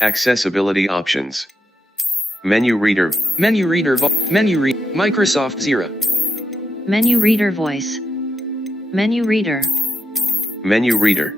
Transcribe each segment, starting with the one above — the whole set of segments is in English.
Accessibility options. Menu reader. Microsoft Zero. Menu reader voice. Menu reader. Menu reader.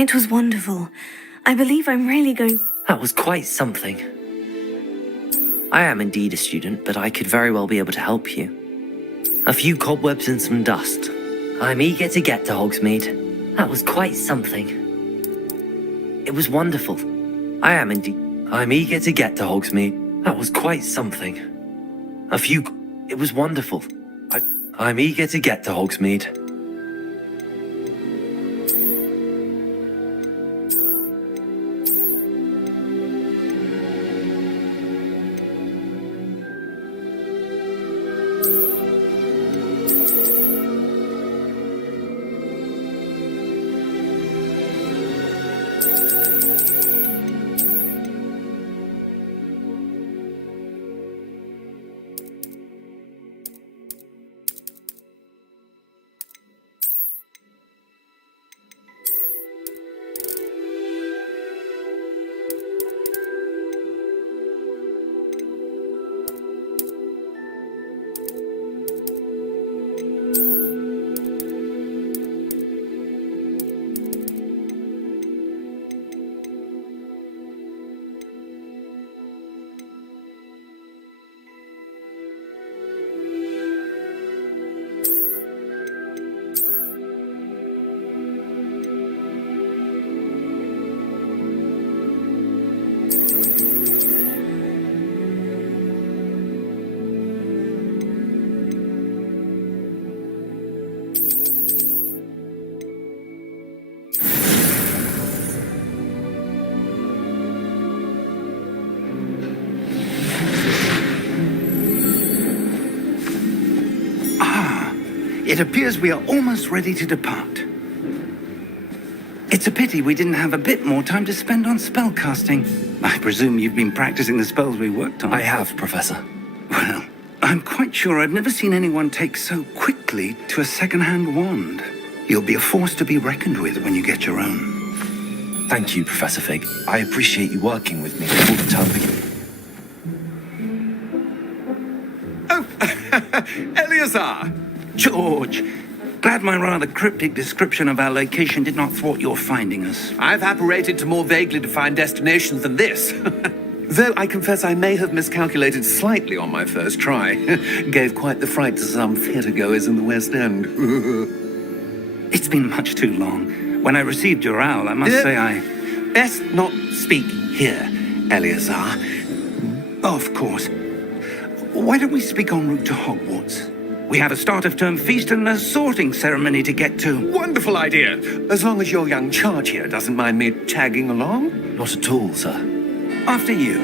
It was wonderful. I believe I'm really going... That was quite something. I am indeed a student, but I could very well be able to help you. A few cobwebs and some dust. I'm eager to get to Hogsmeade. That was quite something. It was wonderful. I'm eager to get to Hogsmeade. That was quite something. It was wonderful. I'm eager to get to Hogsmeade. It appears we are almost ready to depart. It's a pity we didn't have a bit more time to spend on spellcasting. I presume you've been practicing the spells we worked on. I have, Professor. Well, I'm quite sure I've never seen anyone take so quickly to a second-hand wand. You'll be a force to be reckoned with when you get your own. Thank you, Professor Fig. I appreciate you working with me before the term begins. Oh, Eleazar! George! Glad my rather cryptic description of our location did not thwart your finding us. I've apparated to more vaguely defined destinations than this. Though I confess I may have miscalculated slightly on my first try. Gave quite the fright to some theatre-goers in the West End. It's been much too long. When I received your owl, I must say I... Best not speak here, Eleazar. Oh, of course. Why don't we speak en route to Hogwarts? We have a start-of-term feast and a sorting ceremony to get to. Wonderful idea. As long as your young charge here doesn't mind me tagging along. Not at all, sir. After you.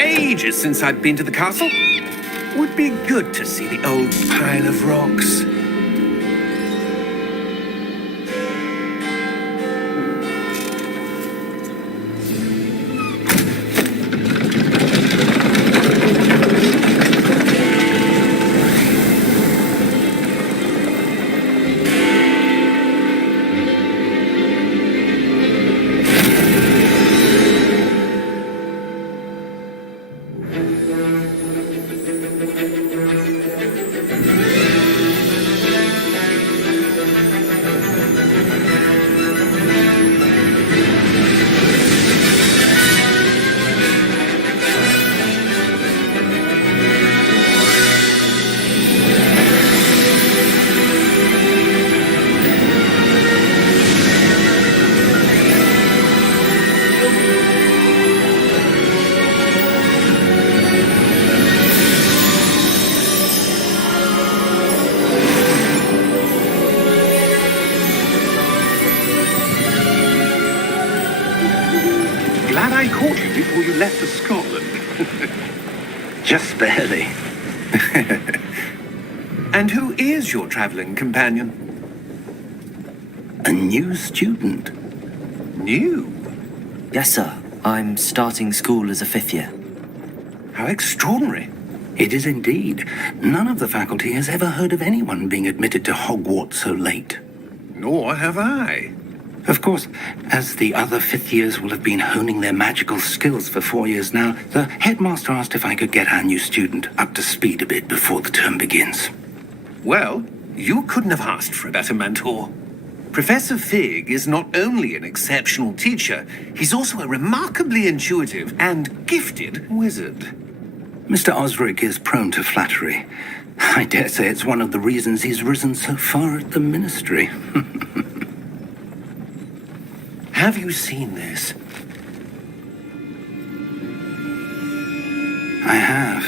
Ages since I've been to the castle. Would be good to see the old pile of rocks. Glad I caught you before you left for Scotland. Just barely. And who is your traveling companion? A new student. New? Yes, sir. I'm starting school as a 5th year. How extraordinary. It is indeed. None of the faculty has ever heard of anyone being admitted to Hogwarts so late. Nor have I. Of course, as the other 5th years will have been honing their magical skills for 4 years now, the headmaster asked if I could get our new student up to speed a bit before the term begins. Well, you couldn't have asked for a better mentor. Professor Fig is not only an exceptional teacher, he's also a remarkably intuitive and gifted wizard. Mr. Osric is prone to flattery. I dare say it's one of the reasons he's risen so far at the Ministry. Have you seen this? I have.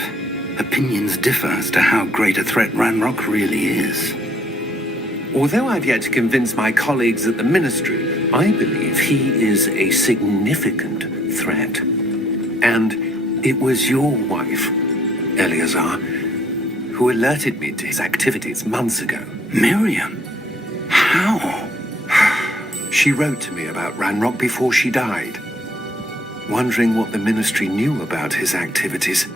Opinions differ as to how great a threat Ranrock really is. Although I've yet to convince my colleagues at the Ministry, I believe he is a significant threat. And it was your wife, Eleazar, who alerted me to his activities months ago. Miriam? How? She wrote to me about Ranrock before she died, wondering what the Ministry knew about his activities.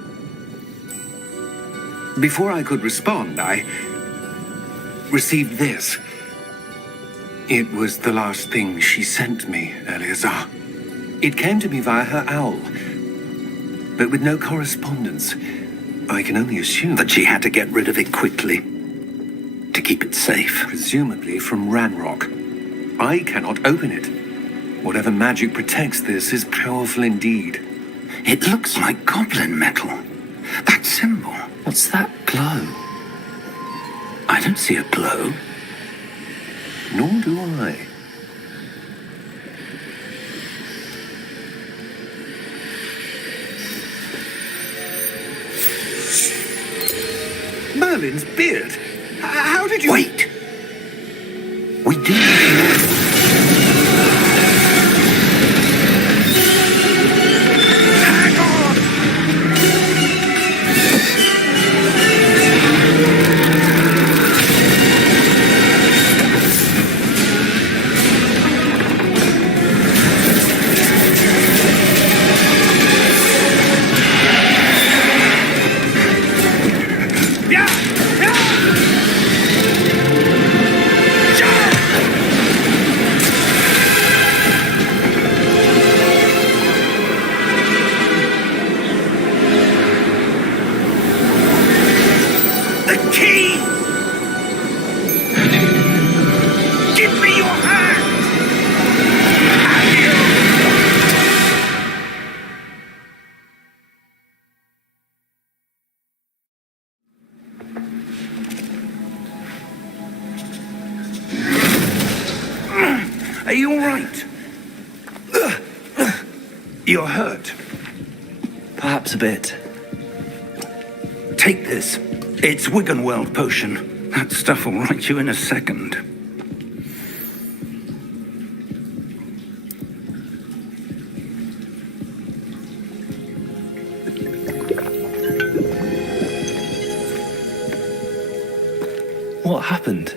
Before I could respond, I received this. It was the last thing she sent me, Eleazar. It came to me via her owl, but with no correspondence. I can only assume That she had to get rid of it quickly to keep it safe. presumably from Ranrock. I cannot open it. Whatever magic protects this is powerful indeed. It looks like goblin metal. That symbol. What's that glow? I don't see a glow. Nor do I. Merlin's beard. How did you... Wait! We didn't. Hang on! Yeah! Yeah! Jump! The key! Give me your hand! Have you? Are you all right? You're hurt. Perhaps a bit. Take this. It's Wiggenweld potion. That stuff will right you in a second. What happened?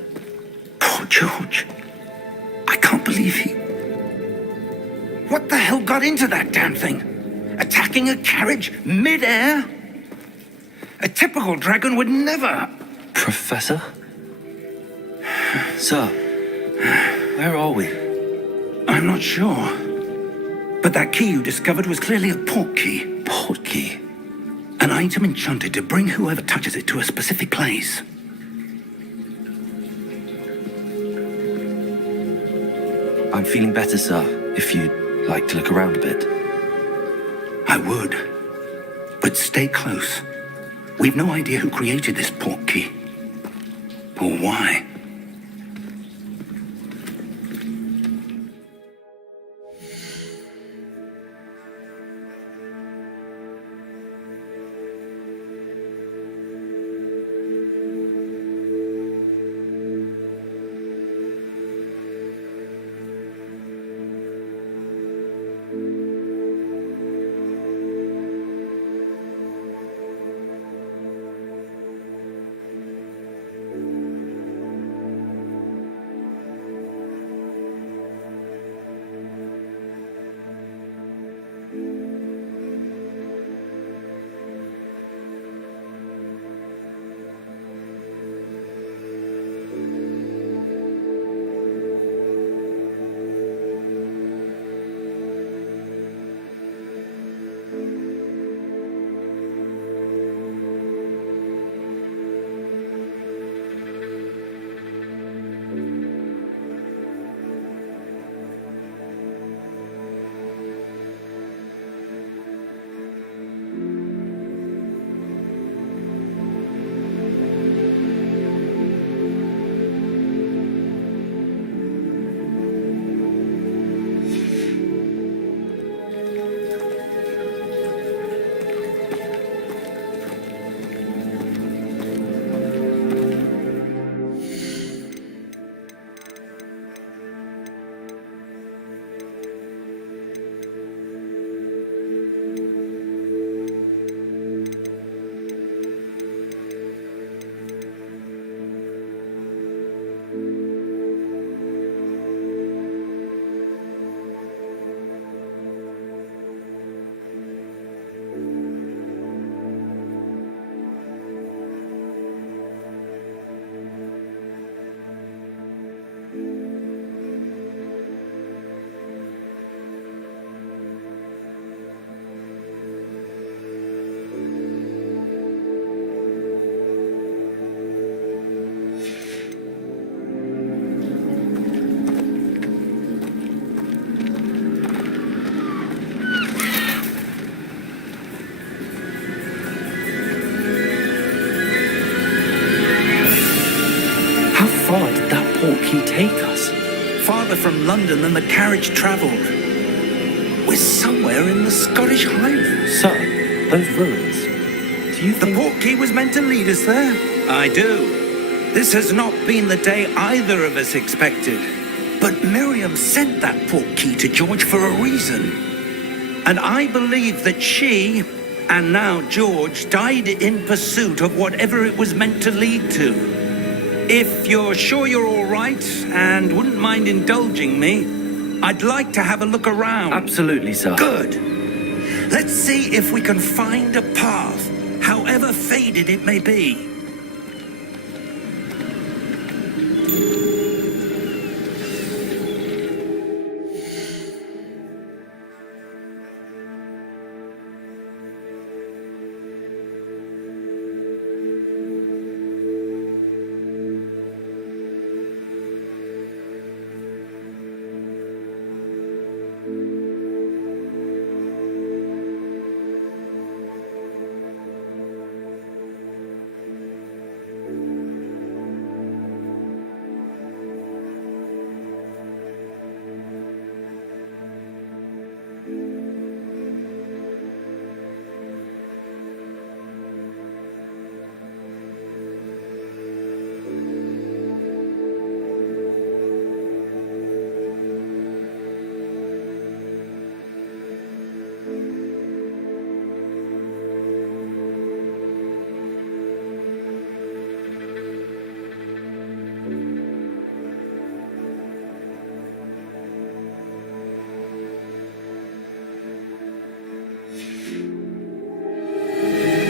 Poor George. I can't believe he... What the hell got into that damn thing? Attacking a carriage mid-air? A typical dragon would never... Professor? Sir, where are we? I'm not sure. But that key you discovered was clearly a port key. Port key. An item enchanted to bring whoever touches it to a specific place. I'm feeling better, sir, if you'd like to look around a bit. I would. But stay close. We've no idea who created this port key. Or why. far did that portkey take us? Farther from London than the carriage travelled. We're somewhere in the Scottish Highlands. Sir, those ruins. Do you The think... portkey was meant to lead us there? I do. This has not been the day either of us expected. But Miriam sent that portkey to George for a reason. And I believe that she, and now George, died in pursuit of whatever it was meant to lead to. If you're sure you're all right and wouldn't mind indulging me, I'd like to have a look around. Absolutely, sir. Good. Let's see if we can find a path, however faded it may be.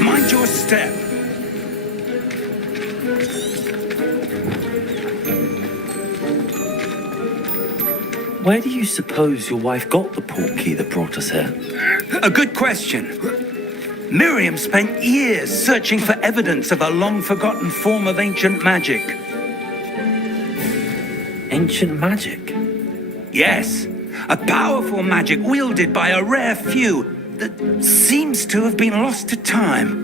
Mind your step. Where do you suppose your wife got the portkey that brought us here? A good question. Miriam spent years searching for evidence of a long-forgotten form of ancient magic. Ancient magic? Yes, a powerful magic wielded by a rare few that seems to have been lost to time.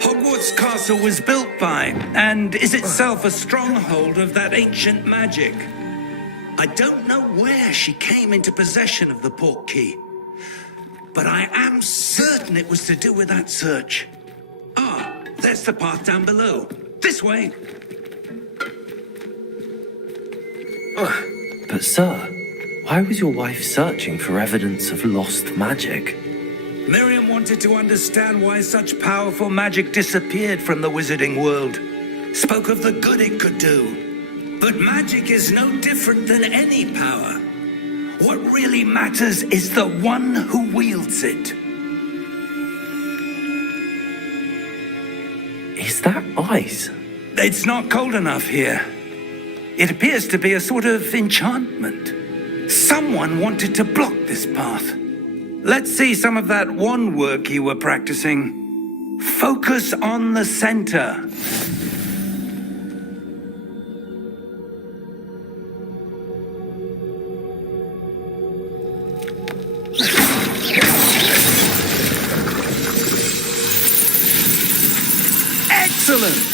Hogwarts Castle was built by, and is itself a stronghold of that ancient magic. I don't know where she came into possession of the portkey, but I am certain it was to do with that search. Ah, there's the path down below. This way. But sir, why was your wife searching for evidence of lost magic? Miriam wanted to understand why such powerful magic disappeared from the wizarding world. Spoke of the good it could do. But magic is no different than any power. What really matters is the one who wields it. Is that ice? It's not cold enough here. It appears to be a sort of enchantment. Someone wanted to block this path. Let's see some of that wand work you were practicing. Focus on the center. Excellent!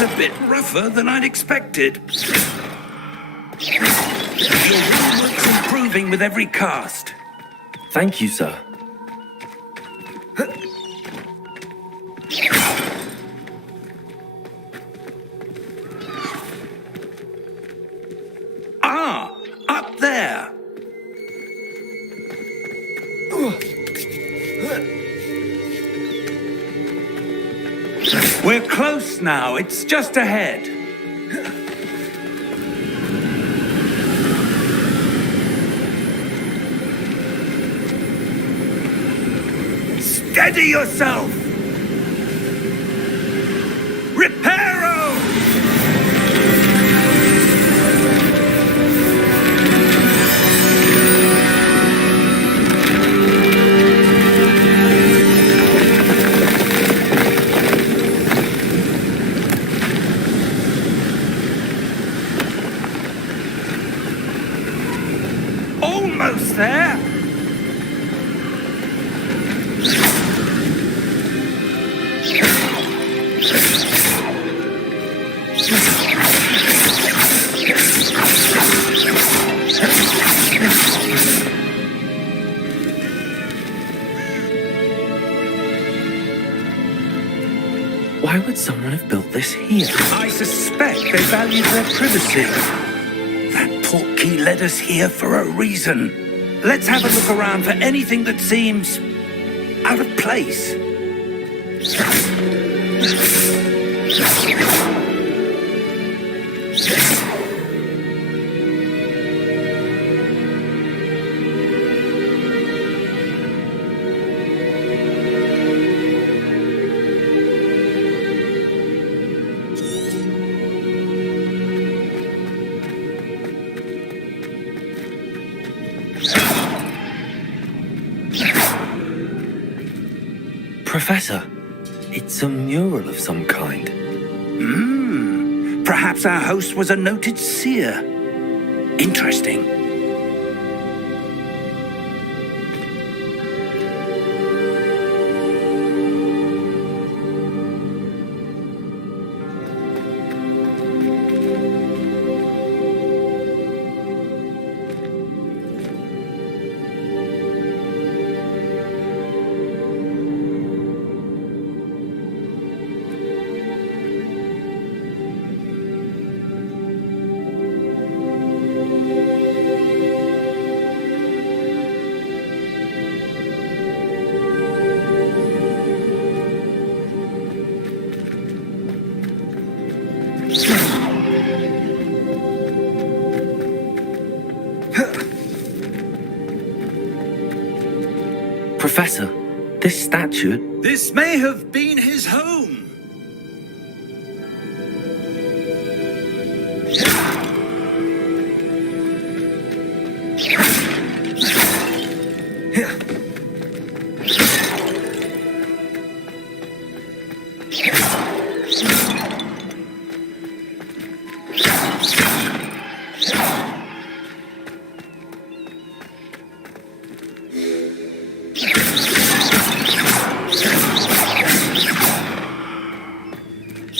That's a bit rougher than I'd expected. Your work's improved improving with every cast. Thank you, sir. Ah, up there. We're close now. It's just ahead. Steady yourself! Reparo! Almost there! Why would someone have built this here? I suspect they valued their privacy. That portkey led us here for a reason. Let's have a look around for anything that seems out of place. Professor, it's a mural of some kind. Perhaps our host was a noted seer. Interesting. Professor, this statue... This may have been his home.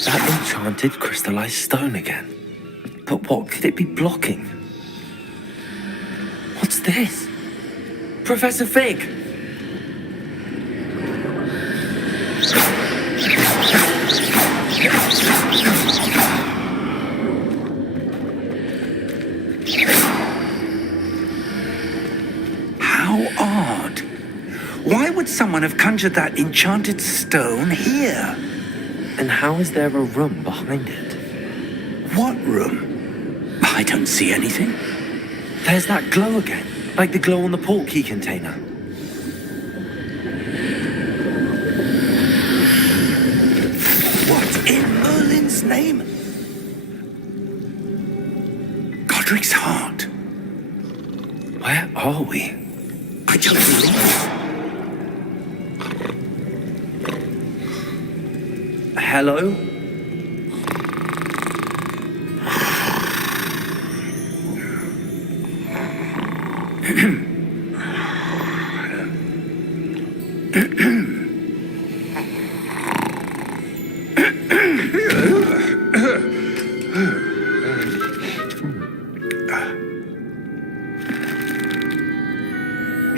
That enchanted crystallized stone again. But what could it be blocking? What's this? Professor Fig! How odd. Why would someone have conjured that enchanted stone here? And how is there a room behind it? What room? I don't see anything. There's that glow again, like the glow on the portkey container. What in Merlin's name? Godric's heart. Where are we? I don't believe. Hello?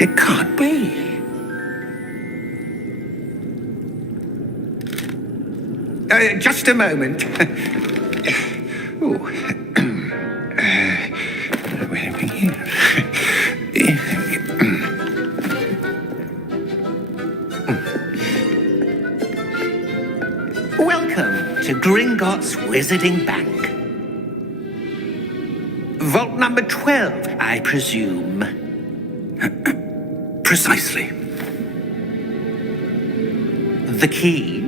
It can't be. Just a moment. Oh. Where are we here? Welcome to Gringotts Wizarding Bank. Vault number 12, I presume. Precisely. The key?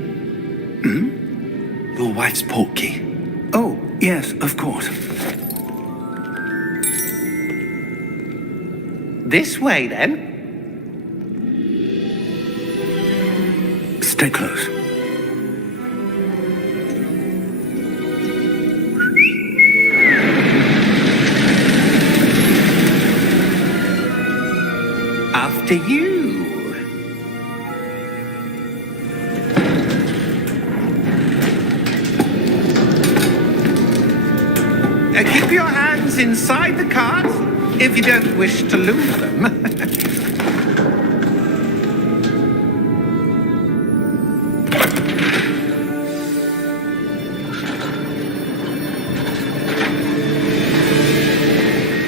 Your wife's portkey. Oh, yes, of course. This way, then. Stay close. After you. Keep your hands inside the cart if you don't wish to lose them.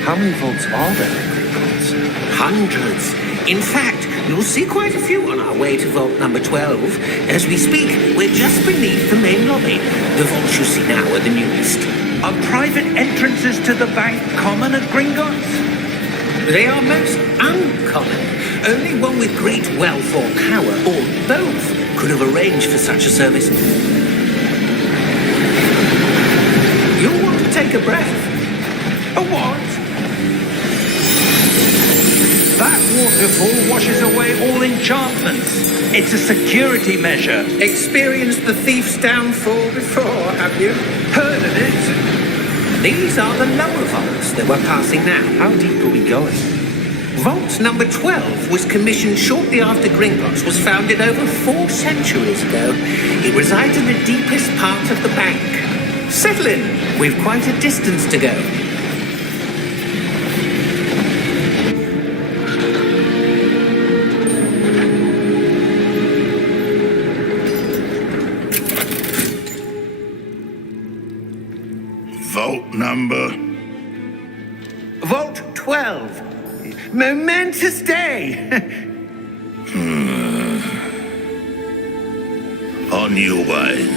How many vaults are there in Gringotts? Hundreds. In fact, you'll see quite a few on our way to vault number 12. As we speak, we're just beneath the main lobby. The vaults you see now are the newest. Are private entrances to the bank common at Gringotts? They are most uncommon. Only one with great wealth or power, or both, could have arranged for such a service. You'll want to take a breath. A what? That waterfall washes away all enchantments. It's a security measure. Experienced the thief's downfall before, have you? Heard of it? These are the lower vaults that we're passing now. How deep are we going? Vault number 12 was commissioned shortly after Gringotts was founded over 4 centuries ago. It resides in the deepest part of the bank. Settle in. We've quite a distance to go. Vault number? Vault 12. Momentous day. On your way.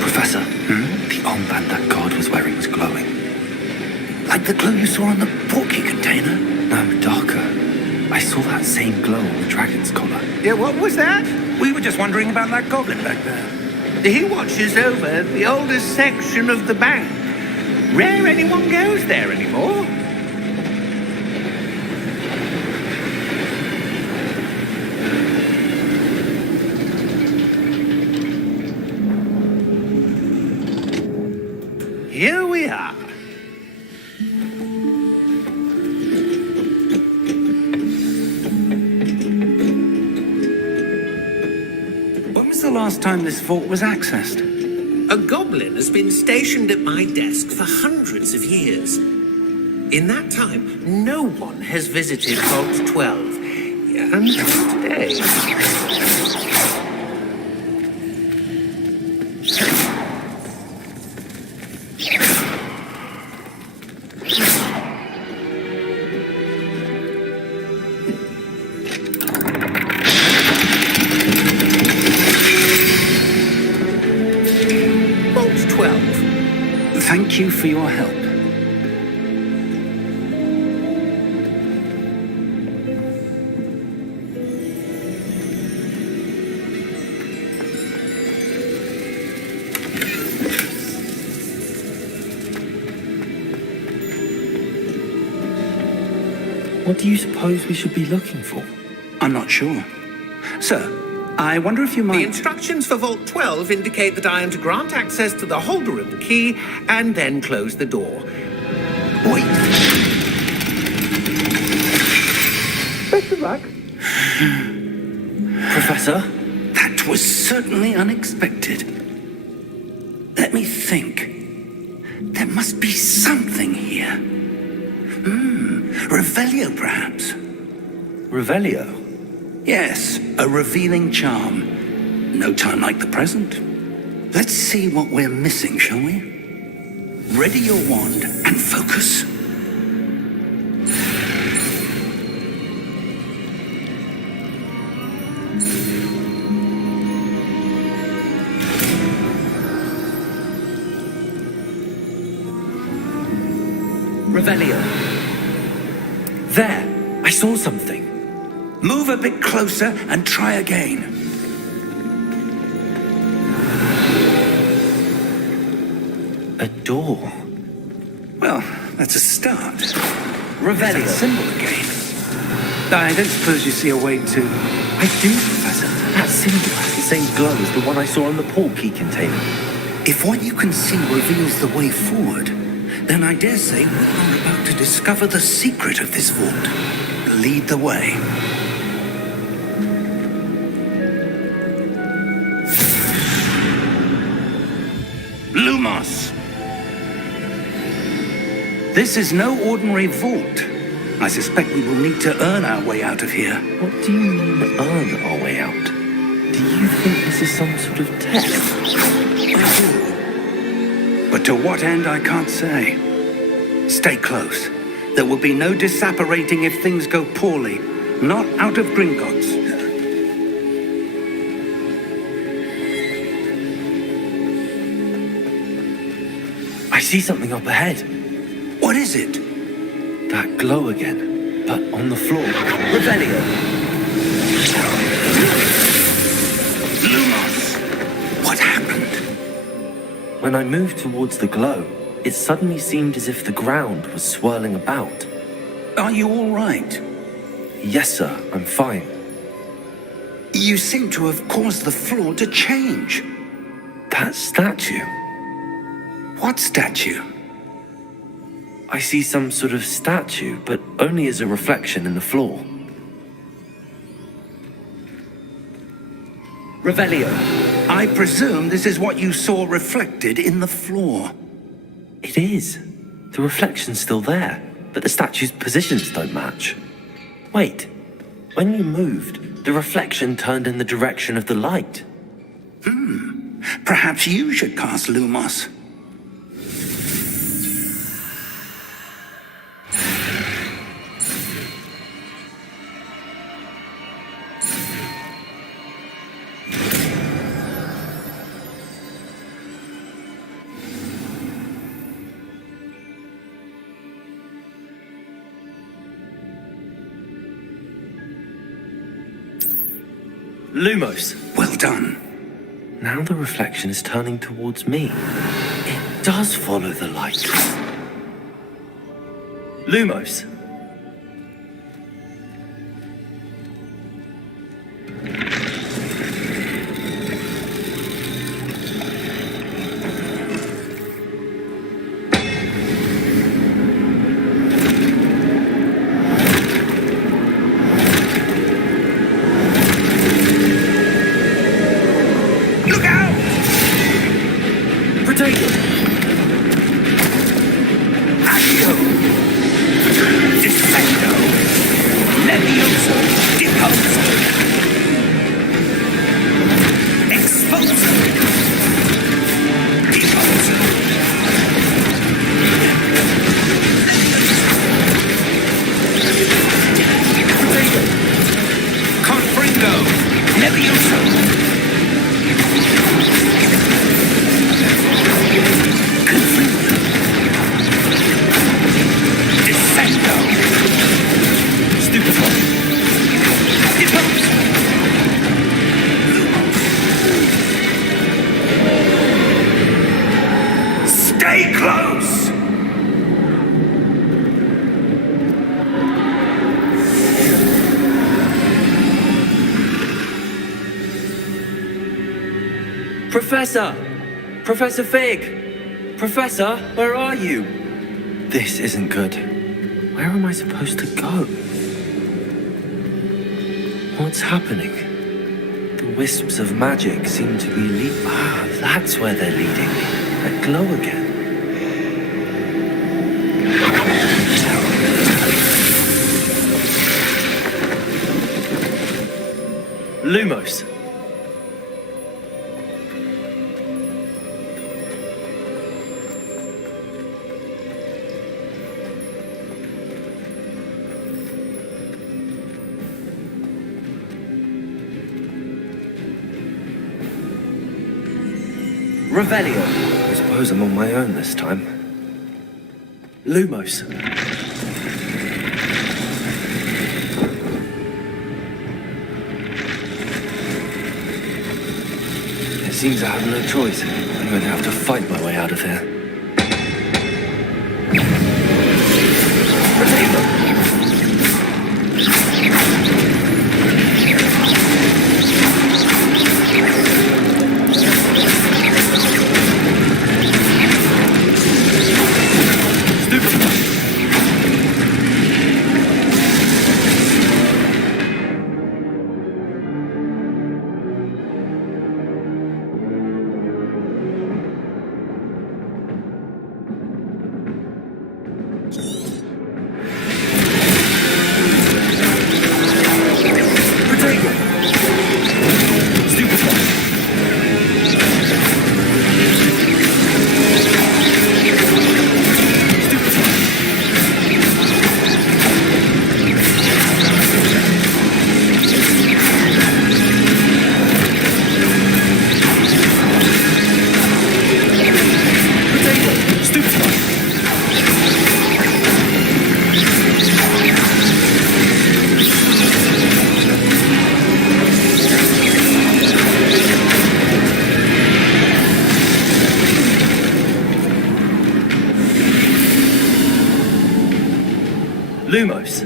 Professor, the armband that guard was wearing was glowing. Like the glow you saw on the portkey container? No, darker. I saw that same glow on the dragon's collar. Yeah, what was that? We were just wondering about that goblin back there. He watches over the oldest section of the bank. Rare anyone goes there anymore. Here we are. When was the last time this vault was accessed? A goblin has been stationed at my desk for hundreds of years. In that time, no one has visited Vault 12. Until today. Vault 12. Thank you for your help. What do you suppose we should be looking for? I'm not sure. Sir, I wonder if you The might... instructions for Vault 12 indicate that I am to grant access to the holder of the key and then close the door. Wait. Best of luck. Professor? That was certainly unexpected. Let me think. There must be something here. Revelio, perhaps. Revelio? Yes, a revealing charm. No time like the present. Let's see what we're missing, shall we? Ready your wand and focus. Revelio. There! I saw something. Move a bit closer and try again. A door. Well, that's a start. Revelio. That symbol again. I don't suppose you see a way to... I do, Professor. That symbol has the same glow as the one I saw on the portkey container. If what you can see reveals the way forward, then I dare say we're about to discover the secret of this vault. Lead the way. Lumos! This is no ordinary vault. I suspect we will need to earn our way out of here. What do you mean, earn our way out? Do you think this is some sort of test? But to what end, I can't say. Stay close. There will be no disapparating if things go poorly. Not out of Gringotts. I see something up ahead. What is it? That glow again, but on the floor. Revelio! Lumos! What happened? When I moved towards the glow, it suddenly seemed as if the ground was swirling about. Are you all right? Yes, sir, I'm fine. You seem to have caused the floor to change. That statue. What statue? I see some sort of statue, but only as a reflection in the floor. Revelio. I presume this is what you saw reflected in the floor. It is. The reflection's still there, but the statue's positions don't match. Wait. When you moved, the reflection turned in the direction of the light. Perhaps you should cast Lumos. Lumos. Well done. Now the reflection is turning towards me. It does follow the light. Lumos. Stay close! Professor! Professor Fig! Professor, where are you? This isn't good. Where am I supposed to go? What's happening? The wisps of magic seem to be that's where they're leading me. That glow again. Lumos. Revelio. I suppose I'm on my own this time. Lumos. It seems I have no choice. I'm going to have to fight my way out of here. Lumos.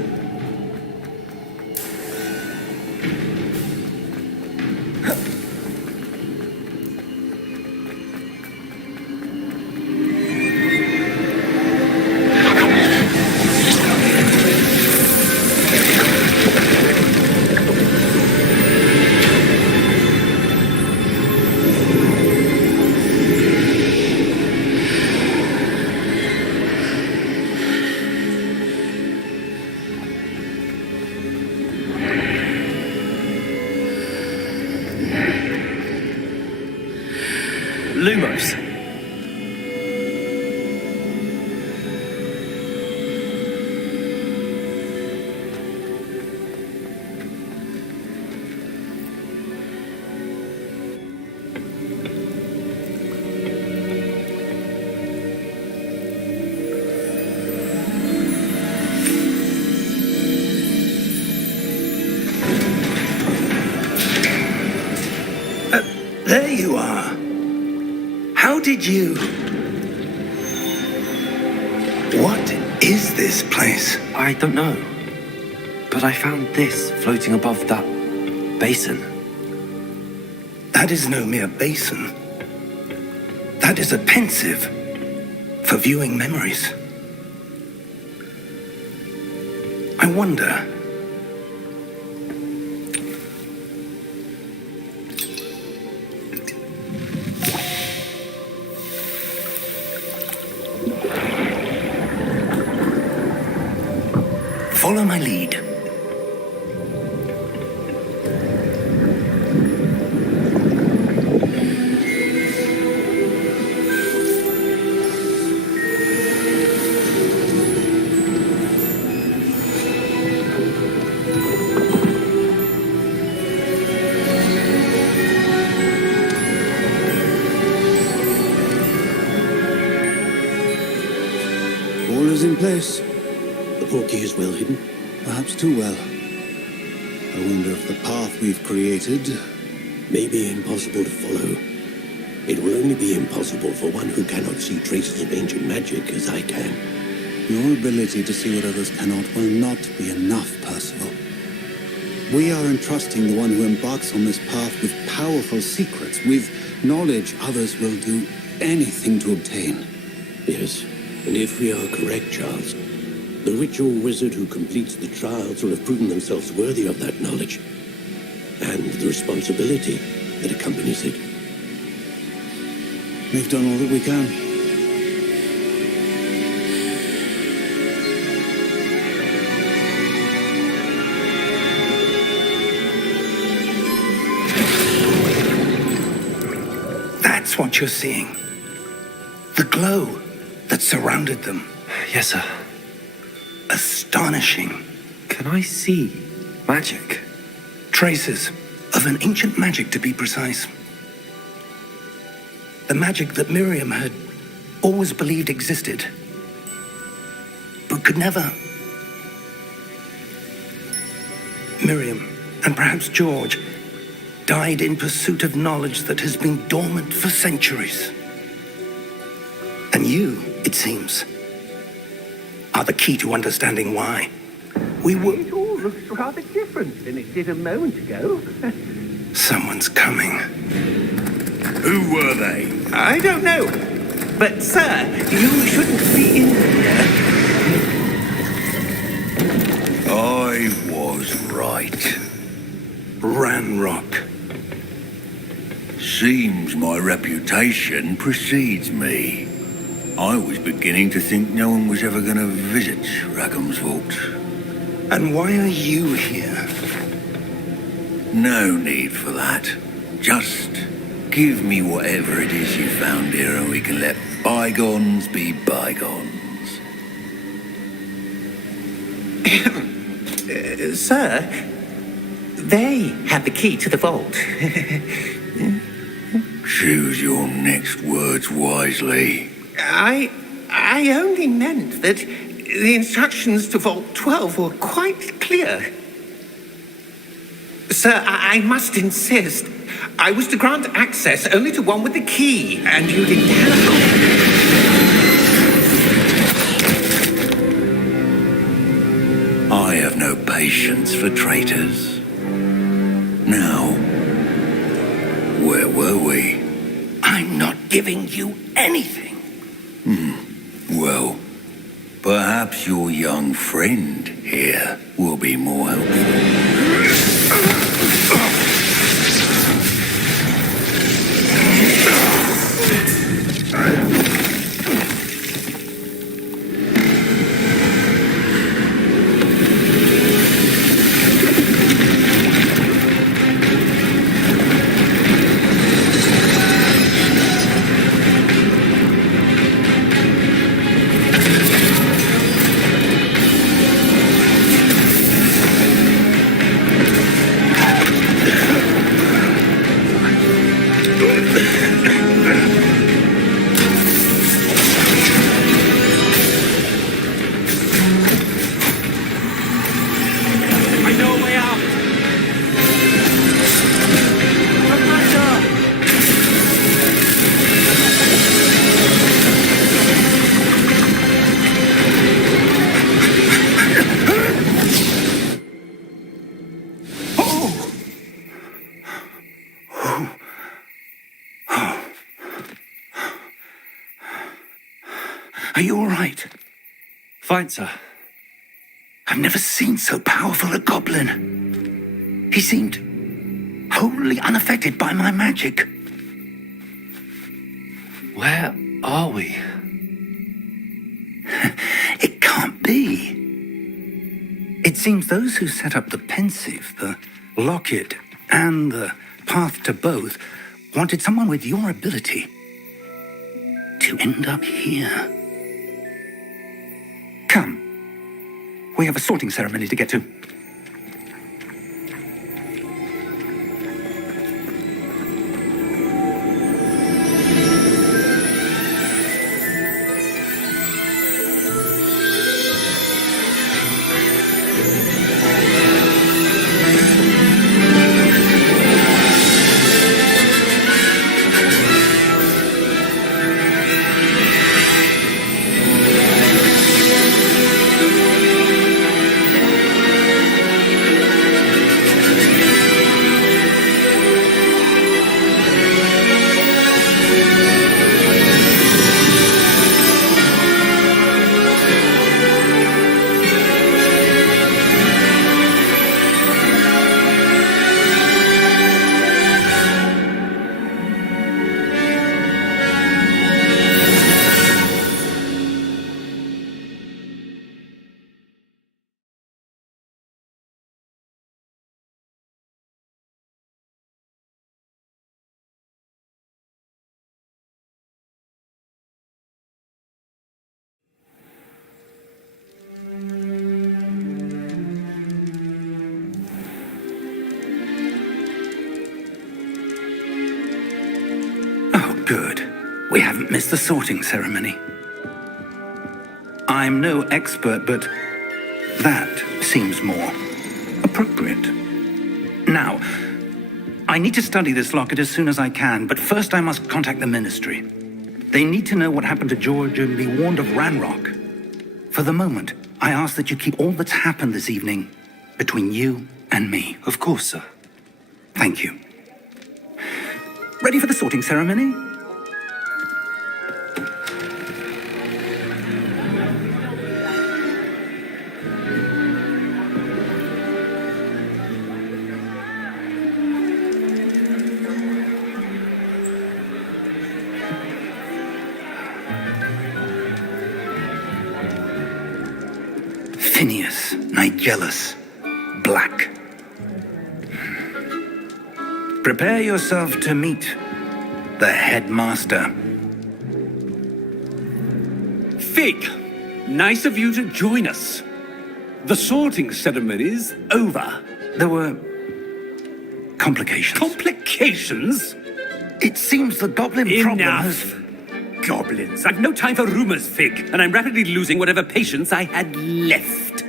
Lumos. There you are. How did you... What is this place? I don't know. But I found this floating above that basin. That is no mere basin. That is a pensive for viewing memories. I wonder... Follow my lead. All is in place. The portkey is well hidden. Perhaps too well. I wonder if the path we've created may be impossible to follow. It will only be impossible for one who cannot see traces of ancient magic as I can. Your ability to see what others cannot will not be enough, Percival. We are entrusting the one who embarks on this path with powerful secrets, with knowledge others will do anything to obtain. Yes, And if we are correct, Charles, the witch or wizard who completes the trials will have proven themselves worthy of that knowledge and the responsibility that accompanies it. We've done all that we can. That's what you're seeing. The glow that surrounded them. Yes, sir. Astonishing. Can I see magic? Traces of an ancient magic, to be precise. The magic that Miriam had always believed existed, but could never. Miriam, and perhaps George, died in pursuit of knowledge that has been dormant for centuries. And you, it seems, are the key to understanding why. It all looks rather different than it did a moment ago. Someone's coming. Who were they? I don't know. But, sir, you shouldn't be in here. I was right. Ranrock. Seems my reputation precedes me. I was beginning to think no one was ever going to visit Rackham's Vault. And why are you here? No need for that. Just give me whatever it is you found here and we can let bygones be bygones. Sir, they have the key to the vault. Choose your next words wisely. I only meant that the instructions to Vault 12 were quite clear. Sir, I must insist. I was to grant access only to one with the key, and you didn't have. I have no patience for traitors. Now, where were we? I'm not giving you anything. Well, perhaps your young friend here will be more helpful. Are you all right? Fine, sir. I've never seen so powerful a goblin. He seemed wholly unaffected by my magic. Where are we? It can't be. It seems those who set up the pensive, the locket, and the path to both wanted someone with your ability to end up here. Come. We have a sorting ceremony to get to. There's the sorting ceremony. I'm no expert, but that seems more appropriate. Now, I need to study this locket as soon as I can, but first I must contact the Ministry. They need to know what happened to George and be warned of Ranrock. For the moment, I ask that you keep all that's happened this evening between you and me. Of course, sir. Thank you. Ready for the sorting ceremony? Phineas, Nigellus, Black. Prepare yourself to meet the headmaster. Fig, nice of you to join us. The sorting ceremony's over. There were complications. Complications? It seems the goblin problem has... Goblins. I've no time for rumors, Fig, and I'm rapidly losing whatever patience I had left.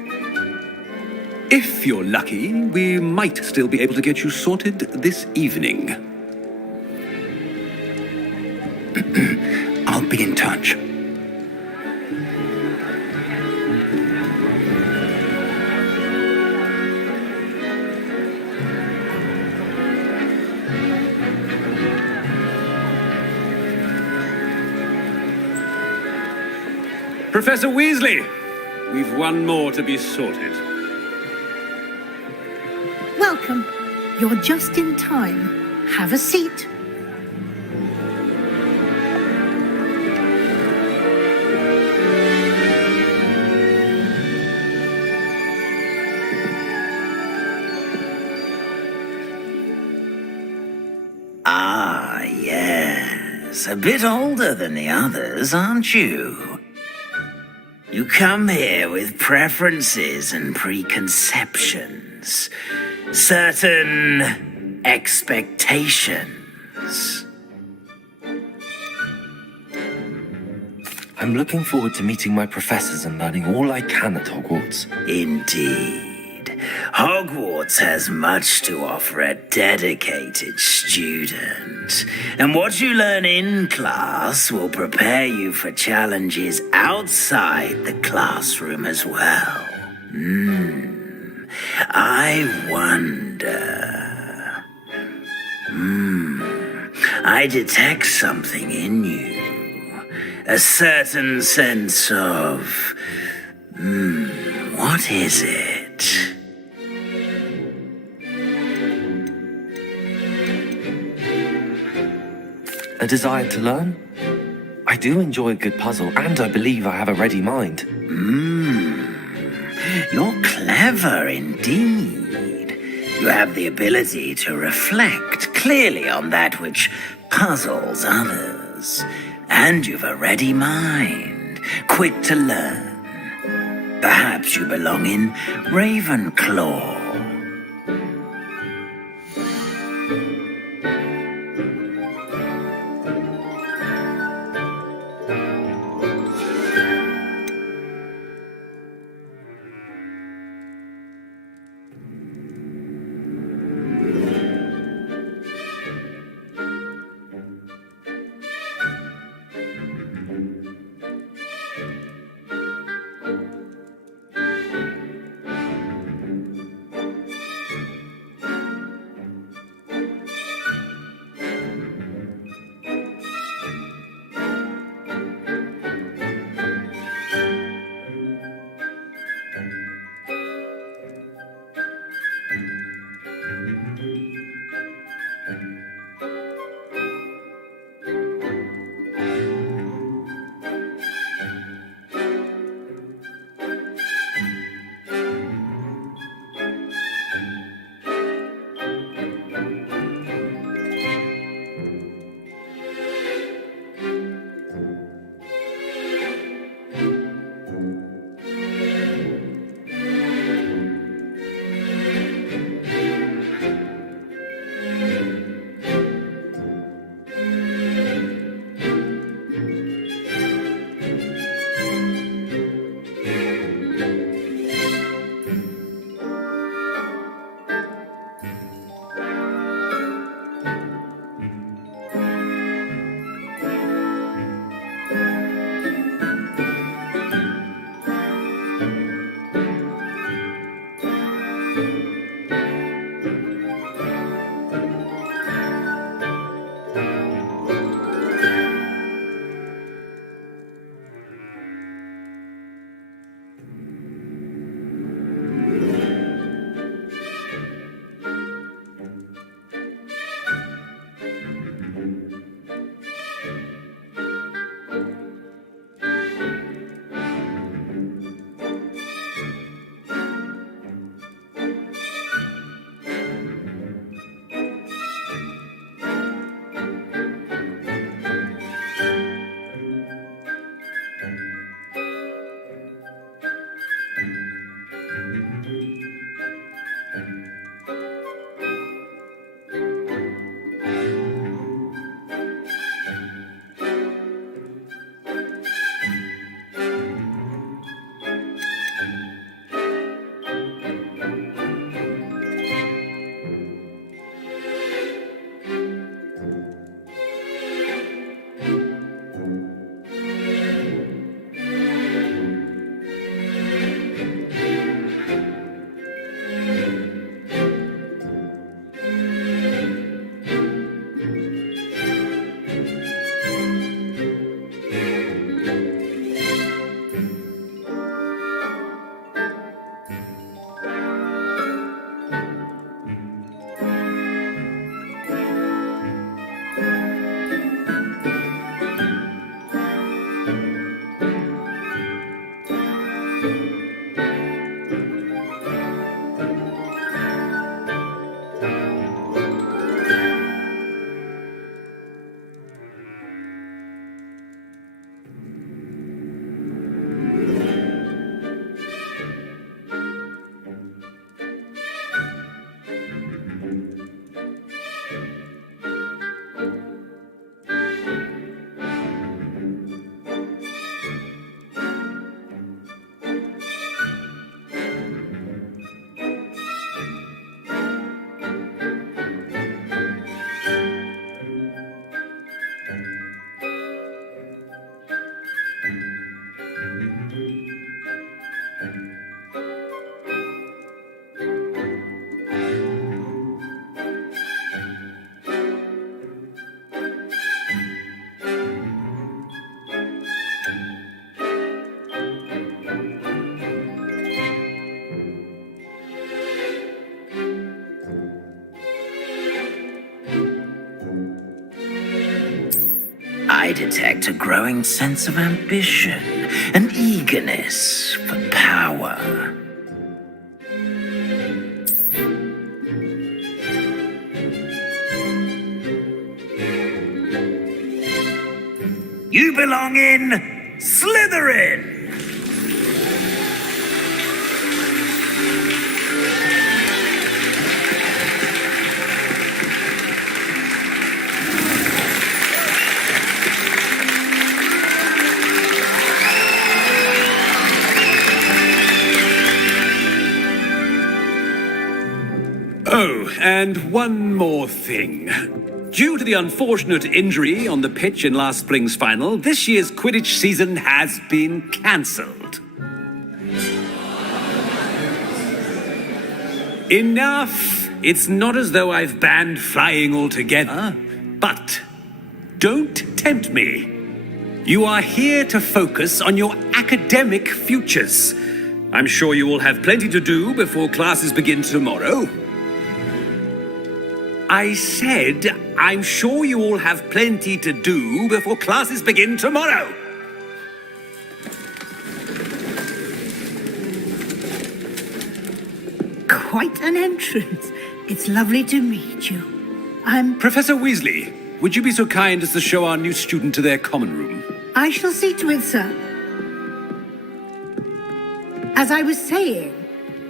If you're lucky, we might still be able to get you sorted this evening. I'll be in touch. Professor Weasley, we've one more to be sorted. Welcome. You're just in time. Have a seat. Ah, yes. A bit older than the others, aren't you? You come here with preferences and preconceptions. Certain expectations. I'm looking forward to meeting my professors and learning all I can at Hogwarts. Indeed. Hogwarts has much to offer a dedicated student. And what you learn in class will prepare you for challenges outside the classroom as well. I wonder... I detect something in you. A certain sense of... what is it? A desire to learn? I do enjoy a good puzzle, and I believe I have a ready mind. You're clever indeed. You have the ability to reflect clearly on that which puzzles others. And you've a ready mind, quick to learn. Perhaps you belong in Ravenclaw. I detect a growing sense of ambition, an eagerness for power. You belong in Slytherin! Oh, and one more thing. Due to the unfortunate injury on the pitch in last spring's final, this year's Quidditch season has been cancelled. Enough! It's not as though I've banned flying altogether, but don't tempt me. You are here to focus on your academic futures. I'm sure you will have plenty to do before classes begin tomorrow. I said, I'm sure you all have plenty to do before classes begin tomorrow. Quite an entrance. It's lovely to meet you. I'm... Professor Weasley, would you be so kind as to show our new student to their common room? I shall see to it, sir. As I was saying,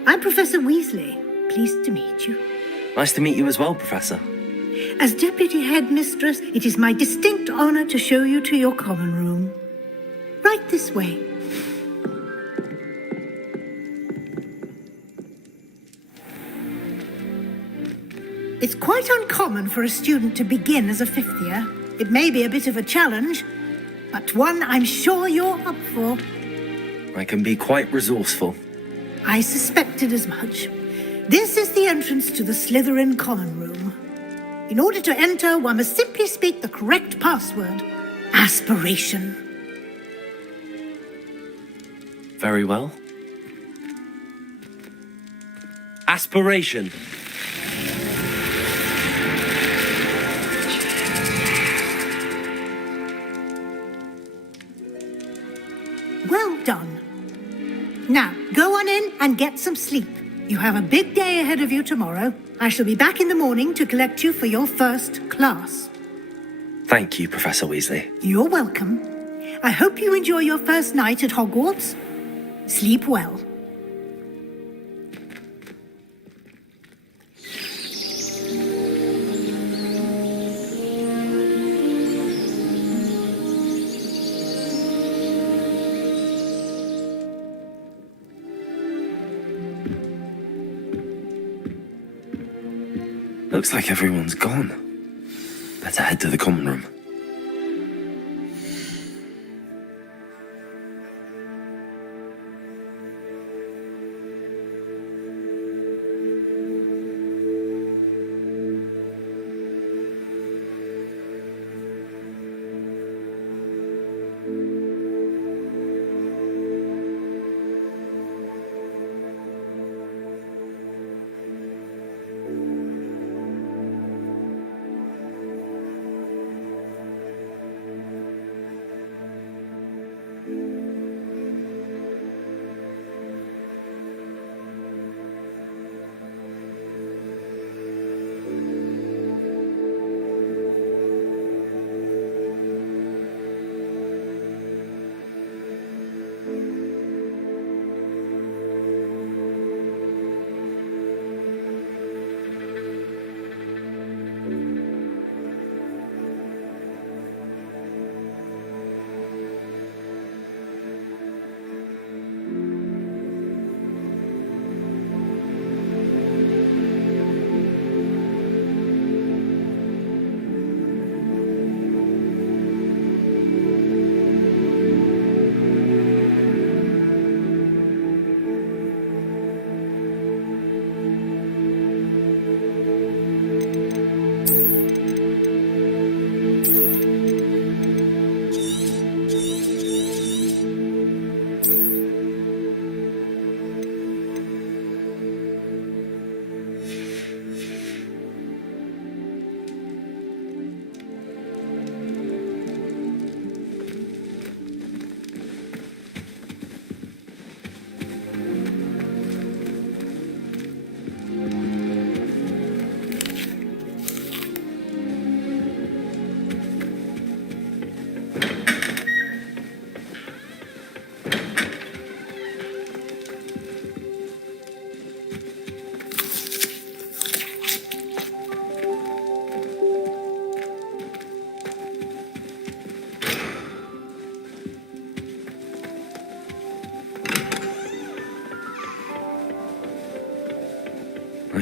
I'm Professor Weasley. Pleased to meet you. Nice to meet you as well, Professor. As Deputy Headmistress, it is my distinct honor to show you to your common room. Right this way. It's quite uncommon for a student to begin as a fifth year. It may be a bit of a challenge, but one I'm sure you're up for. I can be quite resourceful. I suspected as much. This is the entrance to the Slytherin common room. In order to enter, one must simply speak the correct password. Aspiration. Very well. Aspiration. Well done. Now, go on in and get some sleep. You have a big day ahead of you tomorrow. I shall be back in the morning to collect you for your first class. Thank you, Professor Weasley. You're welcome. I hope you enjoy your first night at Hogwarts. Sleep well. Looks like everyone's gone. Better head to the common room.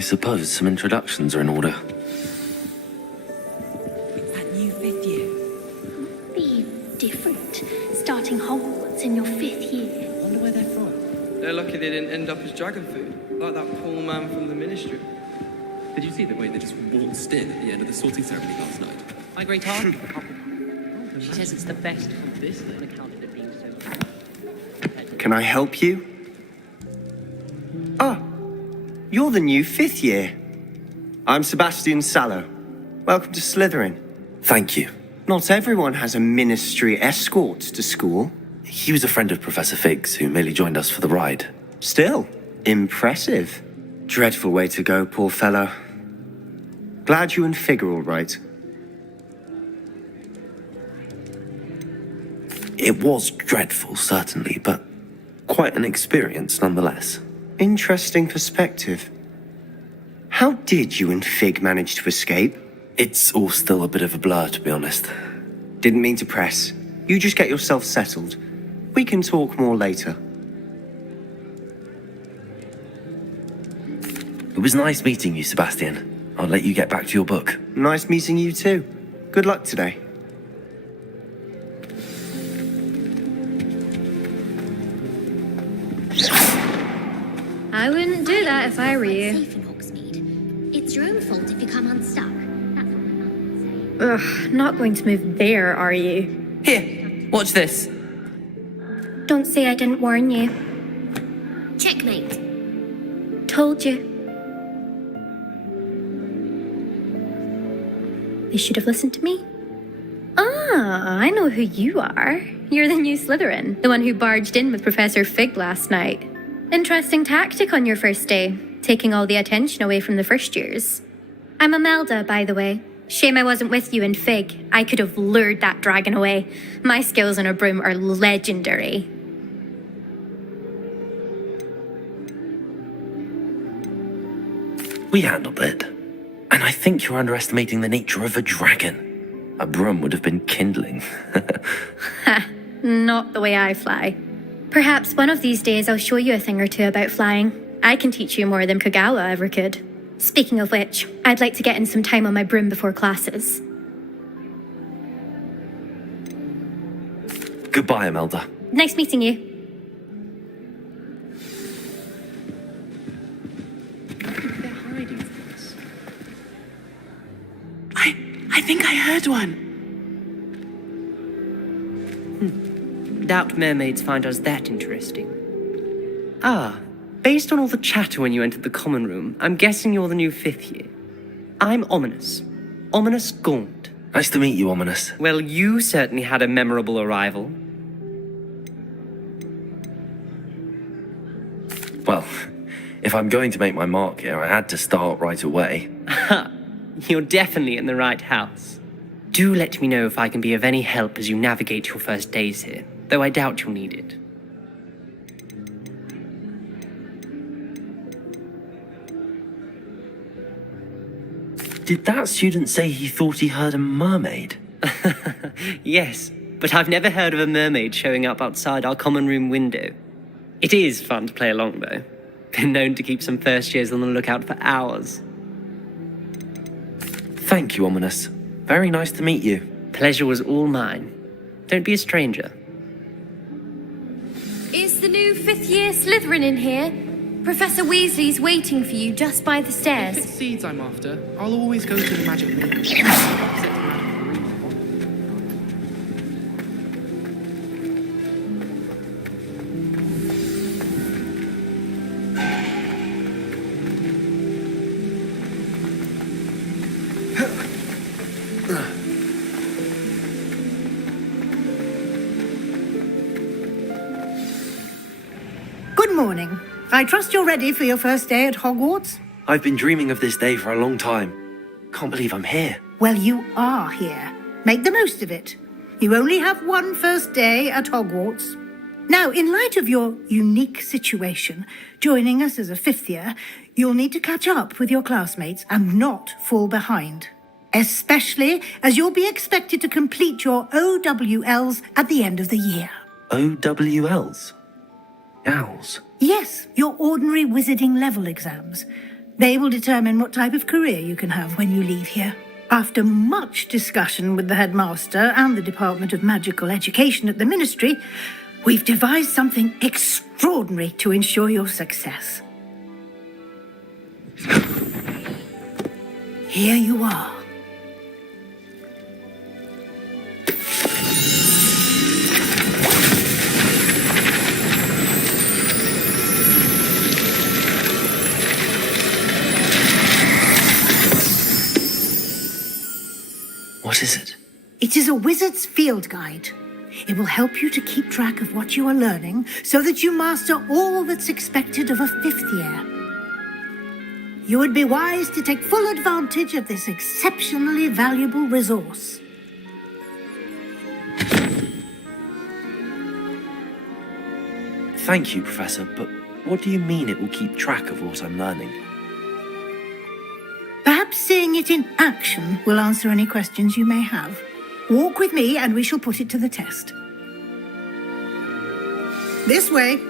I suppose some introductions are in order. That new 5th year. Be different. Starting Hogwarts in your 5th year. I wonder where they're from. They're lucky they didn't end up as dragon food, like that poor man from the ministry. Did you see the way they just waltzed in at the end of the sorting ceremony last night? My great aunt. She says it's the best of this on account of it being so. Can I help you? Oh, you're the new 5th year. I'm Sebastian Sallow. Welcome to Slytherin. Thank you. Not everyone has a ministry escort to school. He was a friend of Professor Fig's who merely joined us for the ride. Still, impressive. Dreadful way to go, poor fellow. Glad you and Fig are all right. It was dreadful, certainly, but quite an experience nonetheless. Interesting perspective. How did you and Fig manage to escape? It's all still a bit of a blur, to be honest. Didn't mean to press. You just get yourself settled. We can talk more later. It was nice meeting you, Sebastian. I'll let you get back to your book. Nice meeting you too. Good luck today. I wouldn't do that if I were you. Safe in Hogsmeade. It's your own fault if you come unstuck. Ugh, not going to move there, are you? Here, watch this. Don't say I didn't warn you. Checkmate. Told you. They should have listened to me. Ah, I know who you are. You're the new Slytherin, the one who barged in with Professor Fig last night. Interesting tactic on your first day, taking all the attention away from the first years. I'm Imelda, by the way. Shame I wasn't with you in Fig. I could have lured that dragon away. My skills on a broom are legendary. We handled it. And I think you're underestimating the nature of a dragon. A broom would have been kindling. Ha, not the way I fly. Perhaps one of these days I'll show you a thing or two about flying. I can teach you more than Kagawa ever could. Speaking of which, I'd like to get in some time on my broom before classes. Goodbye, Imelda. Nice meeting you. They're hiding from us. I think I heard one. Doubt mermaids find us that interesting. Ah, based on all the chatter when you entered the common room, I'm guessing you're the new 5th year. I'm Ominous. Ominous Gaunt. Nice to meet you, Ominous. Well, you certainly had a memorable arrival. Well, if I'm going to make my mark here, I had to start right away. Ha! You're definitely in the right house. Do let me know if I can be of any help as you navigate your first days here, though I doubt you'll need it. Did that student say he thought he heard a mermaid? Yes, but I've never heard of a mermaid showing up outside our common room window. It is fun to play along, though. Been known to keep some first years on the lookout for hours. Thank you, Ominous. Very nice to meet you. Pleasure was all mine. Don't be a stranger. Is the new 5th year Slytherin in here? Professor Weasley's waiting for you just by the stairs. If it's seeds I'm after, I'll always go to the magic room. Good morning. I trust you're ready for your first day at Hogwarts? I've been dreaming of this day for a long time. Can't believe I'm here. Well, you are here. Make the most of it. You only have one first day at Hogwarts. Now, in light of your unique situation, joining us as a 5th year, you'll need to catch up with your classmates and not fall behind. Especially as you'll be expected to complete your OWLs at the end of the year. OWLs? Owls? Yes, your ordinary wizarding level exams. They will determine what type of career you can have when you leave here. After much discussion with the headmaster and the Department of Magical Education at the Ministry, we've devised something extraordinary to ensure your success. Here you are. What is it? It is a wizard's field guide. It will help you to keep track of what you are learning so that you master all that's expected of a 5th year. You would be wise to take full advantage of this exceptionally valuable resource. Thank you, Professor, but what do you mean it will keep track of what I'm learning? Perhaps seeing it in action will answer any questions you may have. Walk with me and we shall put it to the test. This way.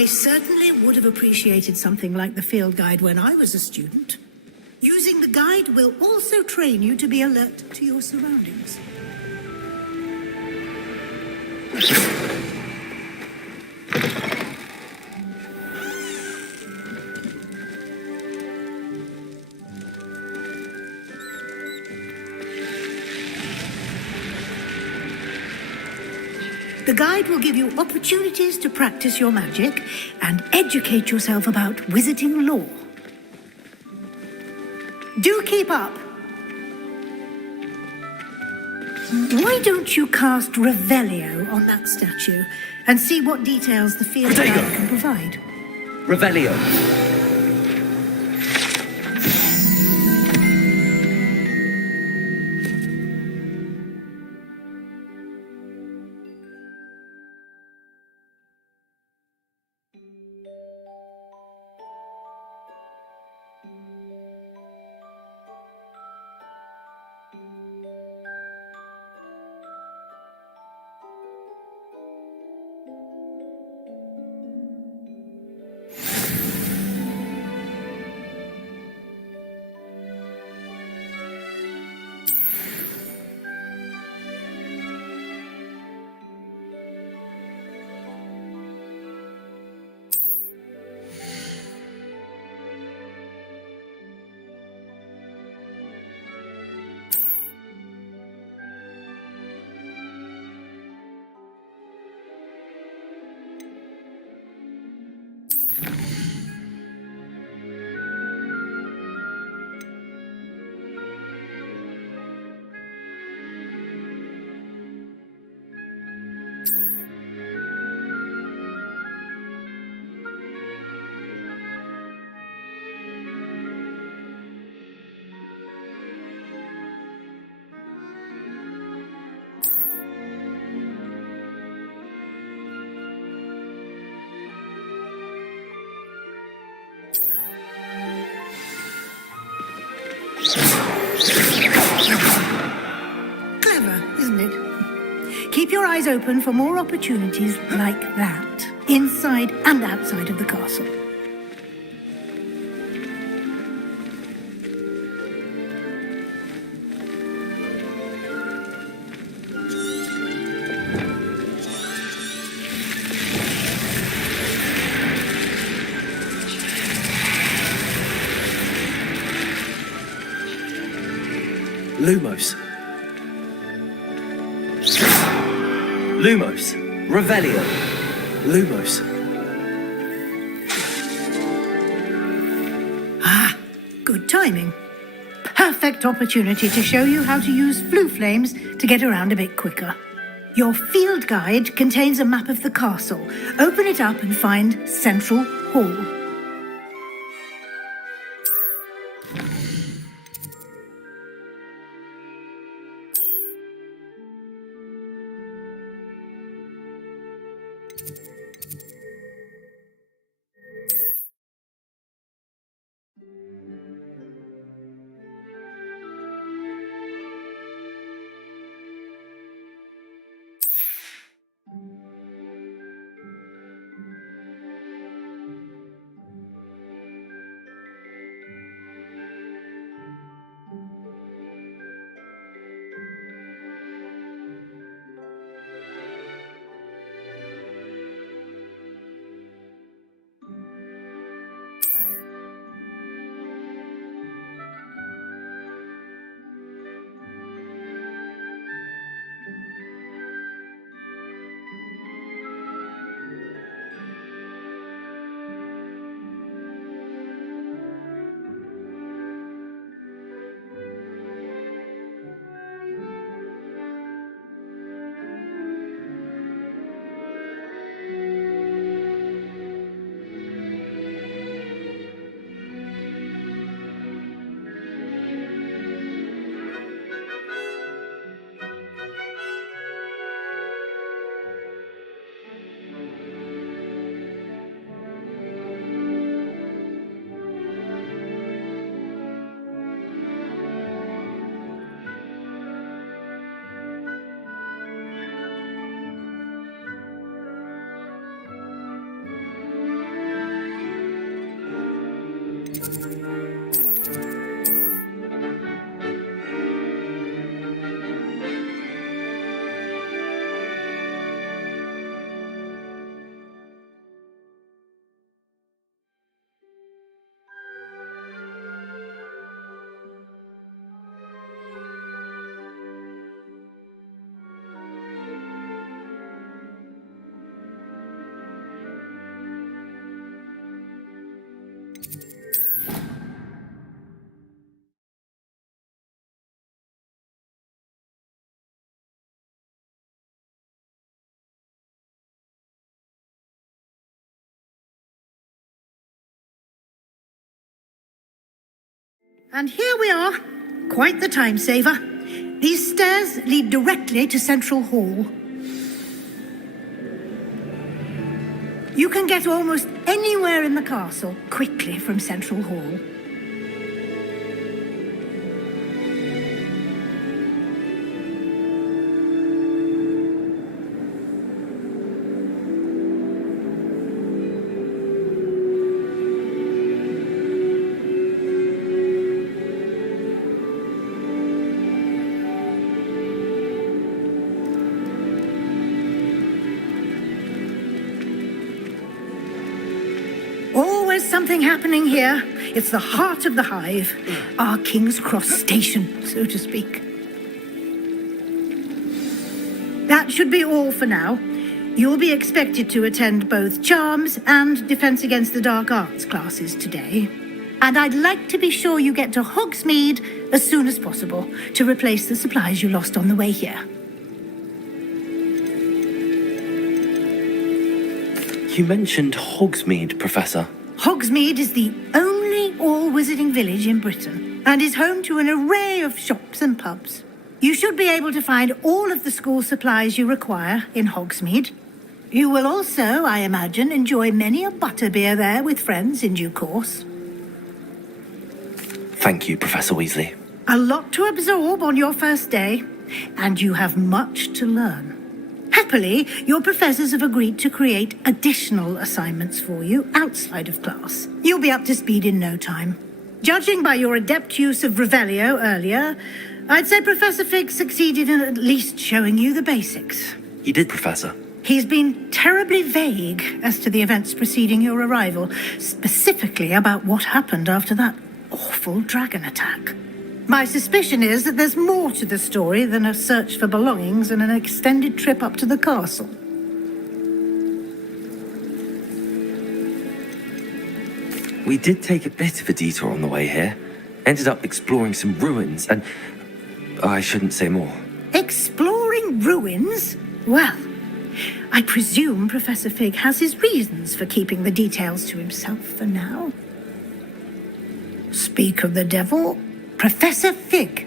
I certainly would have appreciated something like the field guide when I was a student. Using the guide will also train you to be alert to your surroundings. The guide will give you opportunities to practice your magic and educate yourself about wizarding lore. Do keep up. Why don't you cast Revelio on that statue and see what details the field guide can provide? Revelio. Clever, isn't it? Keep your eyes open for more opportunities like that, inside and outside of the castle. Lumos. Lumos. Revelio. Lumos. Ah, good timing. Perfect opportunity to show you how to use flue flames to get around a bit quicker. Your field guide contains a map of the castle. Open it up and find Central Hall. And here we are. Quite the time saver. These stairs lead directly to Central Hall. You can get almost anywhere in the castle quickly from Central Hall. Always something happening here. It's the heart of the hive. Our King's Cross station, so to speak. That should be all for now. You'll be expected to attend both Charms and Defense Against the Dark Arts classes today. And I'd like to be sure you get to Hogsmeade as soon as possible to replace the supplies you lost on the way here. You mentioned Hogsmeade, Professor. Hogsmeade is the only all-wizarding village in Britain and is home to an array of shops and pubs. You should be able to find all of the school supplies you require in Hogsmeade. You will also, I imagine, enjoy many a butterbeer there with friends in due course. Thank you, Professor Weasley. A lot to absorb on your first day, and you have much to learn. Happily, your professors have agreed to create additional assignments for you outside of class. You'll be up to speed in no time. Judging by your adept use of Revelio earlier, I'd say Professor Fig succeeded in at least showing you the basics. He did, Professor. He's been terribly vague as to the events preceding your arrival, specifically about what happened after that awful dragon attack. My suspicion is that there's more to the story than a search for belongings and an extended trip up to the castle. We did take a bit of a detour on the way here. Ended up exploring some ruins and... I shouldn't say more. Exploring ruins? Well, I presume Professor Fig has his reasons for keeping the details to himself for now. Speak of the devil, Professor Fig.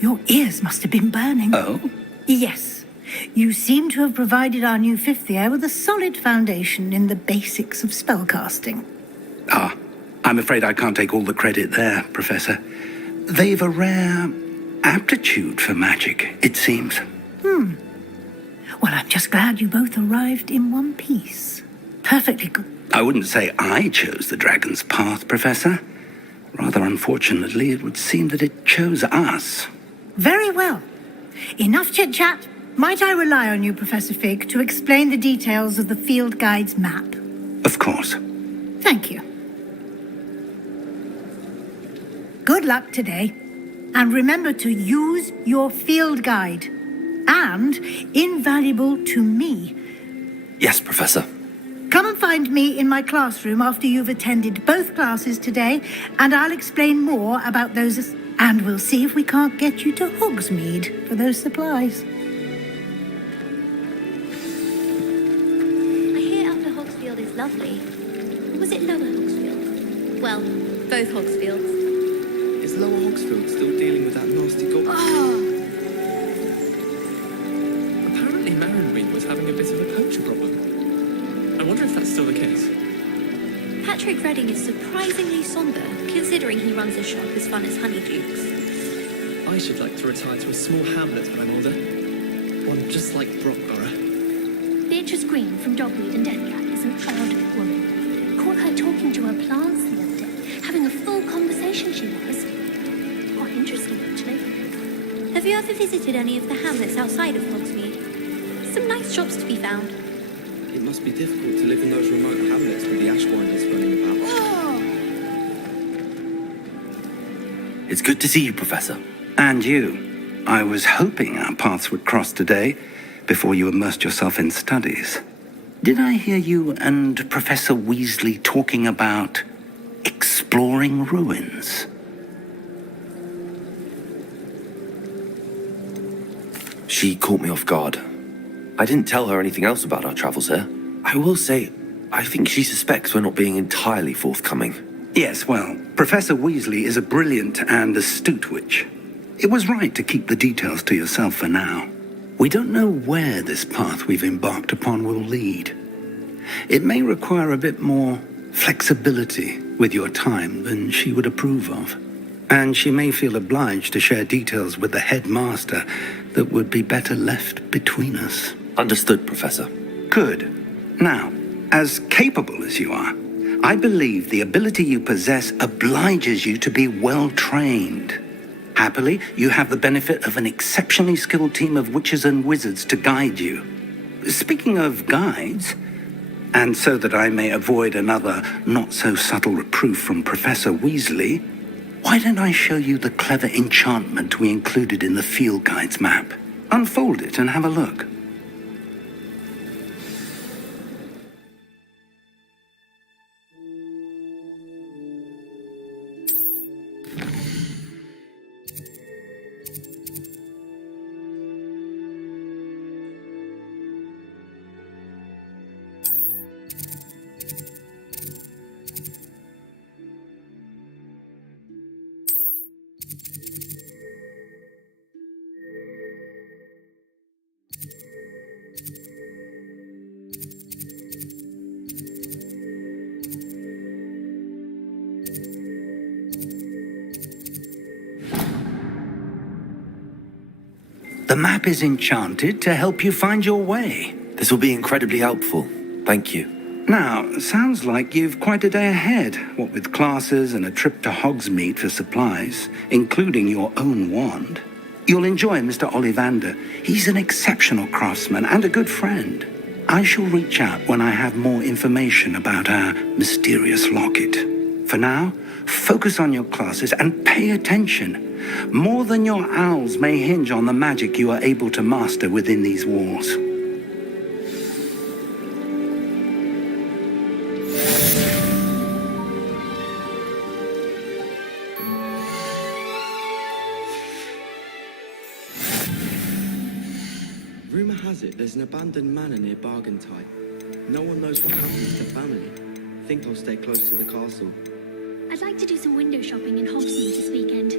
Your ears must have been burning. Oh? Yes. You seem to have provided our new fifth year with a solid foundation in the basics of spellcasting. Ah, I'm afraid I can't take all the credit there, Professor. They've a rare aptitude for magic, it seems. Well, I'm just glad you both arrived in one piece. Perfectly good. I wouldn't say I chose the dragon's path, Professor. Rather unfortunately, it would seem that it chose us. Very well. Enough chit-chat. Might I rely on you, Professor Fig, to explain the details of the field guide's map? Of course. Thank you. Good luck today. And remember to use your field guide. And invaluable to me. Yes, Professor. Come and find me in my classroom after you've attended both classes today, and I'll explain more about those, and we'll see if we can't get you to Hogsmeade for those supplies. I hear Upper Hogsfield is lovely. Was it Lower Hogsfield? Well, both Hogsfields. Is Lower Hogsfield still dealing with that nasty goblin? Apparently Marronweed was having a bit of a poacher problem. I wonder if that's still the case. Patrick Redding is surprisingly somber, considering he runs a shop as fun as Honeydukes. I should like to retire to a small hamlet when I'm older. One just like Brockborough. Beatrice Green from Dogweed and Deathcat is an odd woman. Caught her talking to her plants the other day, having a full conversation, she was. Quite interesting, actually. Have you ever visited any of the hamlets outside of Hogsmeade? Some nice shops to be found. It must be difficult to live in those remote hamlets with the Ashwinders running about. It's good to see you, Professor. And you. I was hoping our paths would cross today, before you immersed yourself in studies. Did I hear you and Professor Weasley talking about exploring ruins? She caught me off guard. I didn't tell her anything else about our travels here. I will say, I think she suspects we're not being entirely forthcoming. Yes, well, Professor Weasley is a brilliant and astute witch. It was right to keep the details to yourself for now. We don't know where this path we've embarked upon will lead. It may require a bit more flexibility with your time than she would approve of. And she may feel obliged to share details with the headmaster that would be better left between us. Understood, Professor. Good. Now, as capable as you are, I believe the ability you possess obliges you to be well-trained. Happily, you have the benefit of an exceptionally skilled team of witches and wizards to guide you. Speaking of guides, and so that I may avoid another not-so-subtle reproof from Professor Weasley, why don't I show you the clever enchantment we included in the field guide's map? Unfold it and have a look. The map is enchanted to help you find your way. This will be incredibly helpful. Thank you. Now, sounds like you've quite a day ahead, what with classes and a trip to Hogsmeade for supplies, including your own wand. You'll enjoy Mr. Ollivander. He's an exceptional craftsman and a good friend. I shall reach out when I have more information about our mysterious locket. For now, focus on your classes and pay attention. More than your owls may hinge on the magic you are able to master within these walls. Rumour has it there's an abandoned manor near Bargentine. No one knows what happens to the family. Think I'll stay close to the castle. I'd like to do some window shopping in Hogsmeade this weekend.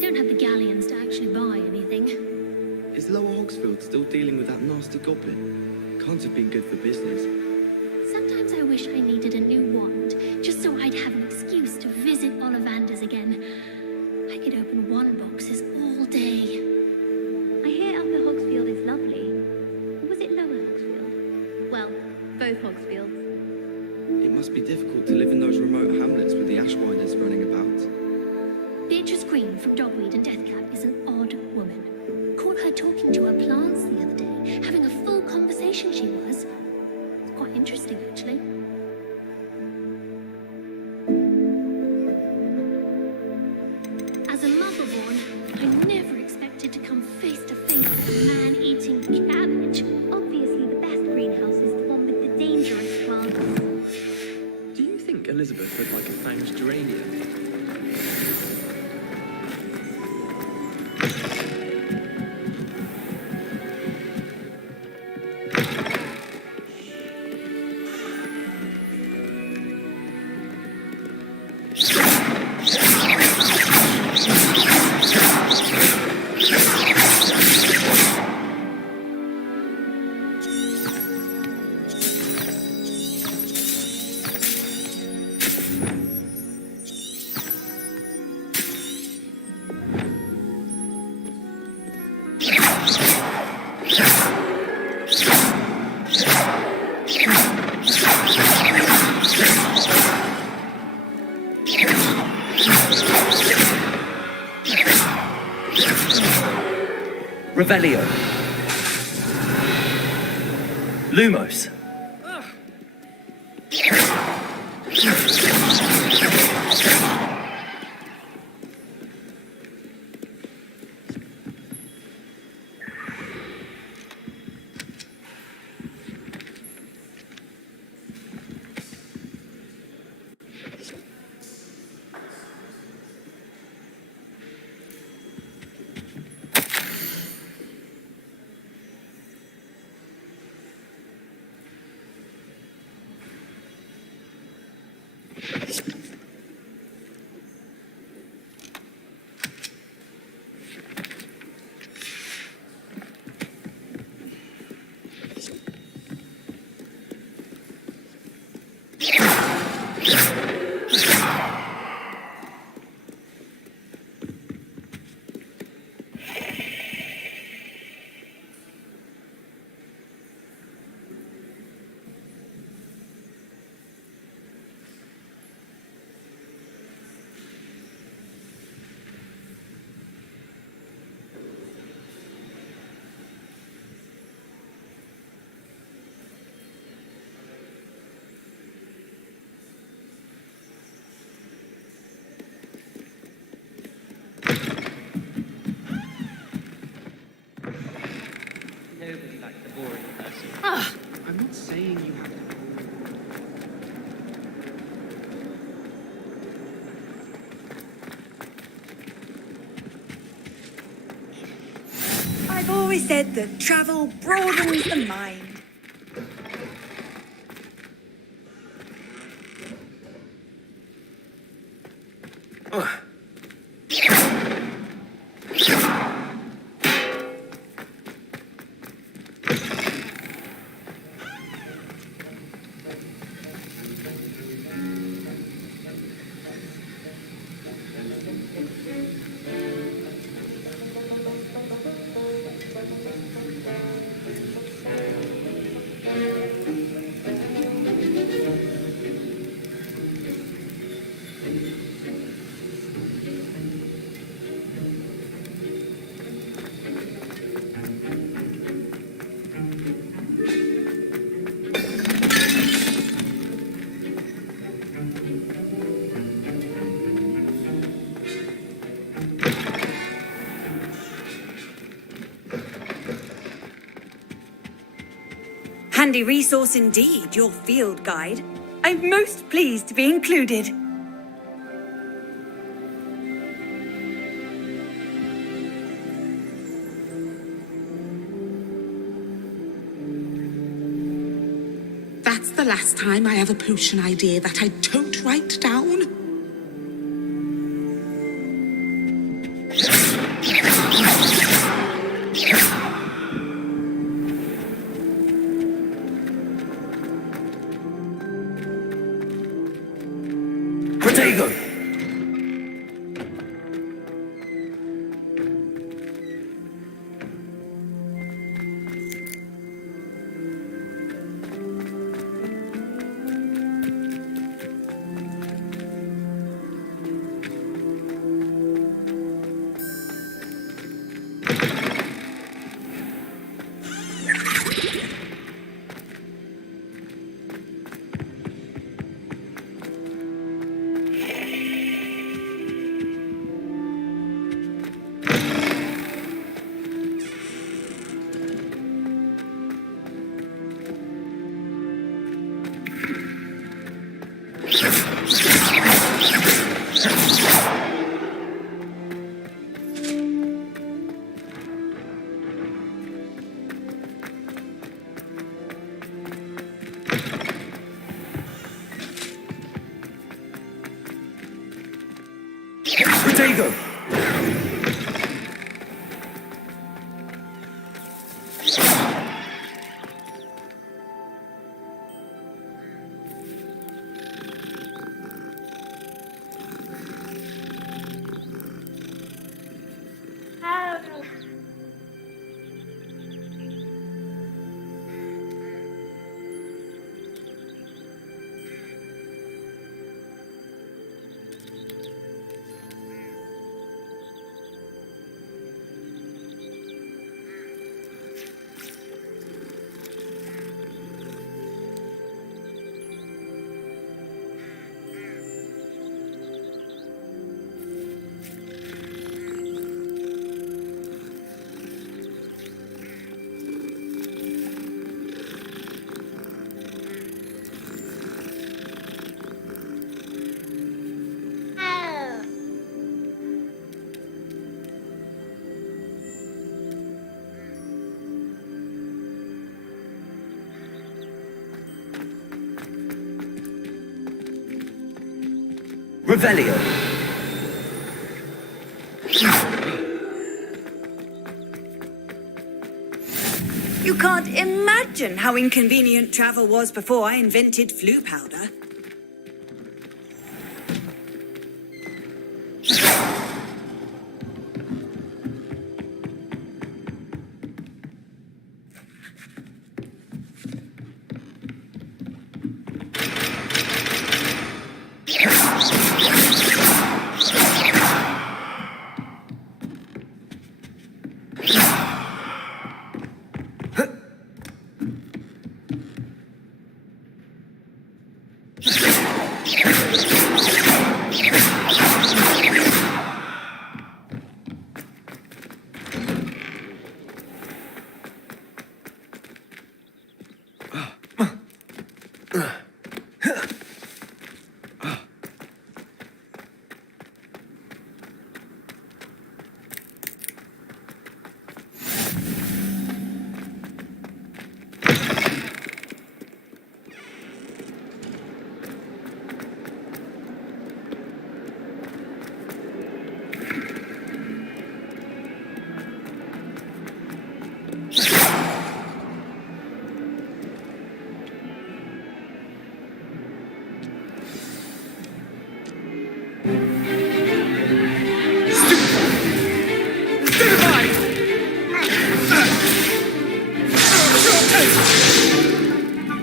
Don't have the galleons to actually buy anything. Is Lower Hogsfield still dealing with that nasty goblin? Can't have been good for business. Sometimes I wish I needed a new wand, just so I'd have an excuse to visit Ollivander's again. I could open wand boxes all day. I hear Upper Hogsfield is lovely. Or was it Lower Hogsfield? Well, both Hogsfields. It must be difficult to live in those remote hamlets with the ashwinders running about. Beatrice Green from Dogweed and Deathcap is an odd woman. Caught her talking to her plants the other day, having a full conversation she was. It's quite interesting, actually. As a mother-born, I never expected to come face to face with a man eating cabbage. Obviously, the best greenhouse is the one with the dangerous plants. Do you think Elizabeth would like a fanged geranium? Revelio. Lumos. Nobody likes the boring person. Ah! I'm not saying you have to. I've always said that travel broadens the mind. handy resource indeed, your field guide. I'm most pleased to be included. That's the last time I have a potion idea that I don't write down. Protego! Protego! Revelio. You can't imagine how inconvenient travel was before I invented flu powder.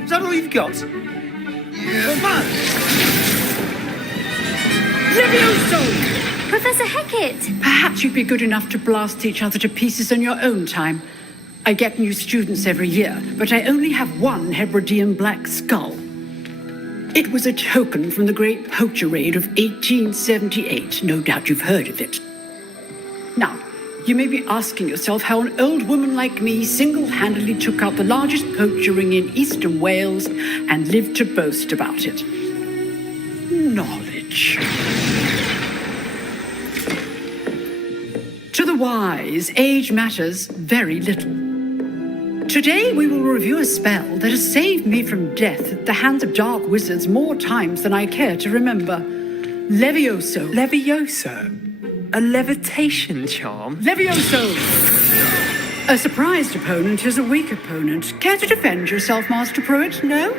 Is that all you've got? Levioso! Professor Hecat! Perhaps you'd be good enough to blast each other to pieces in your own time. I get new students every year, but I only have one Hebridean black skull. It was a token from the Great Poacher Raid of 1878. No doubt you've heard of it. Now, you may be asking yourself how an old woman like me single-handedly took out the largest poacher ring in eastern Wales and lived to boast about it. Knowledge. To the wise, age matters very little. Today we will review a spell that has saved me from death at the hands of dark wizards more times than I care to remember. Levioso. Levioso? A levitation charm? Levioso! A surprised opponent is a weak opponent. Care to defend yourself, Master Pruitt? No?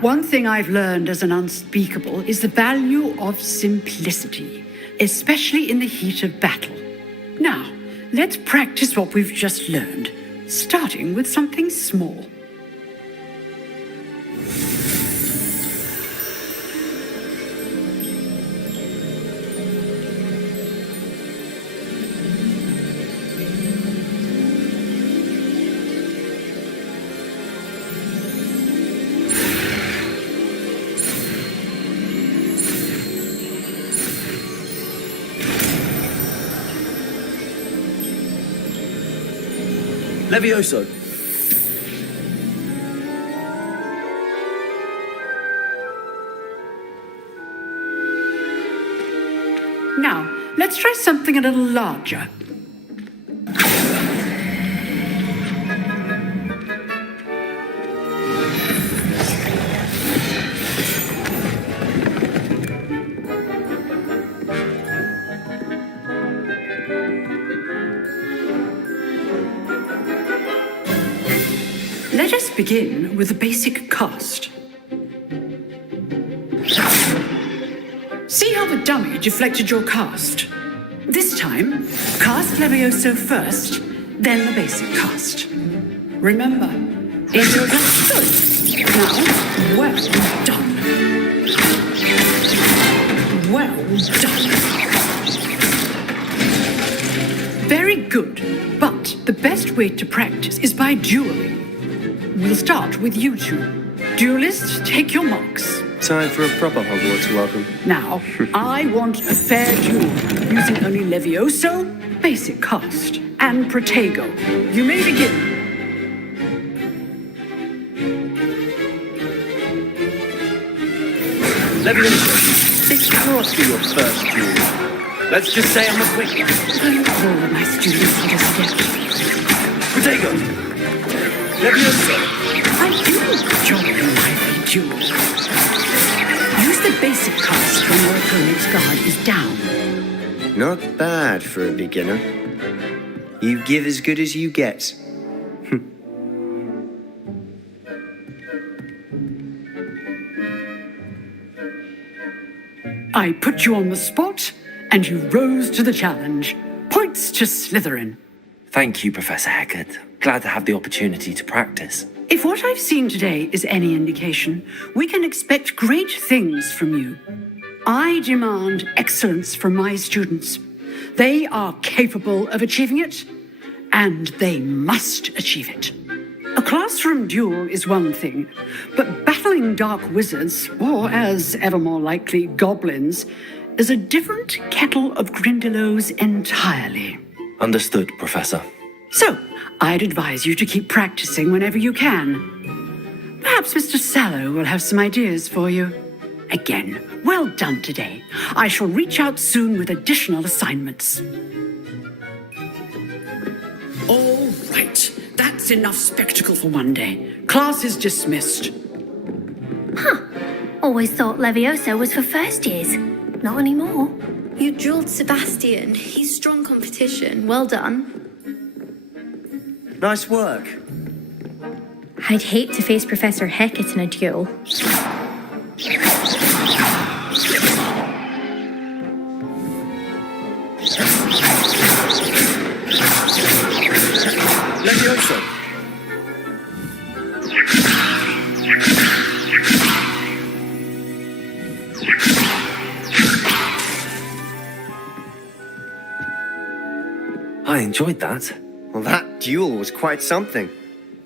One thing I've learned as an unspeakable is the value of simplicity, especially in the heat of battle. Now, let's practice what we've just learned, starting with something small. Levioso! Now, let's try something a little larger. Let us begin with the basic cast. See how the dummy deflected your cast? This time, cast Levioso first, then the basic cast. Remember, it will good. Now, well done. Well done. Very good, but the best way to practice is by dueling. We'll start with you two. Duelists, take your marks. Time for a proper Hogwarts welcome. Now, I want a fair duel, using only Levioso, basic cast, and Protego. You may begin. Levioso, this cannot be your first duel. Let's just say I'm a quick one. All my students let us get. Protego! Levioso! I do enjoy a lively duel. Use the basic cast when your opponent's guard is down. Not bad for a beginner. You give as good as you get. I put you on the spot, and you rose to the challenge. Points to Slytherin. Thank you, Professor Hecat. Glad to have the opportunity to practice. If what I've seen today is any indication, we can expect great things from you. I demand excellence from my students. They are capable of achieving it, and they must achieve it. A classroom duel is one thing, but battling dark wizards, or as ever more likely, goblins, is a different kettle of Grindylows entirely. Understood, Professor. So, I'd advise you to keep practicing whenever you can. Perhaps Mr. Sallow will have some ideas for you. Again, well done today. I shall reach out soon with additional assignments. All right, that's enough spectacle for one day. Class is dismissed. Huh. Always thought Levioso was for first years. Not anymore. You drilled Sebastian. He's strong competition. Well done. Nice work. I'd hate to face Professor Hecat in a duel. Levioso! I enjoyed that. Well, that duel was quite something.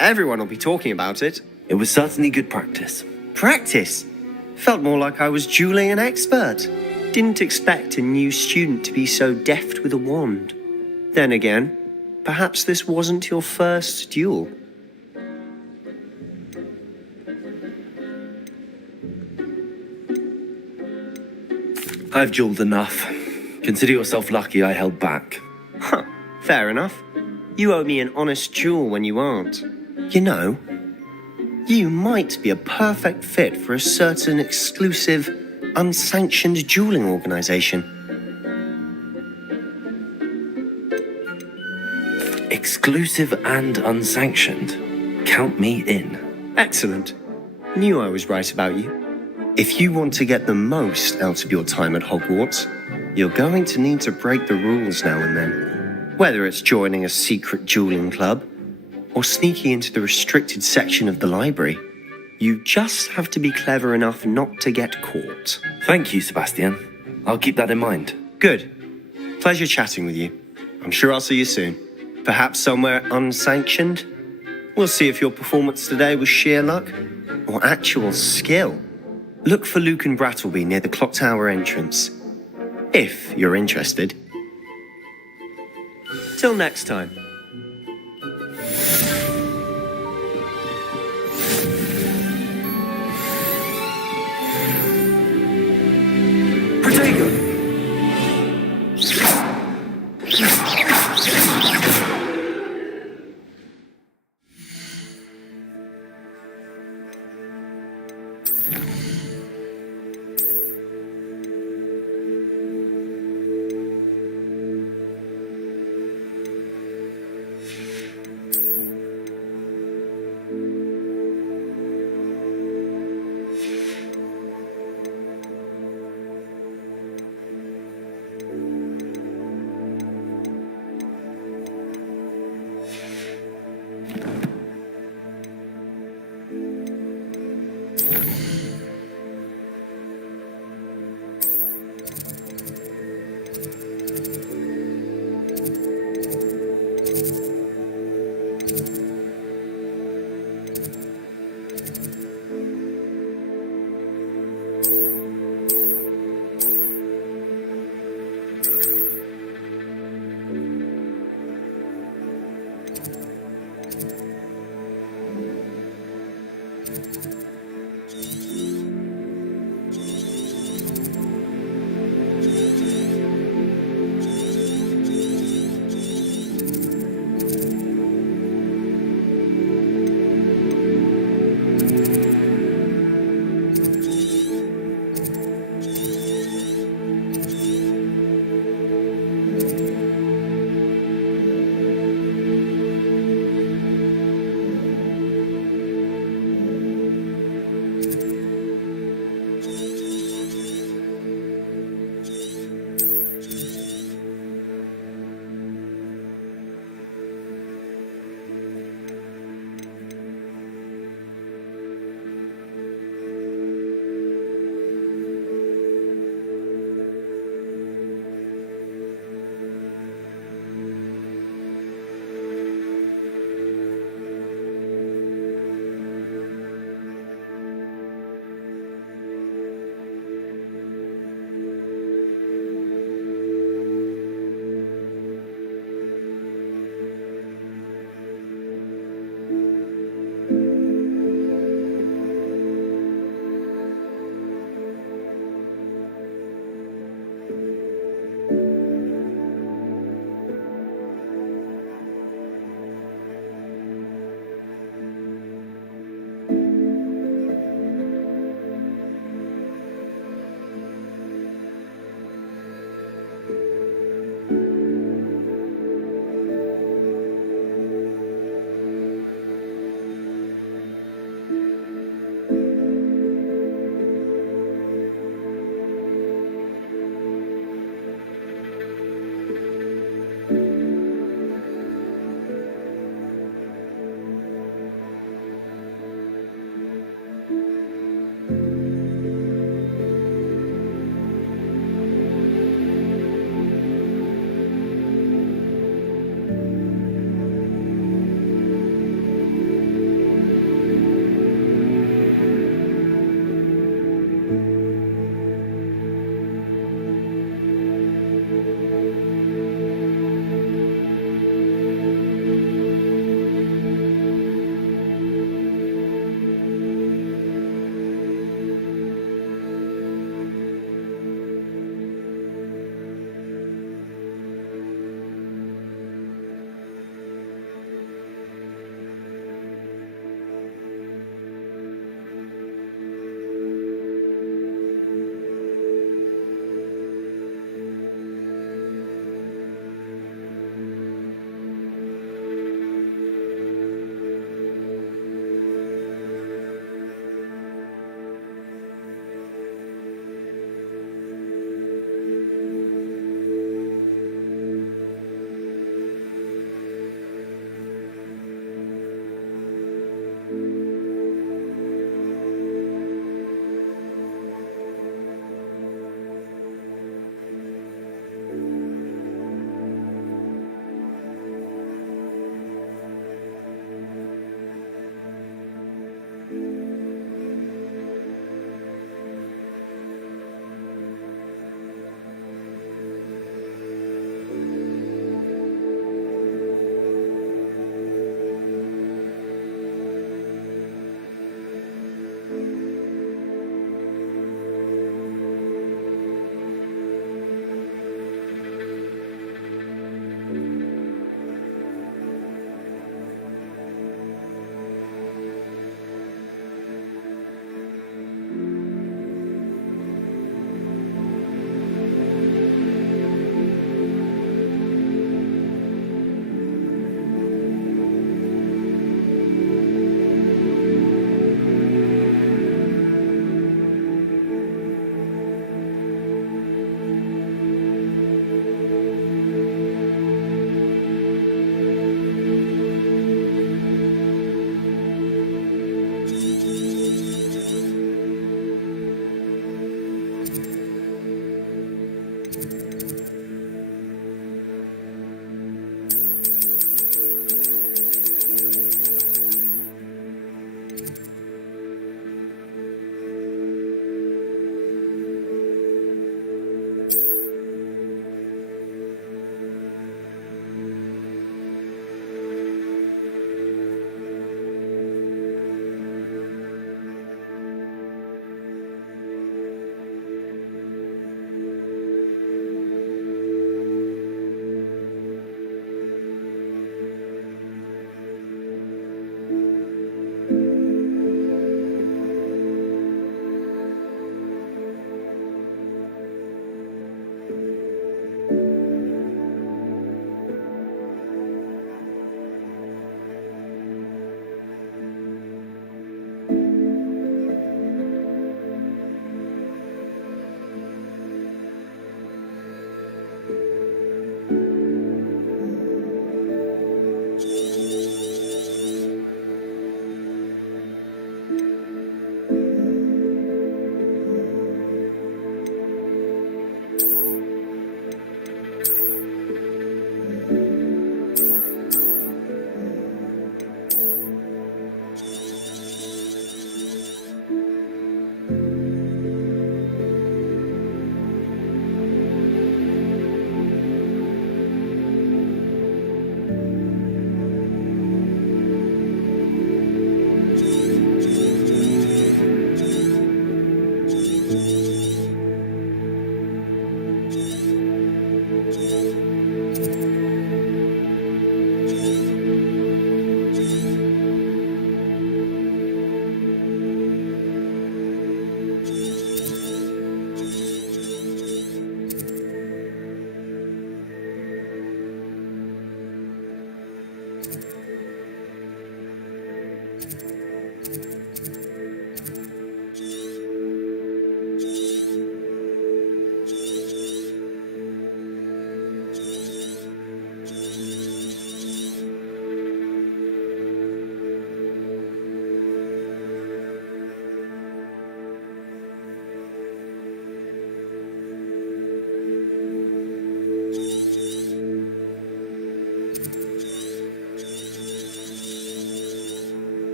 Everyone will be talking about it. It was certainly good practice. Practice? Felt more like I was dueling an expert. Didn't expect a new student to be so deft with a wand. Then again, perhaps this wasn't your first duel. I've dueled enough. Consider yourself lucky I held back. Huh, fair enough. You owe me an honest duel when you aren't. You know, you might be a perfect fit for a certain exclusive, unsanctioned dueling organization. Exclusive and unsanctioned. Count me in. Excellent. Knew I was right about you. If you want to get the most out of your time at Hogwarts, you're going to need to break the rules now and then. Whether it's joining a secret dueling club or sneaking into the restricted section of the library, you just have to be clever enough not to get caught. Thank you, Sebastian. I'll keep that in mind. Good. Pleasure chatting with you. I'm sure I'll see you soon. Perhaps somewhere unsanctioned? We'll see if your performance today was sheer luck or actual skill. Look for Luke and Brattleby near the clock tower entrance, if you're interested. Till next time.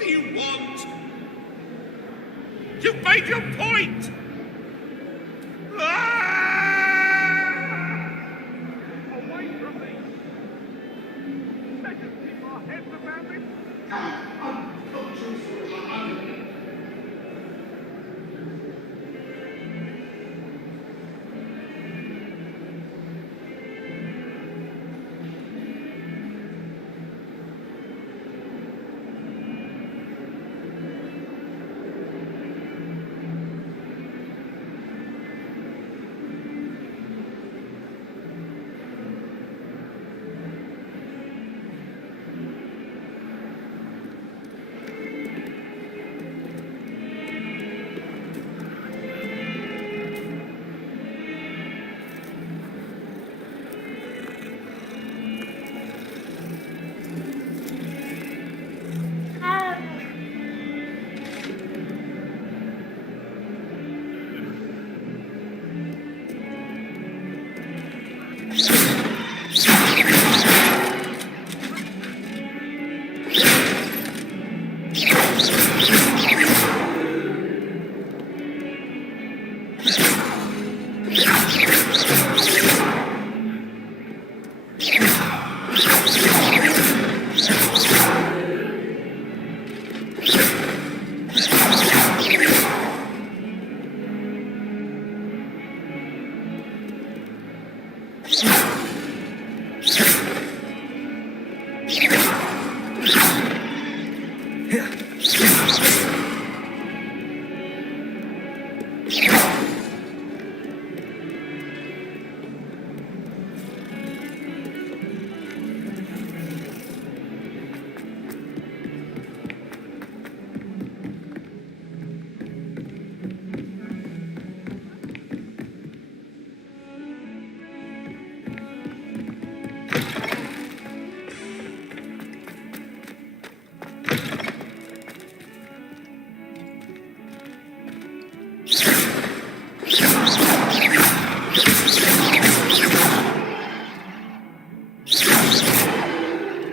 do you want? You've made your point! Away from me! Let us keep our heads about it!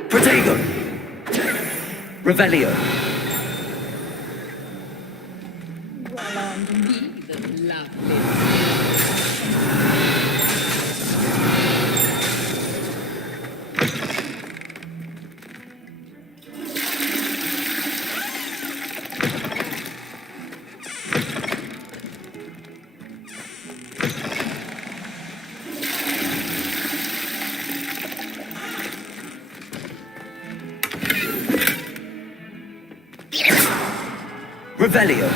Protego! Revelio! Well, on me, the lovely. Revelio!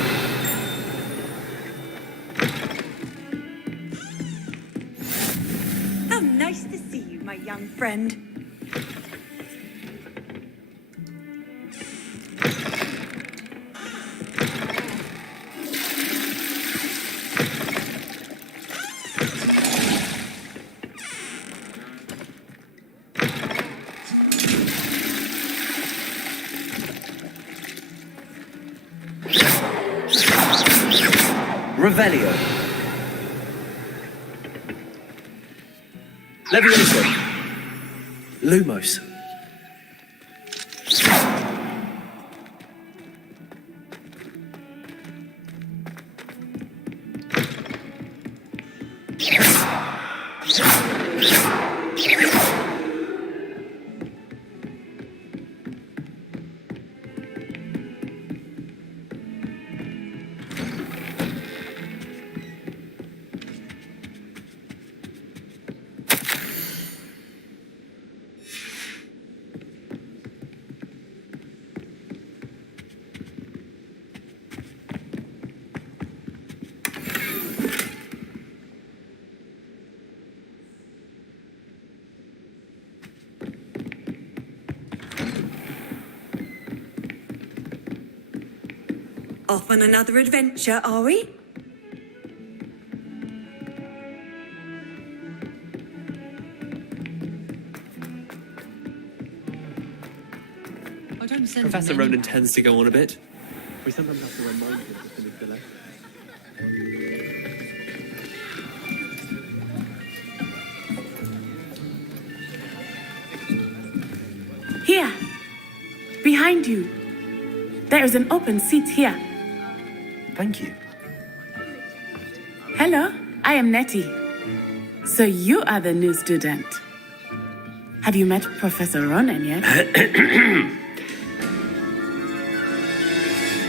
How nice to see you, my young friend. Revelio! Levioso! Lumos! Off on another adventure, are we? I don't send Professor them Ronan anywhere. tends to go on a bit. We sometimes have to remind him to finish the lesson. Here, behind you. There is an open seat here. Thank you. Hello, I am Nettie. So you are the new student. Have you met Professor Ronan yet?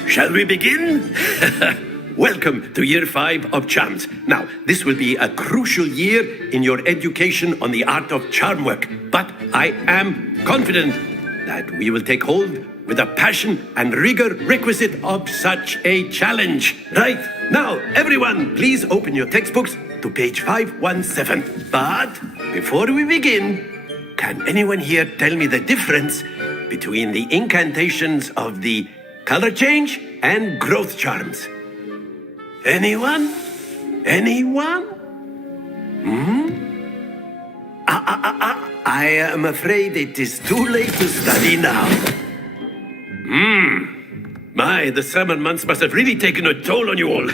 Shall we begin? Welcome to Year 5 of Charms. Now, this will be a crucial year in your education on the art of charm work, but I am confident that we will take hold with the passion and rigor requisite of such a challenge. Right, now, everyone, please open your textbooks to page 517. But before we begin, can anyone here tell me the difference between the incantations of the color change and growth charms? Anyone? Anyone? I am afraid it is too late to study now. My, the summer months must have really taken a toll on you all.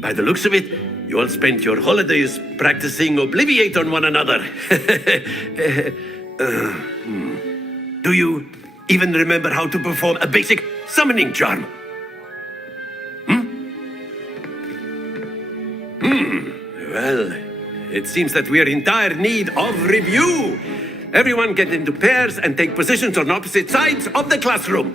By the looks of it, you all spent your holidays practicing Obliviate on one another. Do you even remember how to perform a basic summoning charm? Well, it seems that we are in dire need of review. Everyone get into pairs and take positions on opposite sides of the classroom.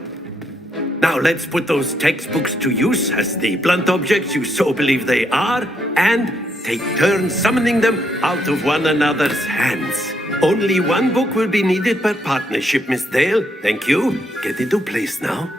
Now let's put those textbooks to use as the blunt objects you so believe they are, and take turns summoning them out of one another's hands. Only one book will be needed per partnership, Miss Dale. Thank you. Get into place now.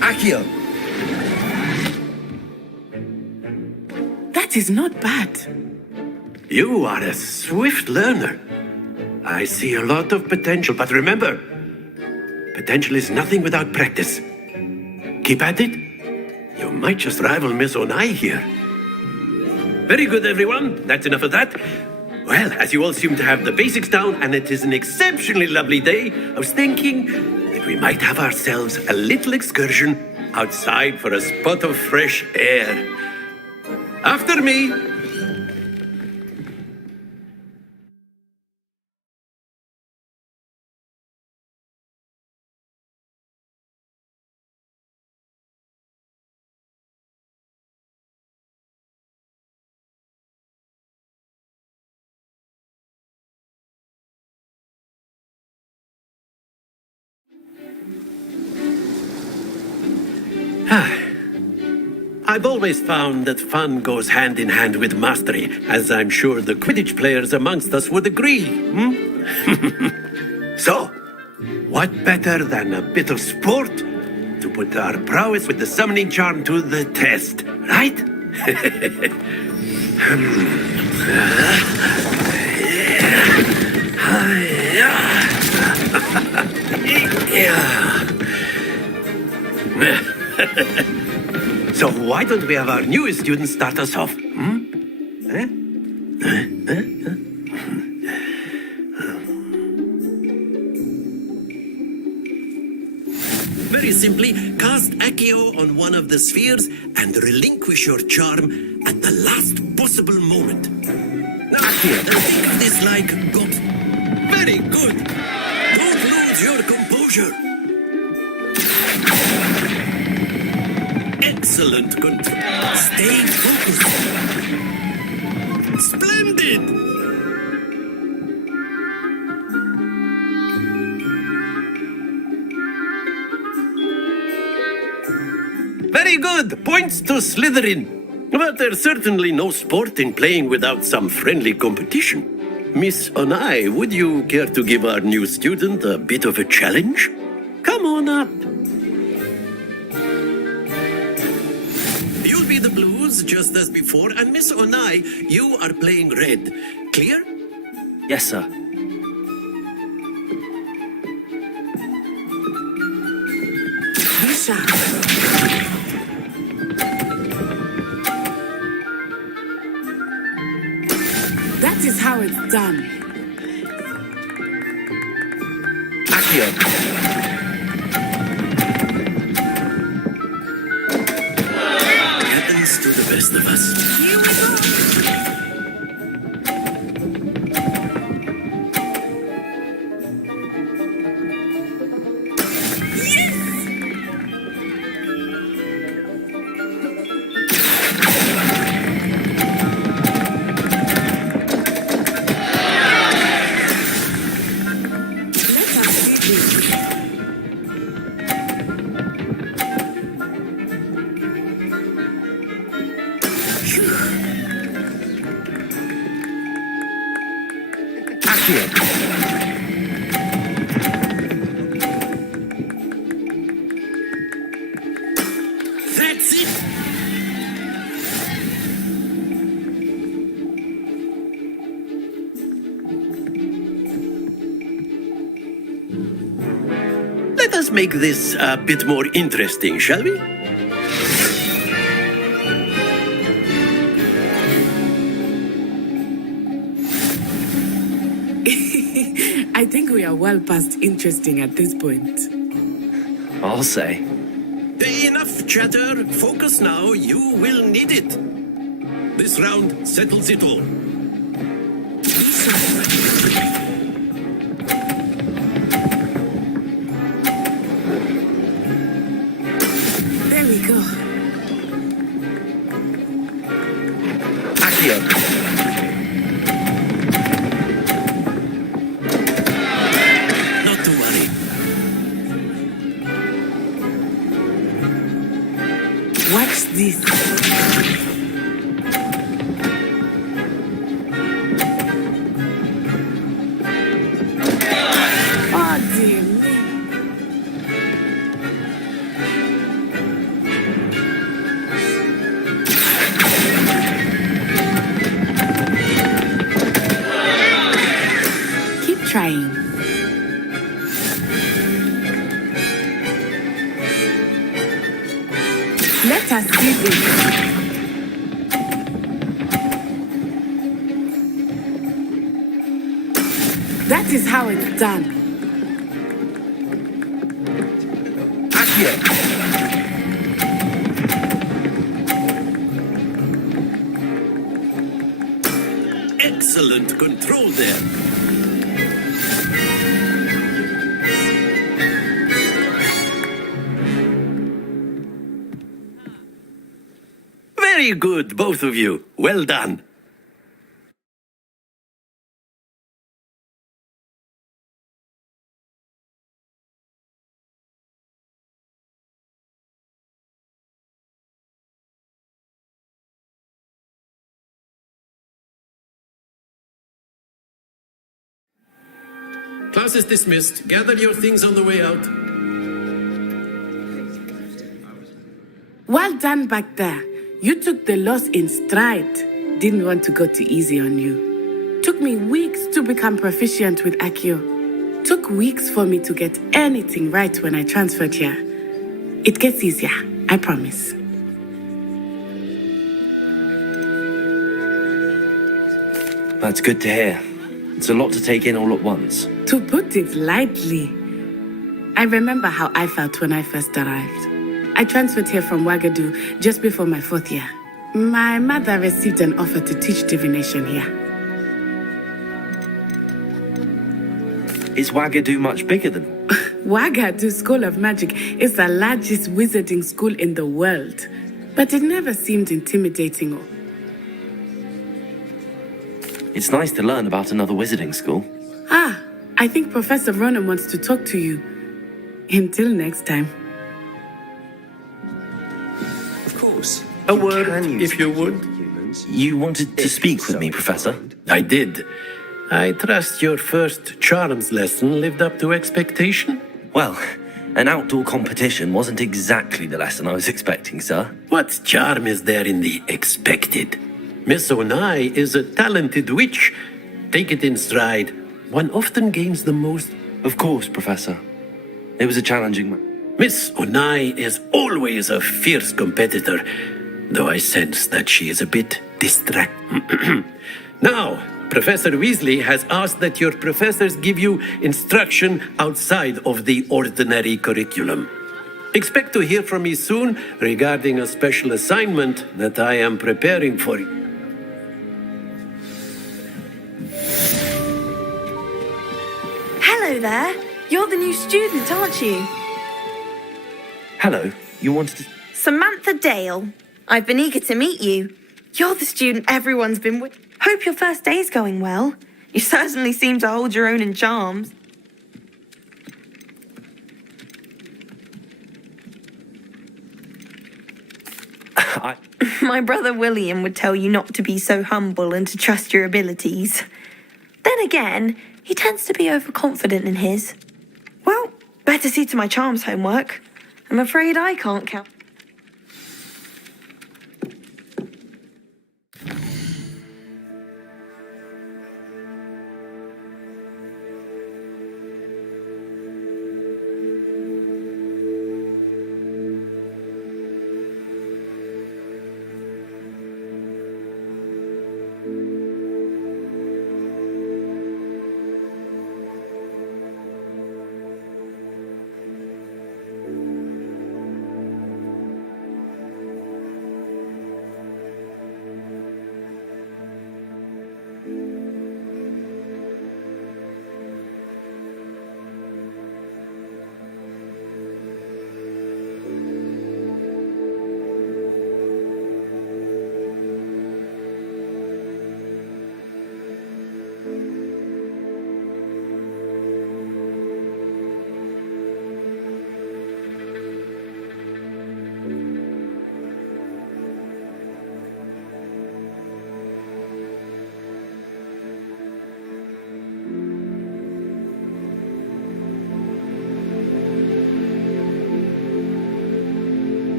Akio. That is not bad. You are a swift learner. I see a lot of potential, but remember, potential is nothing without practice. Keep at it. You might just rival Miss Onai here. Very good, everyone. That's enough of that. Well, as you all seem to have the basics down, and it is an exceptionally lovely day, I was thinking that we might have ourselves a little excursion outside for a spot of fresh air. After me. I've always found that fun goes hand in hand with mastery, as I'm sure the Quidditch players amongst us would agree. So, what better than a bit of sport to put our prowess with the summoning charm to the test, right? So why don't we have our newest student start us off? Very simply, cast Accio on one of the spheres and relinquish your charm at the last possible moment. Now, think of this like Very good. Don't lose your composure. Excellent control. Stay focused. Splendid! Very good. Points to Slytherin. But there's certainly no sport in playing without some friendly competition. Miss Onai, would you care to give our new student a bit of a challenge? Come on up. You'll be the blues just as before, and Miss Onai, you are playing red. Clear? Yes, sir. Misha. That is how it's done. Accio. Happens to the best of us. That's it! Let us make this a bit more interesting, shall we? I think we are well past interesting at this point. I'll say. Enough chatter. Focus now. You will need it. This round settles it all. There we go. Accio. Not to worry. Watch this. Oh, dear me. Keep trying. Let us see this. That is how it's done. Excellent control there. Very good, both of you. Well done. Class is dismissed. Gather your things on the way out. Well done back there. You took the loss in stride. Didn't want to go too easy on you. Took me weeks to become proficient with Accio. Took weeks for me to get anything right when I transferred here. It gets easier, I promise. That's good to hear. It's a lot to take in all at once. To put it lightly, I remember how I felt when I first arrived. I transferred here from Wagadu just before my 4th year. My mother received an offer to teach divination here. Is Wagadu much bigger than... Wagadu School of Magic is the largest wizarding school in the world, but it never seemed intimidating or... It's nice to learn about another wizarding school. Ah, I think Professor Ronan wants to talk to you. Until next time. Of course. A word, if you would. You wanted to speak with me, Professor? I did. I trust your first charms lesson lived up to expectation? Well, an outdoor competition wasn't exactly the lesson I was expecting, sir. What charm is there in the expected? Miss Onai is a talented witch. Take it in stride. One often gains the most. Of course, Professor. It was a challenging... Miss Onai is always a fierce competitor, though I sense that she is a bit distracted. Now, Professor Weasley has asked that your professors give you instruction outside of the ordinary curriculum. Expect to hear from me soon regarding a special assignment that I am preparing for you. Hello there. You're the new student, aren't you? Hello, you wanted to... Samantha Dale. I've been eager to meet you. You're the student everyone's been with. Hope your first day's going well. You certainly seem to hold your own in charms. My brother William would tell you not to be so humble and to trust your abilities. Then again, he tends to be overconfident in his. Well, better see to my charms homework. I'm afraid I can't count.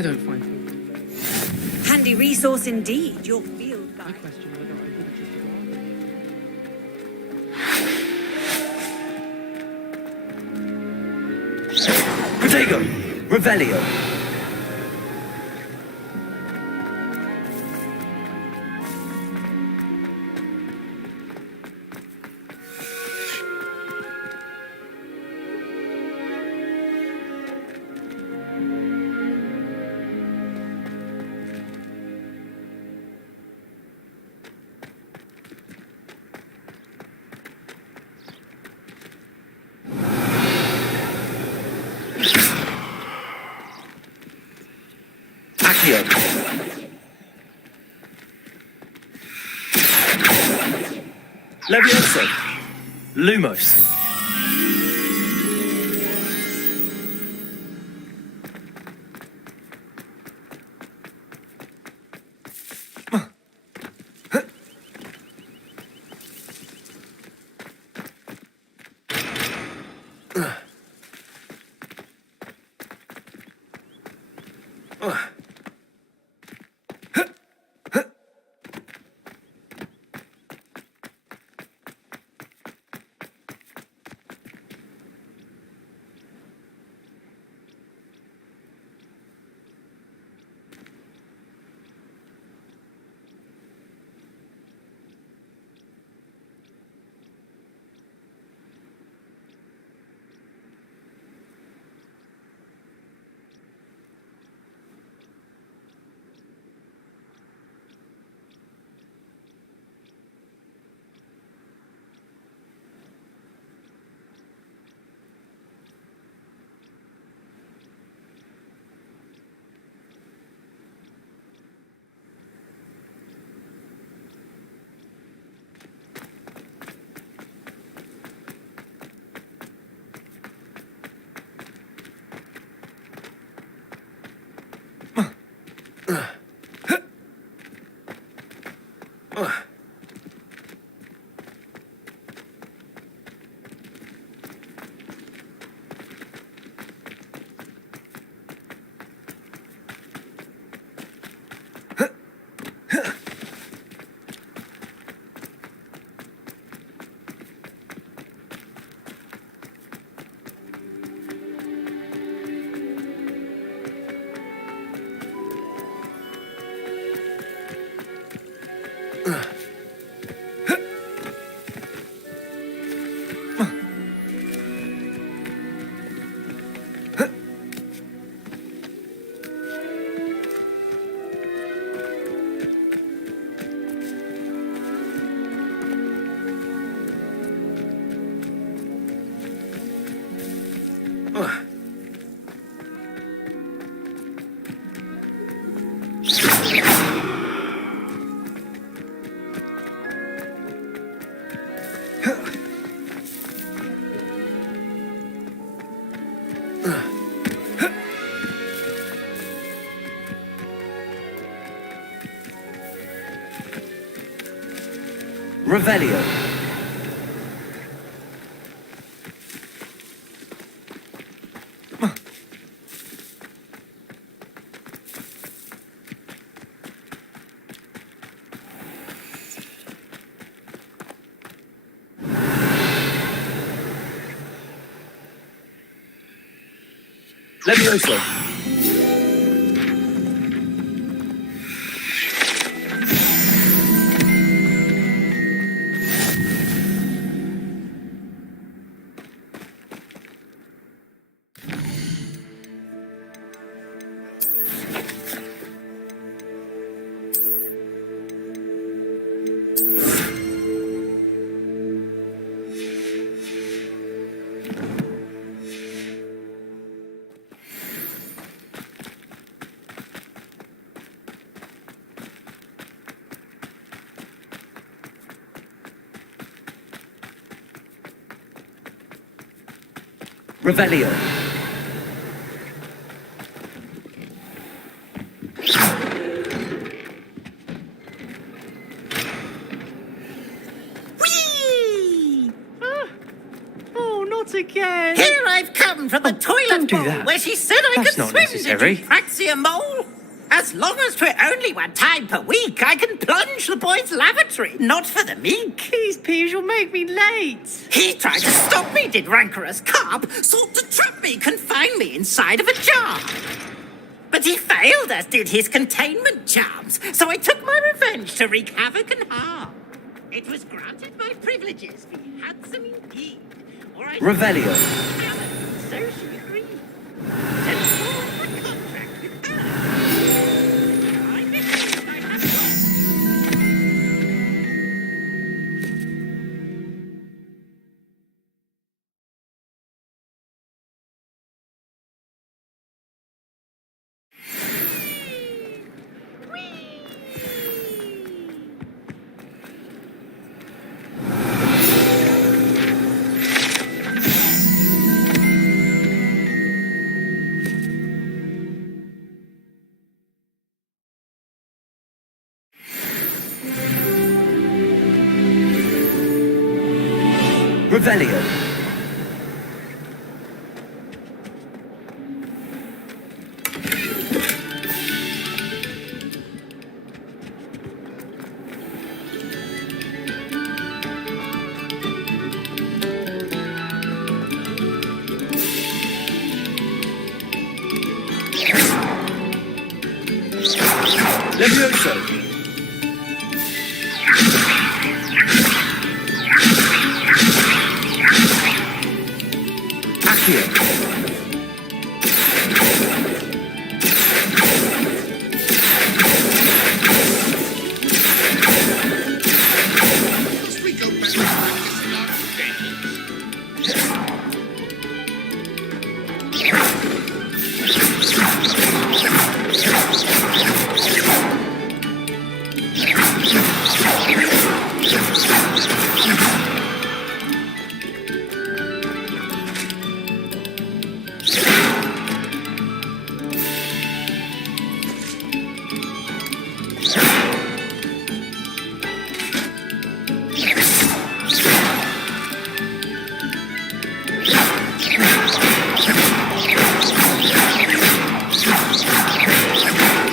I don't find food. Handy resource indeed, your field guide. I question whether I would have just Protego! Revelio! Accio. Levioso. Lumos. Revelio. Levioso. Revelio. Oh, not again. Here I've come from the toilet do bowl that. where she said I That's could not swim, necessary. did you Praxia mole? As long as 'twere only one time per week, I can plunge the boy's lavatory, not for the meek. These peas will make me late. He tried to stop me, did rancorous carp, sought to trap me, confine me inside of a jar. But he failed, as did his containment charms, so I took my revenge to wreak havoc and harm. It was granted my privileges, be handsome indeed, or I... Revelio. So she agreed. And formed the contract with her. I believe I have lost. Revelio. Levioso. Accio. Must we go back to practicing our games?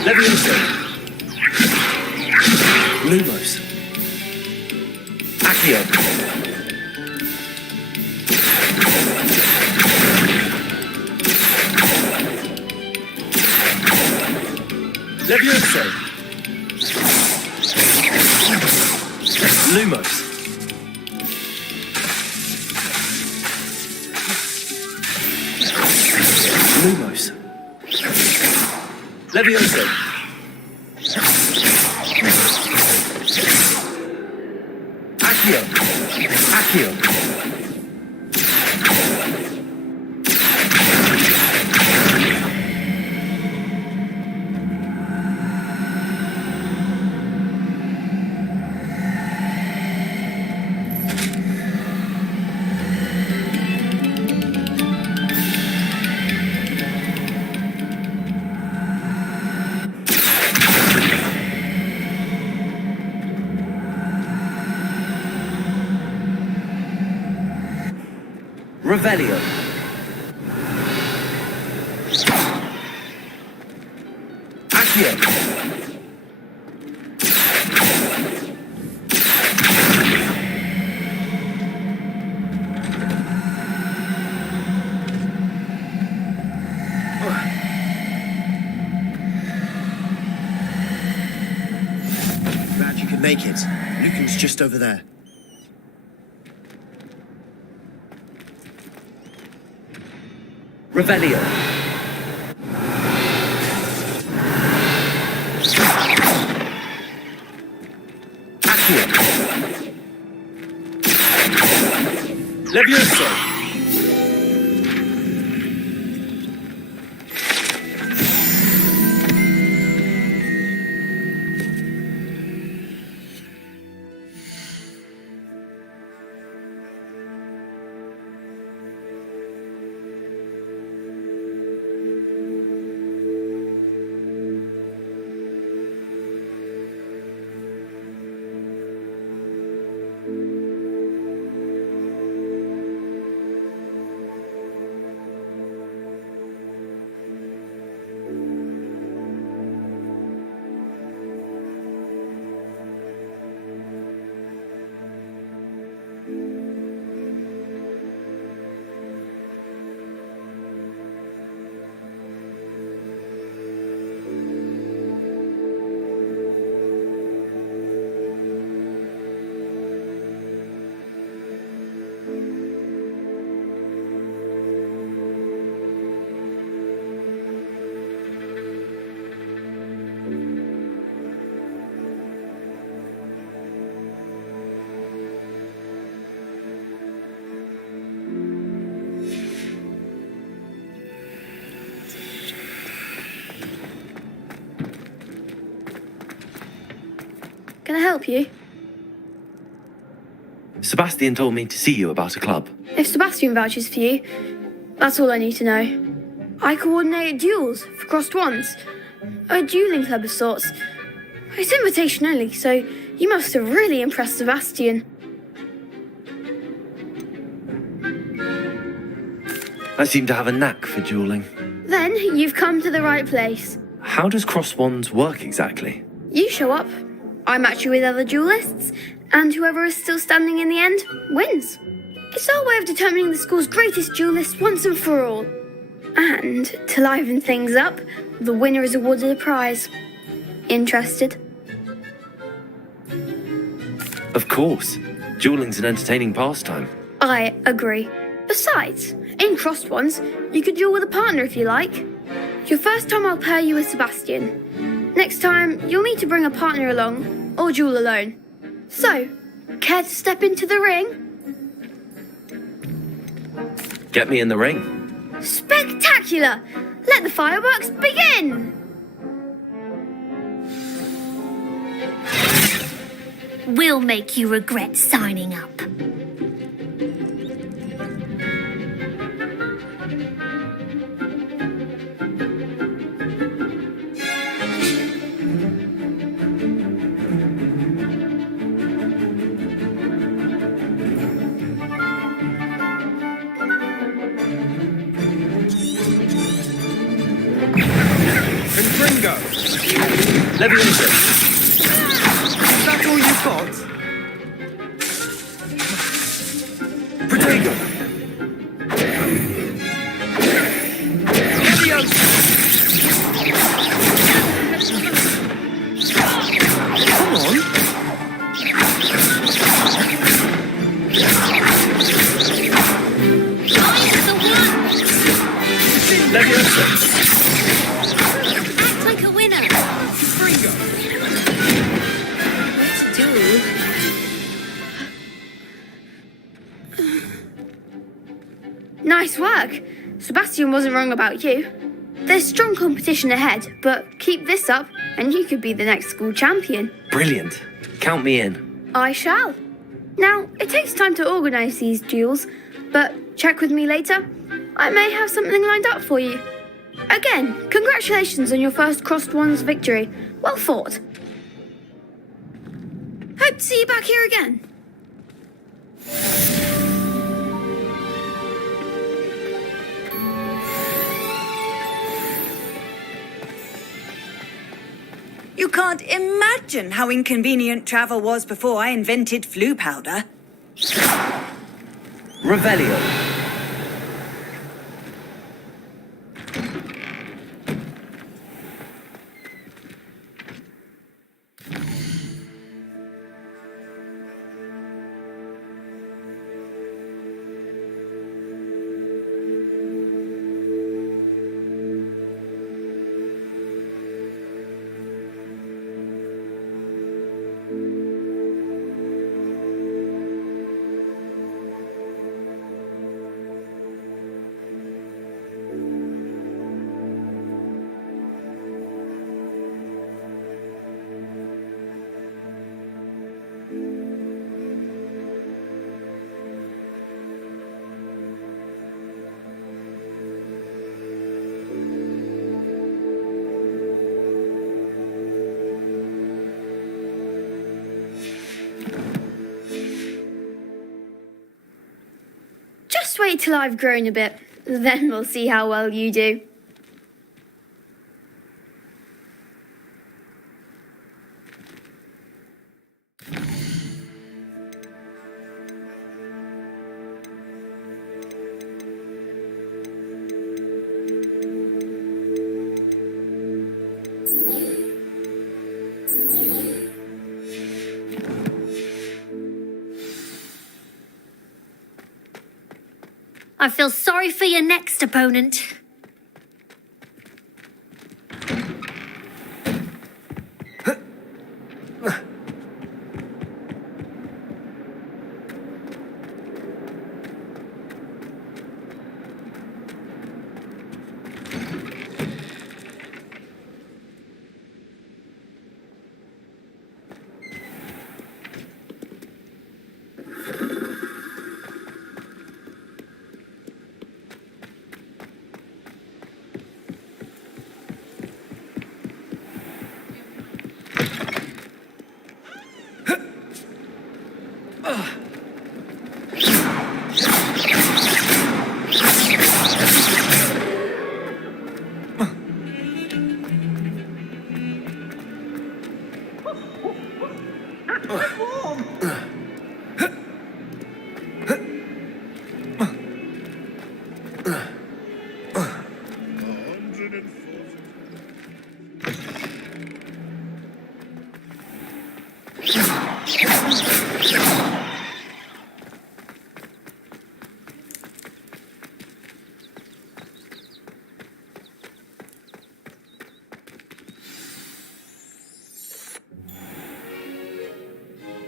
Levioso. Lumos. Accio. Levioso. Lumos. Lumos. Levioso. Accio. Accio. Revelio. Accio. Glad you could make it. Lucan's just over there. Revelio. Accio. Levioso. Can I help you? Sebastian told me to see you about a club. If Sebastian vouches for you, that's all I need to know. I coordinate duels for crossed ones. A dueling club of sorts. It's invitation only, so you must have really impressed Sebastian. I seem to have a knack for dueling. Then you've come to the right place. How does cross wands work exactly? You show up, I match you with other duelists, and whoever is still standing in the end wins. It's our way of determining the school's greatest duelist once and for all. And to liven things up, the winner is awarded a prize. Interested? Of course. Dueling's an entertaining pastime. I agree. Besides, in crossed ones, you could duel with a partner if you like. Your first time I'll pair you with Sebastian. Next time, you'll need to bring a partner along, or duel alone. So, care to step into the ring? Get me in the ring. Spectacular! Let the fireworks begin! We'll make you regret signing up. Confringo! Leviosa! Is that all you've got? Protego! Leviosa! Come on! Leviosa! Act like a winner. Fringo! Let's do. Nice work. Sebastian wasn't wrong about you. There's strong competition ahead, but keep this up and you could be the next school champion. Brilliant. Count me in. I shall. Now, it takes time to organise these duels, but check with me later. I may have something lined up for you. Again, congratulations on your first Crossed Ones victory. Well fought. Hope to see you back here again. You can't imagine how inconvenient travel was before I invented flu powder. Revelio. Just wait till I've grown a bit, then we'll see how well you do. I feel sorry for your next opponent.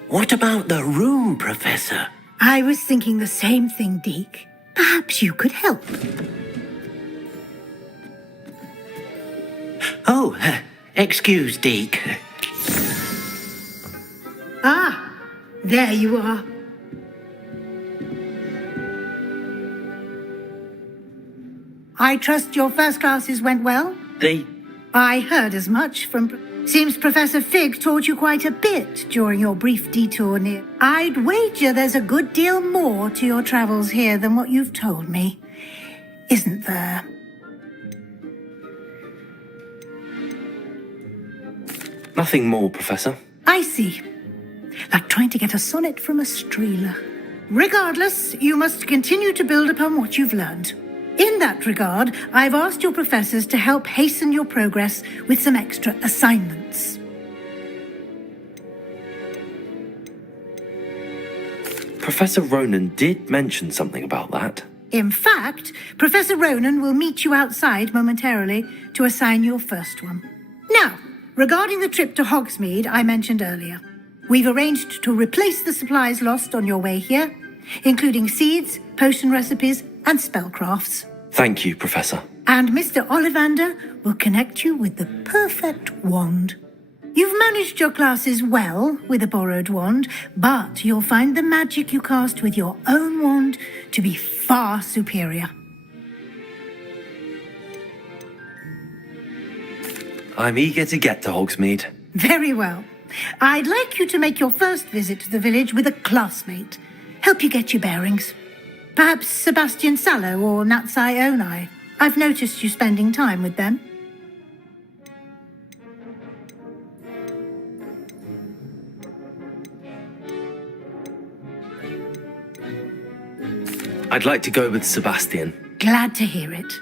What about the room, Professor? I was thinking the same thing, Deke. Perhaps you could help. Oh, excuse, Deke. Ah, there you are. I trust your first classes went well? I heard as much from... Seems Professor Fig taught you quite a bit during your brief detour near... I'd wager there's a good deal more to your travels here than what you've told me. Isn't there? Nothing more, Professor. I see. Like trying to get a sonnet from a streeler. Regardless, you must continue to build upon what you've learned. In that regard, I've asked your professors to help hasten your progress with some extra assignments. Professor Ronan did mention something about that. In fact, Professor Ronan will meet you outside momentarily to assign your first one. Now, regarding the trip to Hogsmeade I mentioned earlier, we've arranged to replace the supplies lost on your way here, including seeds, potion recipes, and spellcrafts. Thank you, Professor. And Mr. Ollivander will connect you with the perfect wand. You've managed your classes well with a borrowed wand, but you'll find the magic you cast with your own wand to be far superior. I'm eager to get to Hogsmeade. Very well. I'd like you to make your first visit to the village with a classmate. Help you get your bearings. Perhaps Sebastian Sallow or Natsai Onai. I've noticed you spending time with them. I'd like to go with Sebastian. Glad to hear it.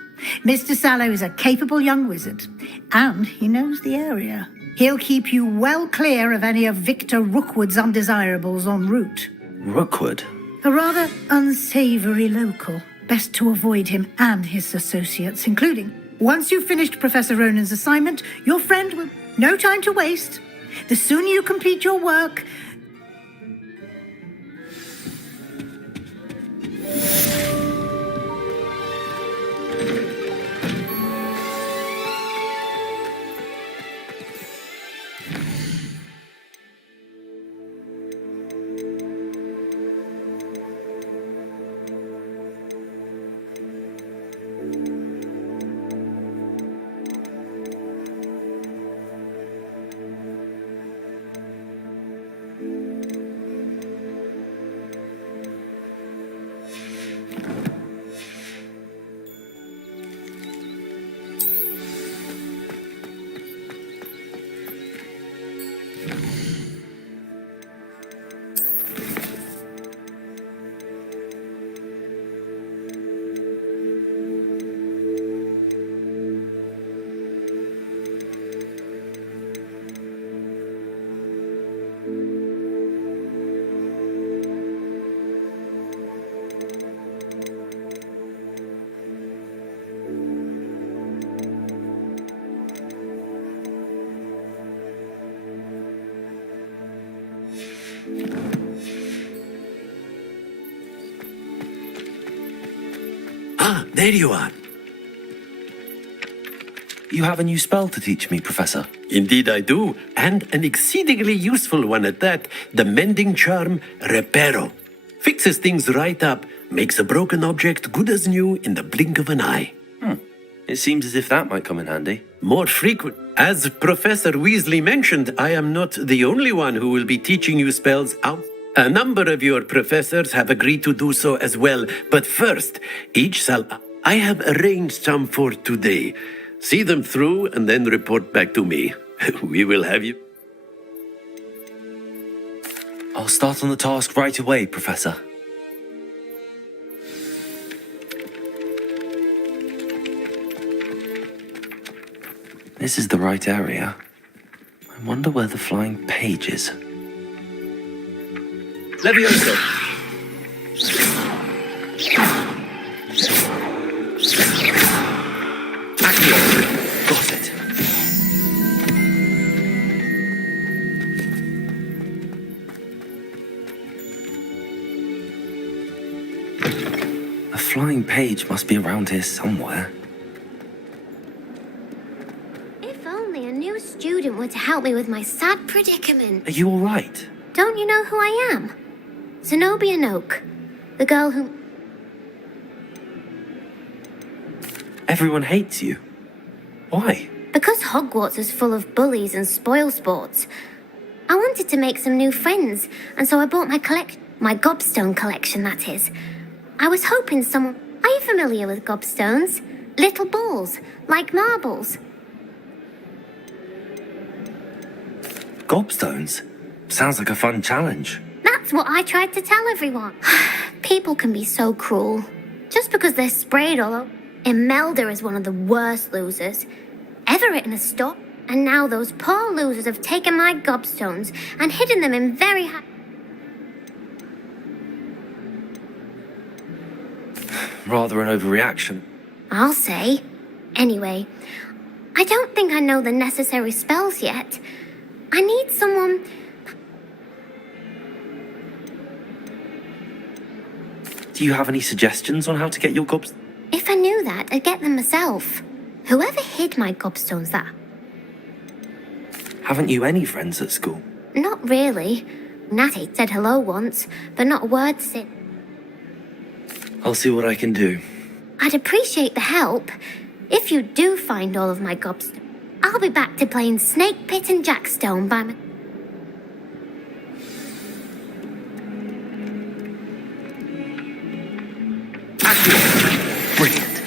Mr. Sallow is a capable young wizard, and he knows the area. He'll keep you well clear of any of Victor Rookwood's undesirables en route. Rookwood? A rather unsavory local. Best to avoid him and his associates, including... Once you've finished Professor Ronan's assignment, your friend will... No time to waste. The sooner you complete your work... Ah, there you are. You have a new spell to teach me, Professor. Indeed I do, and an exceedingly useful one at that. The mending charm, Reparo. Fixes things right up, makes a broken object good as new in the blink of an eye. It seems as if that might come in handy. More frequent. As Professor Weasley mentioned, I am not the only one who will be teaching you spells out. A number of your professors have agreed to do so as well. But first, I have arranged some for today. See them through and then report back to me. We will have you. I'll start on the task right away, Professor. This is the right area. I wonder where the flying page is. Levioso! Accio! Got it. A flying page must be around here somewhere. If only a new student were to help me with my sad predicament. Are you all right? Don't you know who I am? Zenobia Noak, the girl who... Everyone hates you. Why? Because Hogwarts is full of bullies and spoilsports. I wanted to make some new friends, and so I bought my gobstone collection, that is. I was hoping someone... Are you familiar with gobstones? Little balls, like marbles. Gobstones? Sounds like a fun challenge. That's what I tried to tell everyone. People can be so cruel. Just because they're sprayed all over. Imelda is one of the worst losers. Everett in a store. And now those poor losers have taken my gobstones and hidden them in very high... Rather an overreaction. I'll say. Anyway, I don't think I know the necessary spells yet. I need someone... Do you have any suggestions on how to get your gobs? If I knew that, I'd get them myself. Whoever hid my gobstones that... Haven't you any friends at school? Not really. Natty said hello once, but not a word since. I'll see what I can do. I'd appreciate the help. If you do find all of my gobstones, I'll be back to playing Snake Pit and Jackstone by my... Brilliant.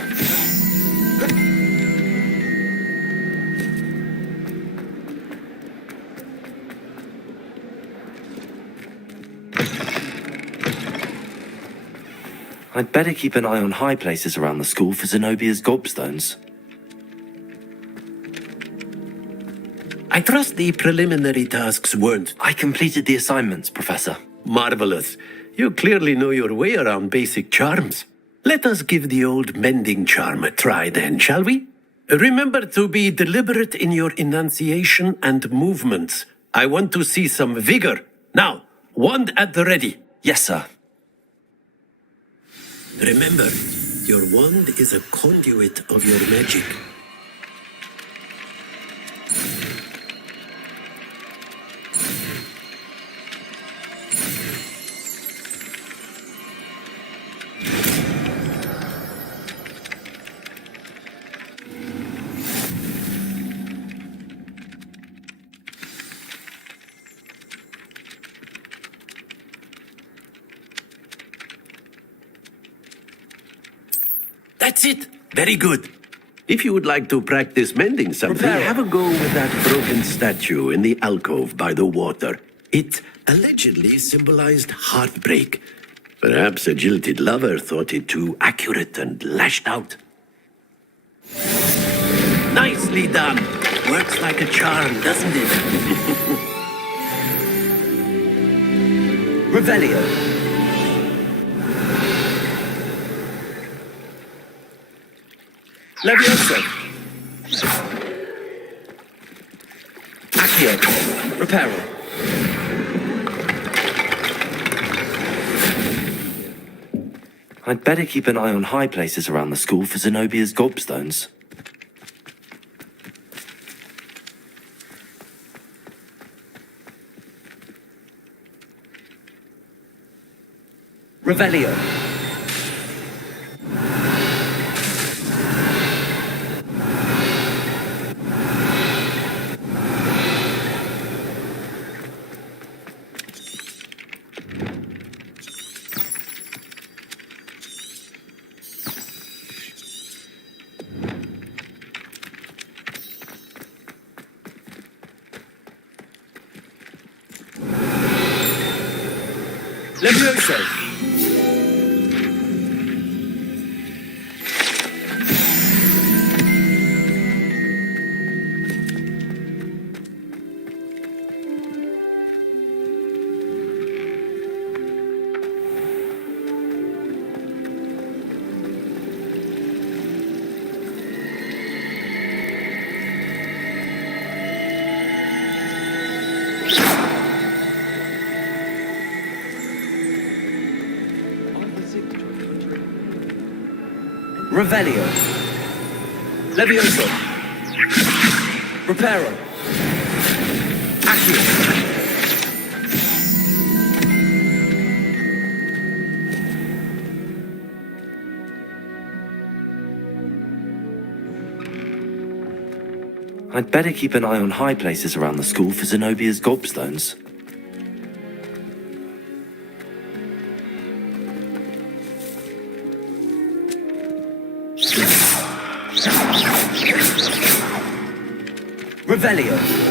I'd better keep an eye on high places around the school for Zenobia's gobstones. I trust the preliminary tasks weren't... I completed the assignments, Professor. Marvelous. You clearly know your way around basic charms. Let us give the old mending charm a try then, shall we? Remember to be deliberate in your enunciation and movements. I want to see some vigor. Now, wand at the ready. Yes, sir. Remember, your wand is a conduit of your magic. That's it. Very good. If you would like to practice mending something, have a go with that broken statue in the alcove by the water. It allegedly symbolized heartbreak. Perhaps a jilted lover thought it too accurate and lashed out. Nicely done. Works like a charm, doesn't it? Revelio. Levioso. Accio. Reparo. I'd better keep an eye on high places around the school for Zenobia's gobstones. Revelio. Levioso. Revelio. Levioso. Reparo. Accio. I'd better keep an eye on high places around the school for Zenobia's gobstones. Revelio.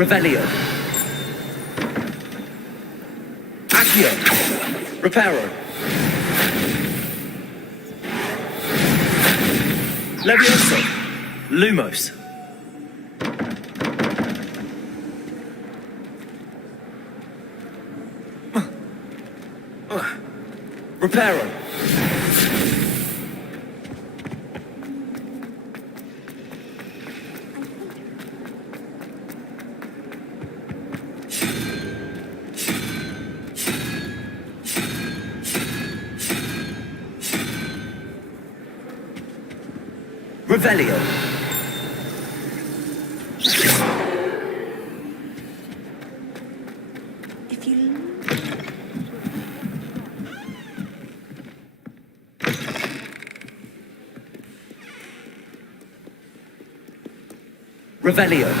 Revelio. Accio. Reparo. Levioso. Lumos. Reparo. Revelio. If you... Revelio.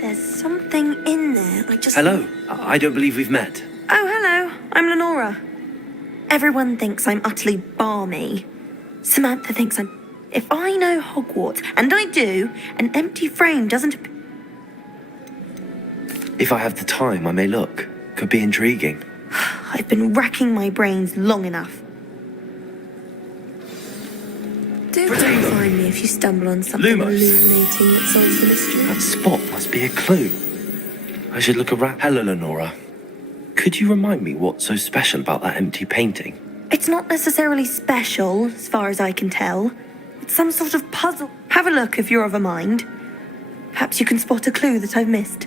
There's something in there. I just... Hello. I don't believe we've met. Oh, hello. I'm Lenora. Everyone thinks I'm utterly balmy. Samantha thinks I'm... If I know Hogwarts, and I do, an empty frame doesn't... If I have the time, I may look. Could be intriguing. I've been racking my brains long enough. Do come find me if you stumble on something Lumos. illuminating that solves the mystery. That spot must be a clue. I should look around. Hello, Lenora. Could you remind me what's so special about that empty painting? It's not necessarily special, as far as I can tell. It's some sort of puzzle. Have a look if you're of a mind. Perhaps you can spot a clue that I've missed.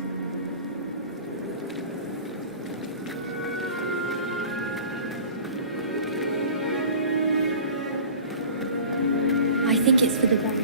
I think it's for the back.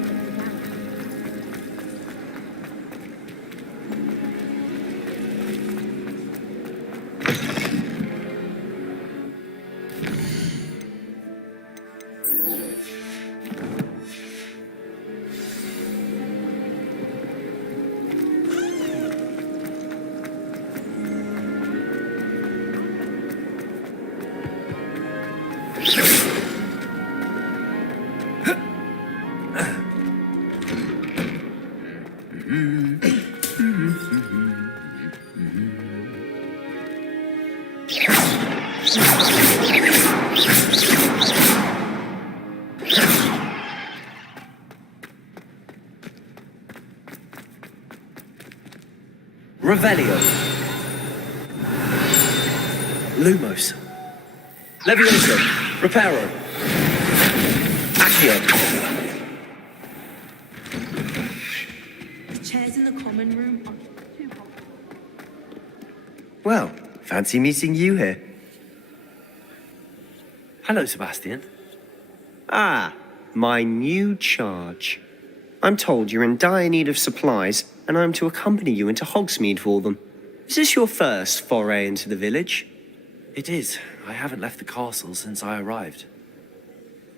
Revelio. Lumos. Levioso. Reparo. Accio. The chairs in the common room are... Well, fancy meeting you here. Hello, Sebastian. Ah, my new charge. I'm told you're in dire need of supplies, and I'm to accompany you into Hogsmeade for them. Is this your first foray into the village? It is. I haven't left the castle since I arrived.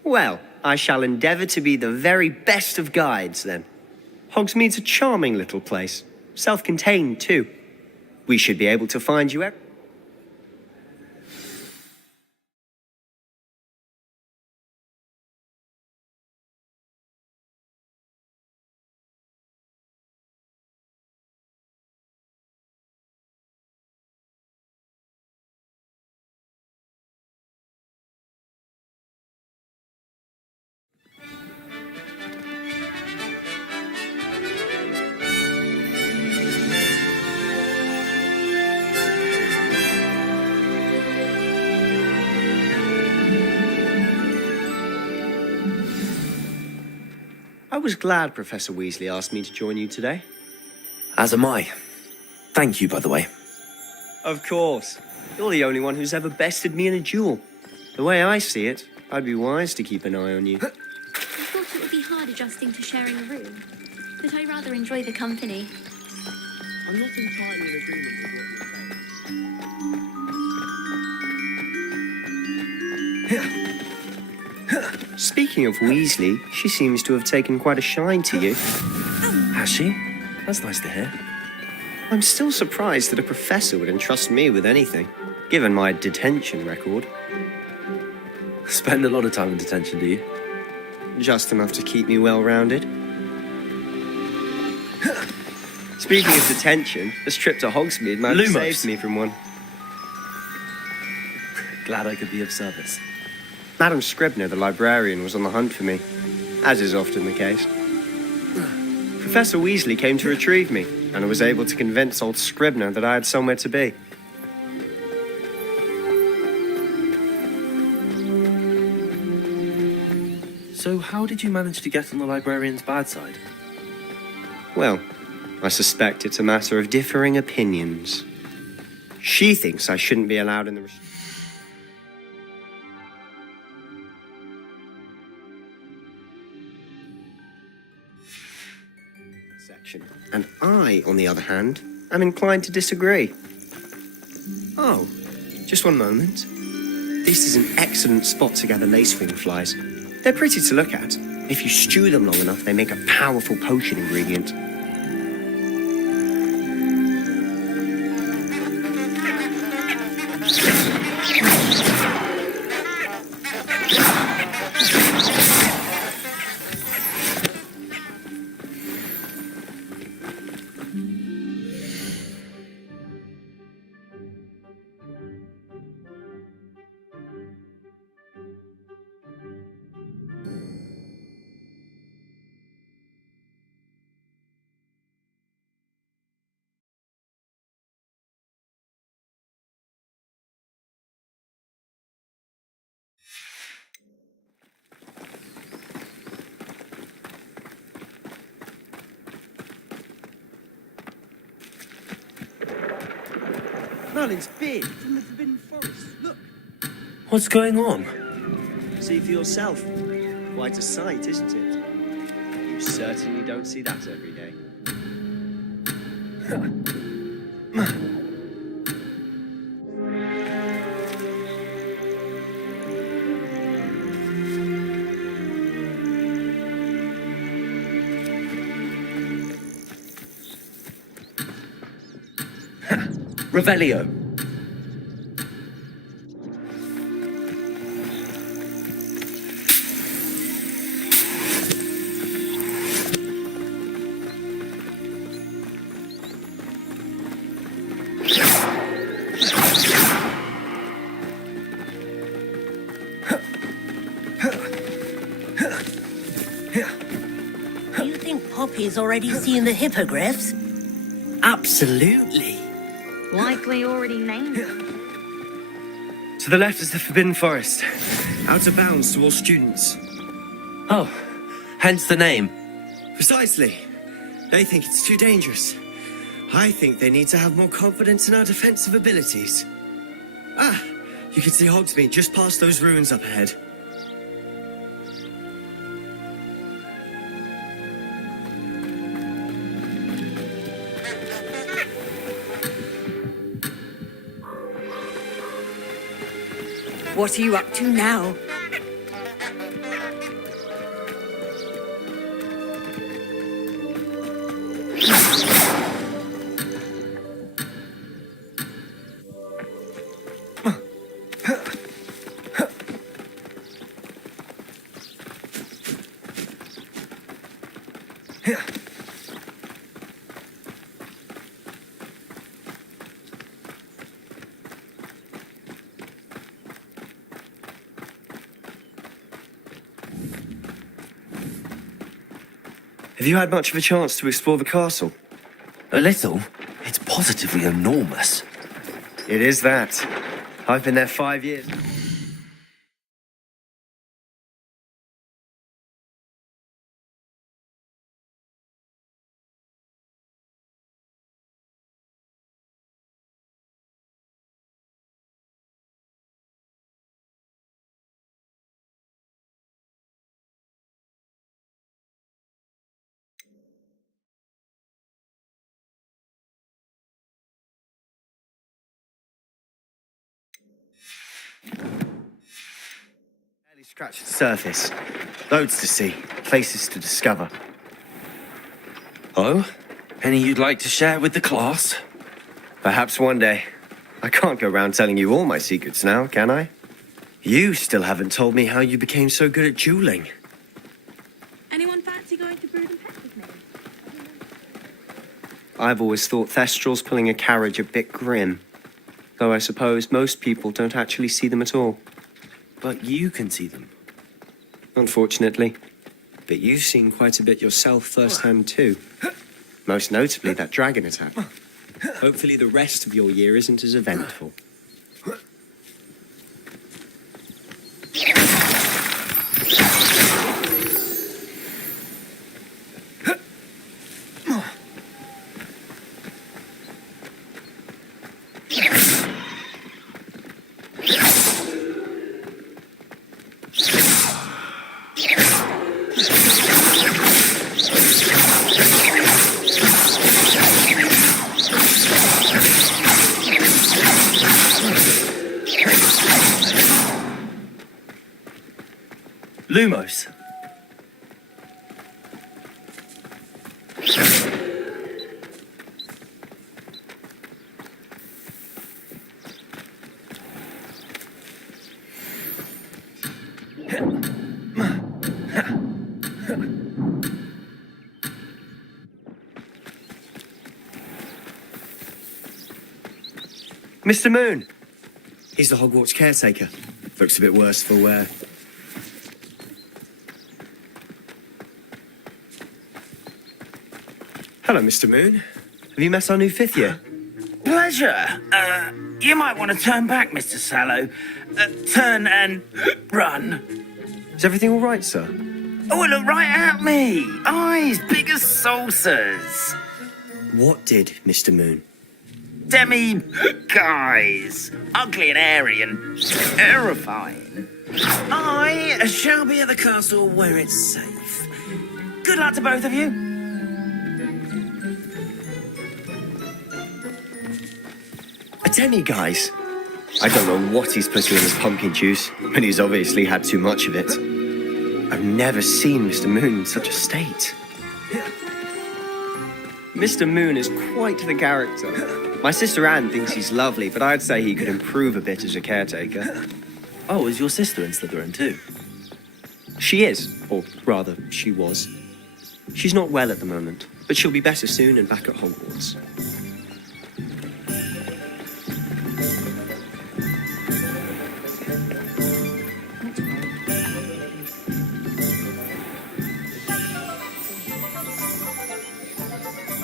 Well, I shall endeavour to be the very best of guides, then. Hogsmeade's a charming little place. Self-contained, too. We should be able to find you... I was glad Professor Weasley asked me to join you today. As am I. Thank you, by the way. Of course. You're the only one who's ever bested me in a duel. The way I see it, I'd be wise to keep an eye on you. I thought it would be hard hard adjusting to sharing a room, but I rather enjoy the company. I'm not entirely in agreement with what you're saying. Speaking of Weasley, she seems to have taken quite a shine to you. Has she? That's nice to hear. I'm still surprised that a professor would entrust me with anything, given my detention record. Spend a lot of time in detention, do you? Just enough to keep me well-rounded. Speaking of detention, this trip to Hogsmeade might have saved me from one. Glad I could be of service. Madam Scribner, the librarian, was on the hunt for me, as is often the case. Professor Weasley came to retrieve me, and I was able to convince old Scribner that I had somewhere to be. So how did you manage to get on the librarian's bad side? Well, I suspect it's a matter of differing opinions. She thinks I shouldn't be allowed in the... section. And I, on the other hand, am inclined to disagree. Oh, just one moment. This is an excellent spot to gather lacewing flies. They're pretty to look at. If you stew them long enough, they make a powerful potion ingredient. Merlin's beard from the Forbidden Forest. Look. What's going on? See for yourself. Quite a sight, isn't it? You certainly don't see that every day. Revelio. Do you think Poppy's already seen the hippogriffs? Absolutely. Likely already named them. To the left is the Forbidden Forest. Out of bounds to all students. Oh, hence the name. Precisely. They think it's too dangerous. I think they need to have more confidence in our defensive abilities. Ah, you can see Hogsmeade just past those ruins up ahead. What are you up to now? Have you had much of a chance to explore the castle? A little. It's positively enormous. It is that. I've been there 5 years. Scratched the surface. Loads to see, places to discover. Oh? Any you'd like to share with the class? Perhaps one day. I can't go around telling you all my secrets now, can I? You still haven't told me how you became so good at dueling. Anyone fancy going to Brood and Pet with me? I've always thought Thestrals pulling a carriage a bit grim. Though I suppose most people don't actually see them at all. But you can see them. Unfortunately. But you've seen quite a bit yourself firsthand too. Most notably that dragon attack. Hopefully the rest of your year isn't as eventful. Lumos. Mr. Moon! He's the Hogwarts caretaker. Looks a bit worse for wear. Hello, Mr. Moon. Have you met our new fifth year? Pleasure. You might want to turn back, Mr. Sallow. Turn and run. Is everything all right, sir? Oh, look right at me. Eyes big as saucers. What did, Mr. Moon? Guys. Ugly and airy and terrifying. I shall be at the castle where it's safe. Good luck to both of you. A demi-guise? I don't know what he's putting in his pumpkin juice, but he's obviously had too much of it. I've never seen Mr. Moon in such a state. Mr. Moon is quite the character. My sister Anne thinks he's lovely, but I'd say he could improve a bit as a caretaker. Oh, is your sister in Slytherin too? She is, or rather, she was. She's not well at the moment, but she'll be better soon and back at Hogwarts.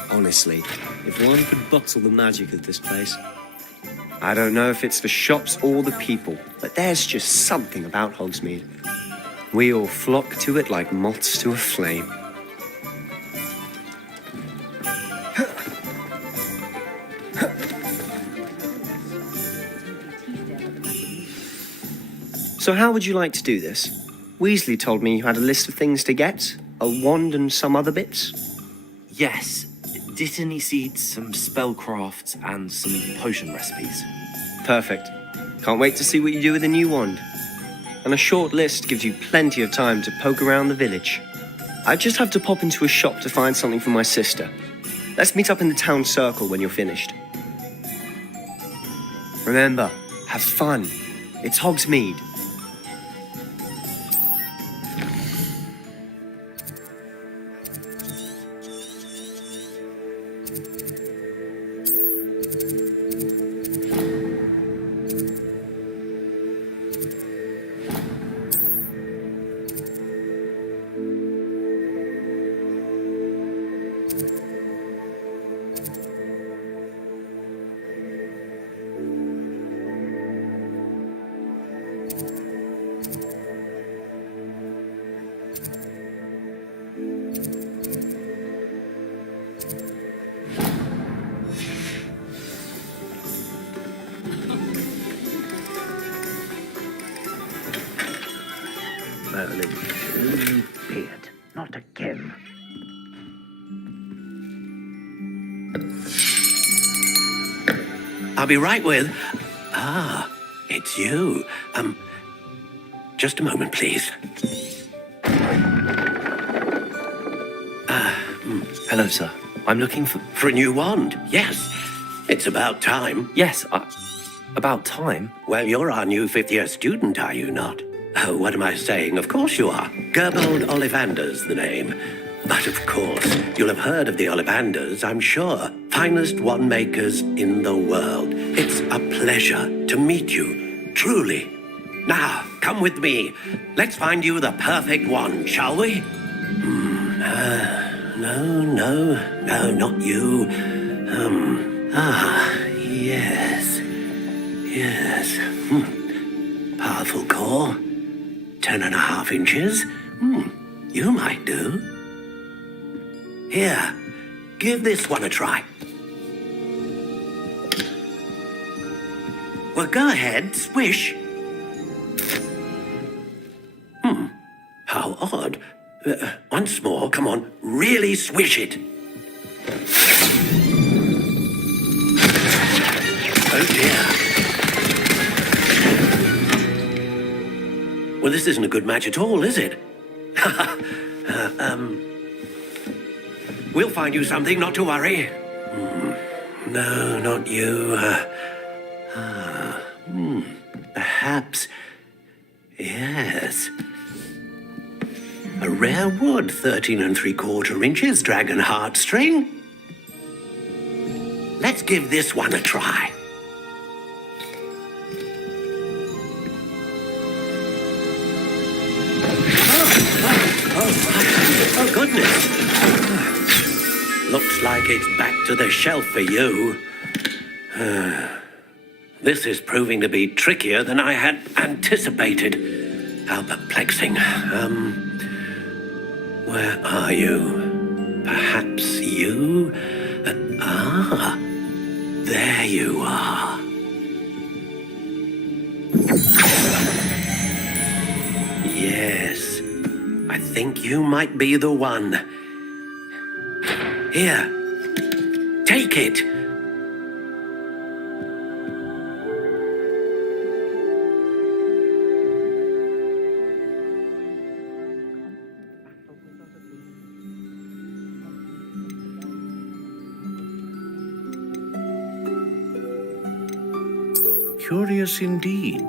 Honestly, if one could bottle the magic of this place. I don't know if it's the shops or the people, but there's just something about Hogsmeade. We all flock to it like moths to a flame. So how would you like to do this? Weasley told me you had a list of things to get, a wand and some other bits. Yes. Dittany seeds, some spellcrafts, and some potion recipes. Perfect. Can't wait to see what you do with the new wand. And a short list gives you plenty of time to poke around the village. I just have to pop into a shop to find something for my sister. Let's meet up in the town circle when you're finished. Remember, have fun. It's Hogsmeade. Beard, not again. I'll be right with... Ah, it's you. Just a moment, please. Hello, sir. I'm looking for... For a new wand, yes. It's about time. Yes, about time? Well, you're our new fifth-year student, are you not? Oh, what am I saying? Of course you are. Gerbold Ollivander's the name. But of course, you'll have heard of the Ollivanders, I'm sure. Finest wand makers in the world. It's a pleasure to meet you, truly. Now, come with me. Let's find you the perfect wand, shall we? No, not you. Yes. Powerful core. 10.5 inches. You might do. Here, give this one a try. Well, go ahead, swish. How odd. Once more, come on, really swish it. Oh dear. Well, this isn't a good match at all, is it? We'll find you something, not to worry. No, not you. Perhaps. Yes. A rare wood, 13 3/4 inches, dragon heartstring. Let's give this one a try. Oh, goodness. Looks like it's back to the shelf for you. This is proving to be trickier than I had anticipated. How perplexing. Where are you? Perhaps you? There you are. Yes, I think you might be the one. Here, take it. Curious indeed.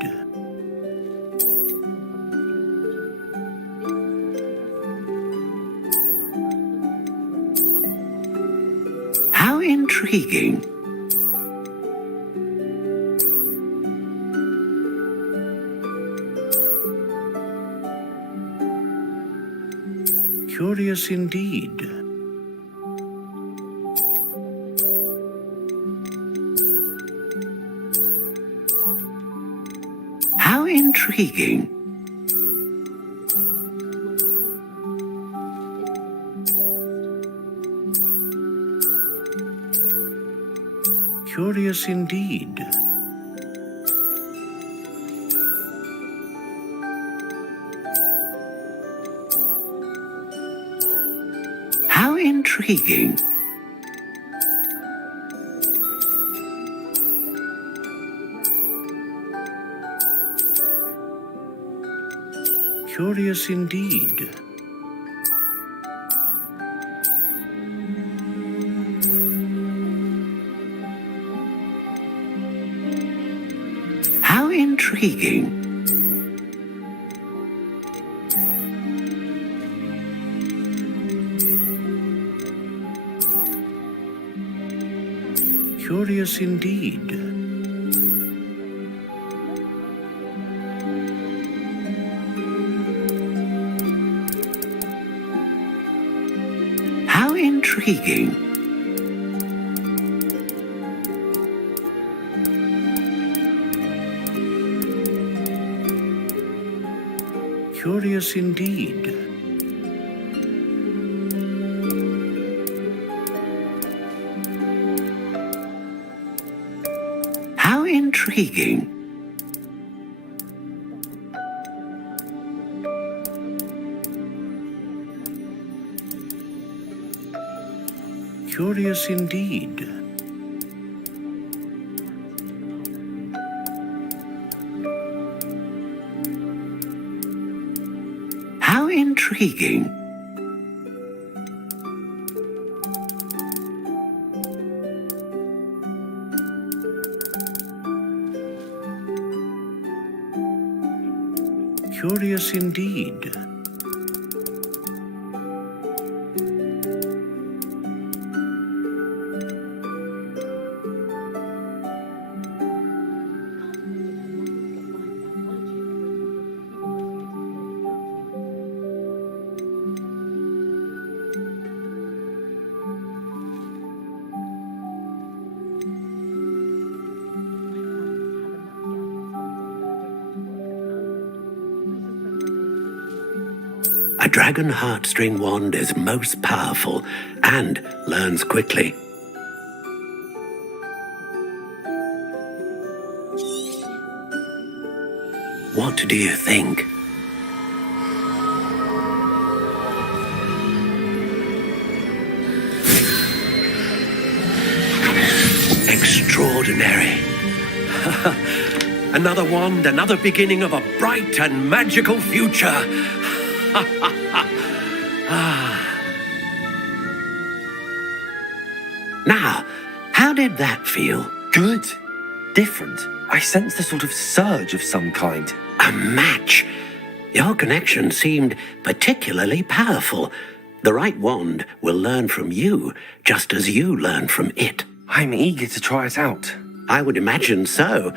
How intriguing. Curious indeed. How intriguing. Curious indeed. How intriguing. Curious indeed. How intriguing. Curious indeed. How intriguing. Curious indeed. How intriguing. Curious indeed. Intriguing. Curious indeed. A dragon heartstring wand is most powerful and learns quickly. What do you think? Extraordinary. Another wand, another beginning of a bright and magical future. Now, how did that feel? Good. Different. I sensed a sort of surge of some kind. A match. Your connection seemed particularly powerful. The right wand will learn from you, just as you learn from it. I'm eager to try it out. I would imagine so.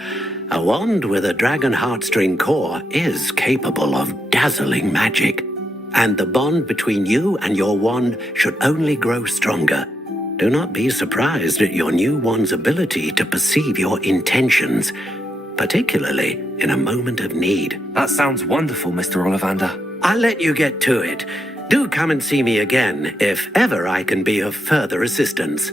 A wand with a dragon heartstring core is capable of dazzling magic. And the bond between you and your wand should only grow stronger. Do not be surprised at your new wand's ability to perceive your intentions, particularly in a moment of need. That sounds wonderful, Mr. Ollivander. I'll let you get to it. Do come and see me again if ever I can be of further assistance.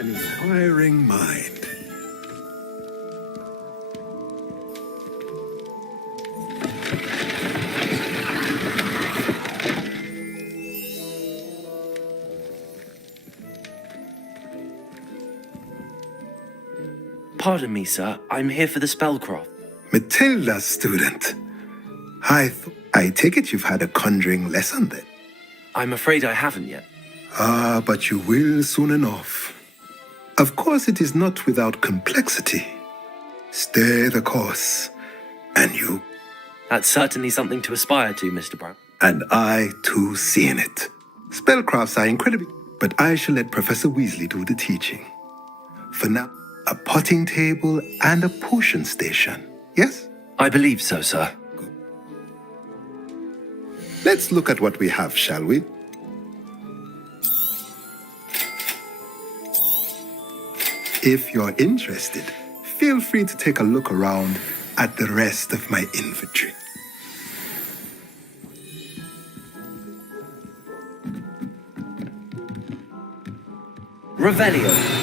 An inquiring mind. Pardon me, sir. I'm here for the spellcraft. Matilda's student. I take it you've had a conjuring lesson then? I'm afraid I haven't yet. Ah, but you will soon enough. Of course, it is not without complexity. Stay the course, and you... That's certainly something to aspire to, Mr. Brown. And I, too, see in it. Spellcrafts are incredible, but I shall let Professor Weasley do the teaching. For now, a potting table and a potion station, yes? I believe so, sir. Good. Let's look at what we have, shall we? If you're interested, feel free to take a look around at the rest of my inventory. Revelio.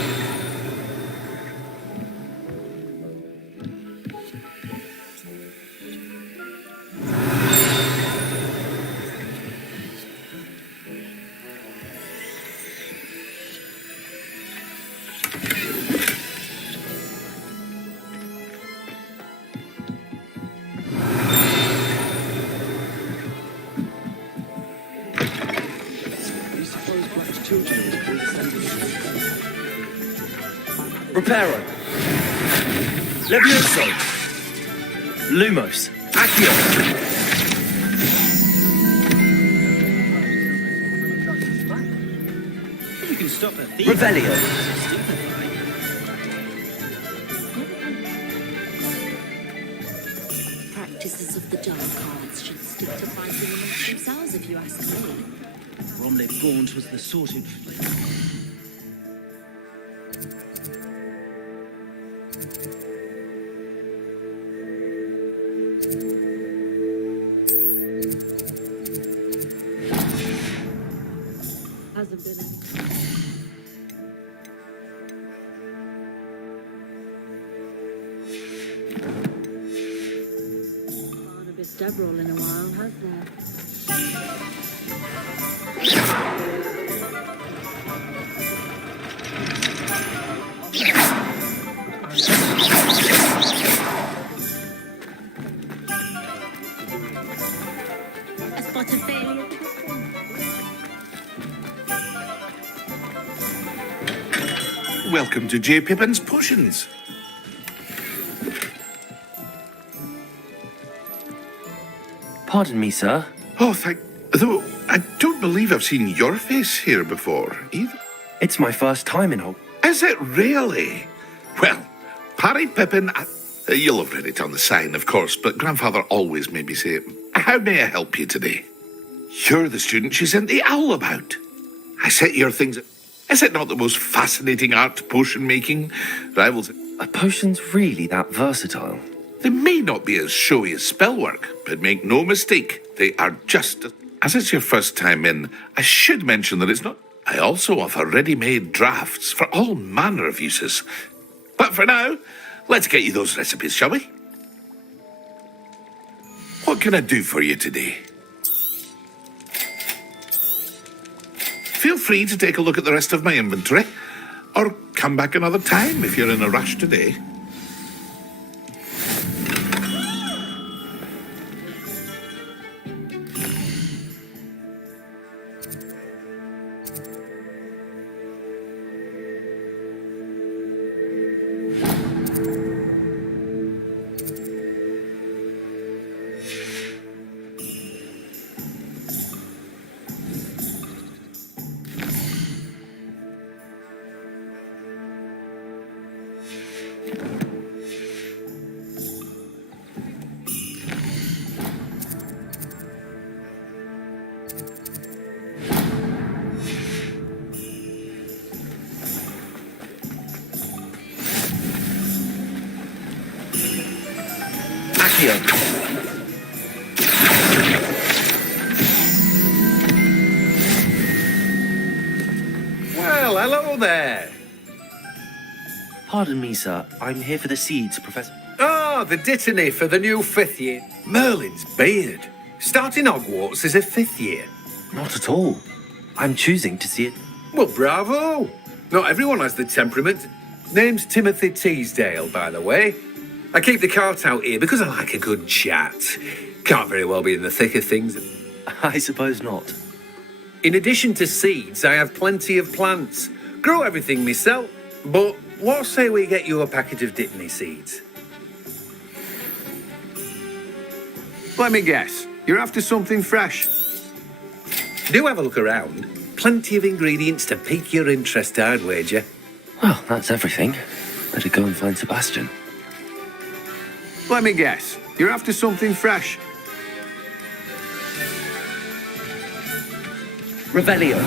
Reparo. Levioso. Lumos. Accio. You can stop her thief. Revelio. Practices of the dark arts should stick to fighting amongst themselves, if you ask me. Bromley Gaunt was the sorted flame. Hasn't been any. Barnabas Debrol in a while, has there? A spot of failure. Welcome to J. Pippin's Potions. Pardon me, sir. Oh, though I don't believe I've seen your face here before, either. It's my first time in Hogwarts. Is it really? Well, Parry Pippin, you'll have read it on the sign, of course, but Grandfather always made me say it. How may I help you today? You're the student she sent the owl about. I set your things... Is it not the most fascinating art, potion making? Rivals... Are potions really that versatile? They may not be as showy as spellwork, but make no mistake, they are just... As it's your first time in, I should mention that it's not... I also offer ready-made drafts for all manner of uses. But for now, let's get you those recipes, shall we? What can I do for you today? Feel free to take a look at the rest of my inventory, or come back another time if you're in a rush today. Well, hello there. Pardon me, sir. I'm here for the seeds, Professor. Ah, the dittany for the new 5th year. Merlin's beard. Starting Hogwarts as a 5th year. Not at all. I'm choosing to see it. Well, bravo. Not everyone has the temperament. Name's Timothy Teasdale, by the way. I keep the cart out here because I like a good chat. Can't very well be in the thick of things. I suppose not. In addition to seeds, I have plenty of plants. Grow everything myself. But what say we get you a packet of dittany seeds? Let me guess. You're after something fresh. Do have a look around. Plenty of ingredients to pique your interest, I'd wager. Well, that's everything. Better go and find Sebastian. Let me guess. You're after something fresh. Revelio.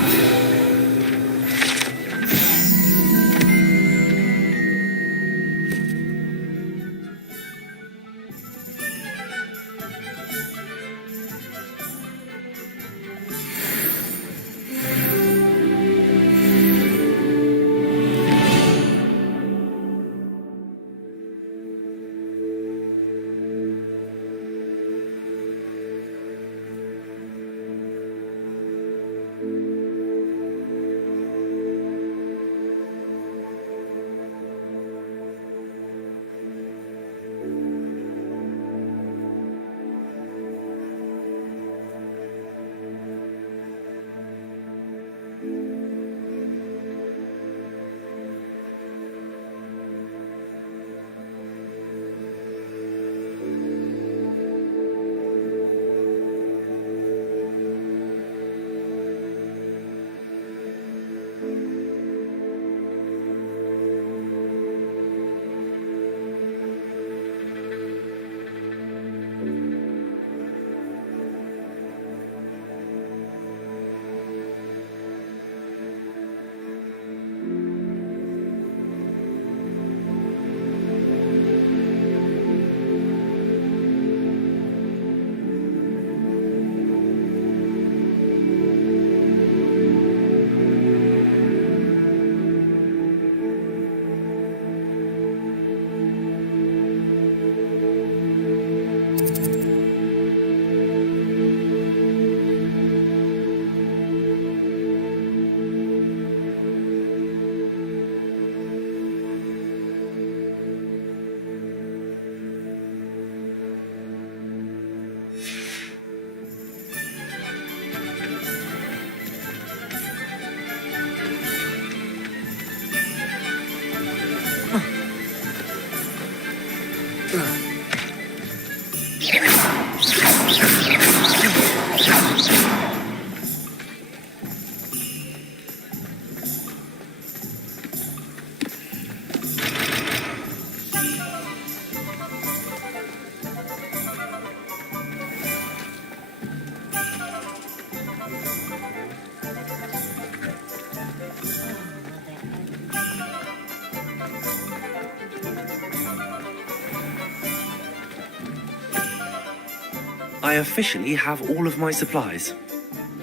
I officially have all of my supplies.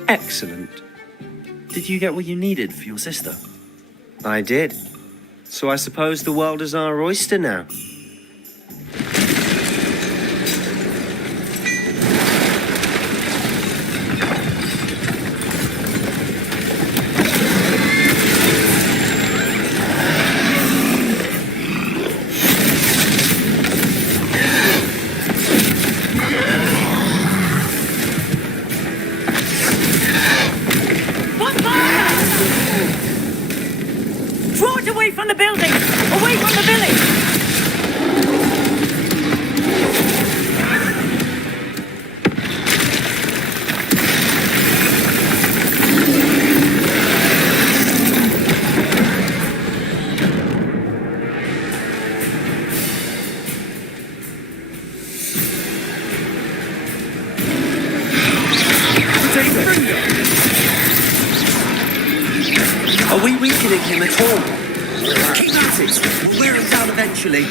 Excellent. Did you get what you needed for your sister? I did. So I suppose the world is our oyster now. Draw it away from the building! Away from the village! Are we weakening him at all? Keep at it! We'll wear him down eventually.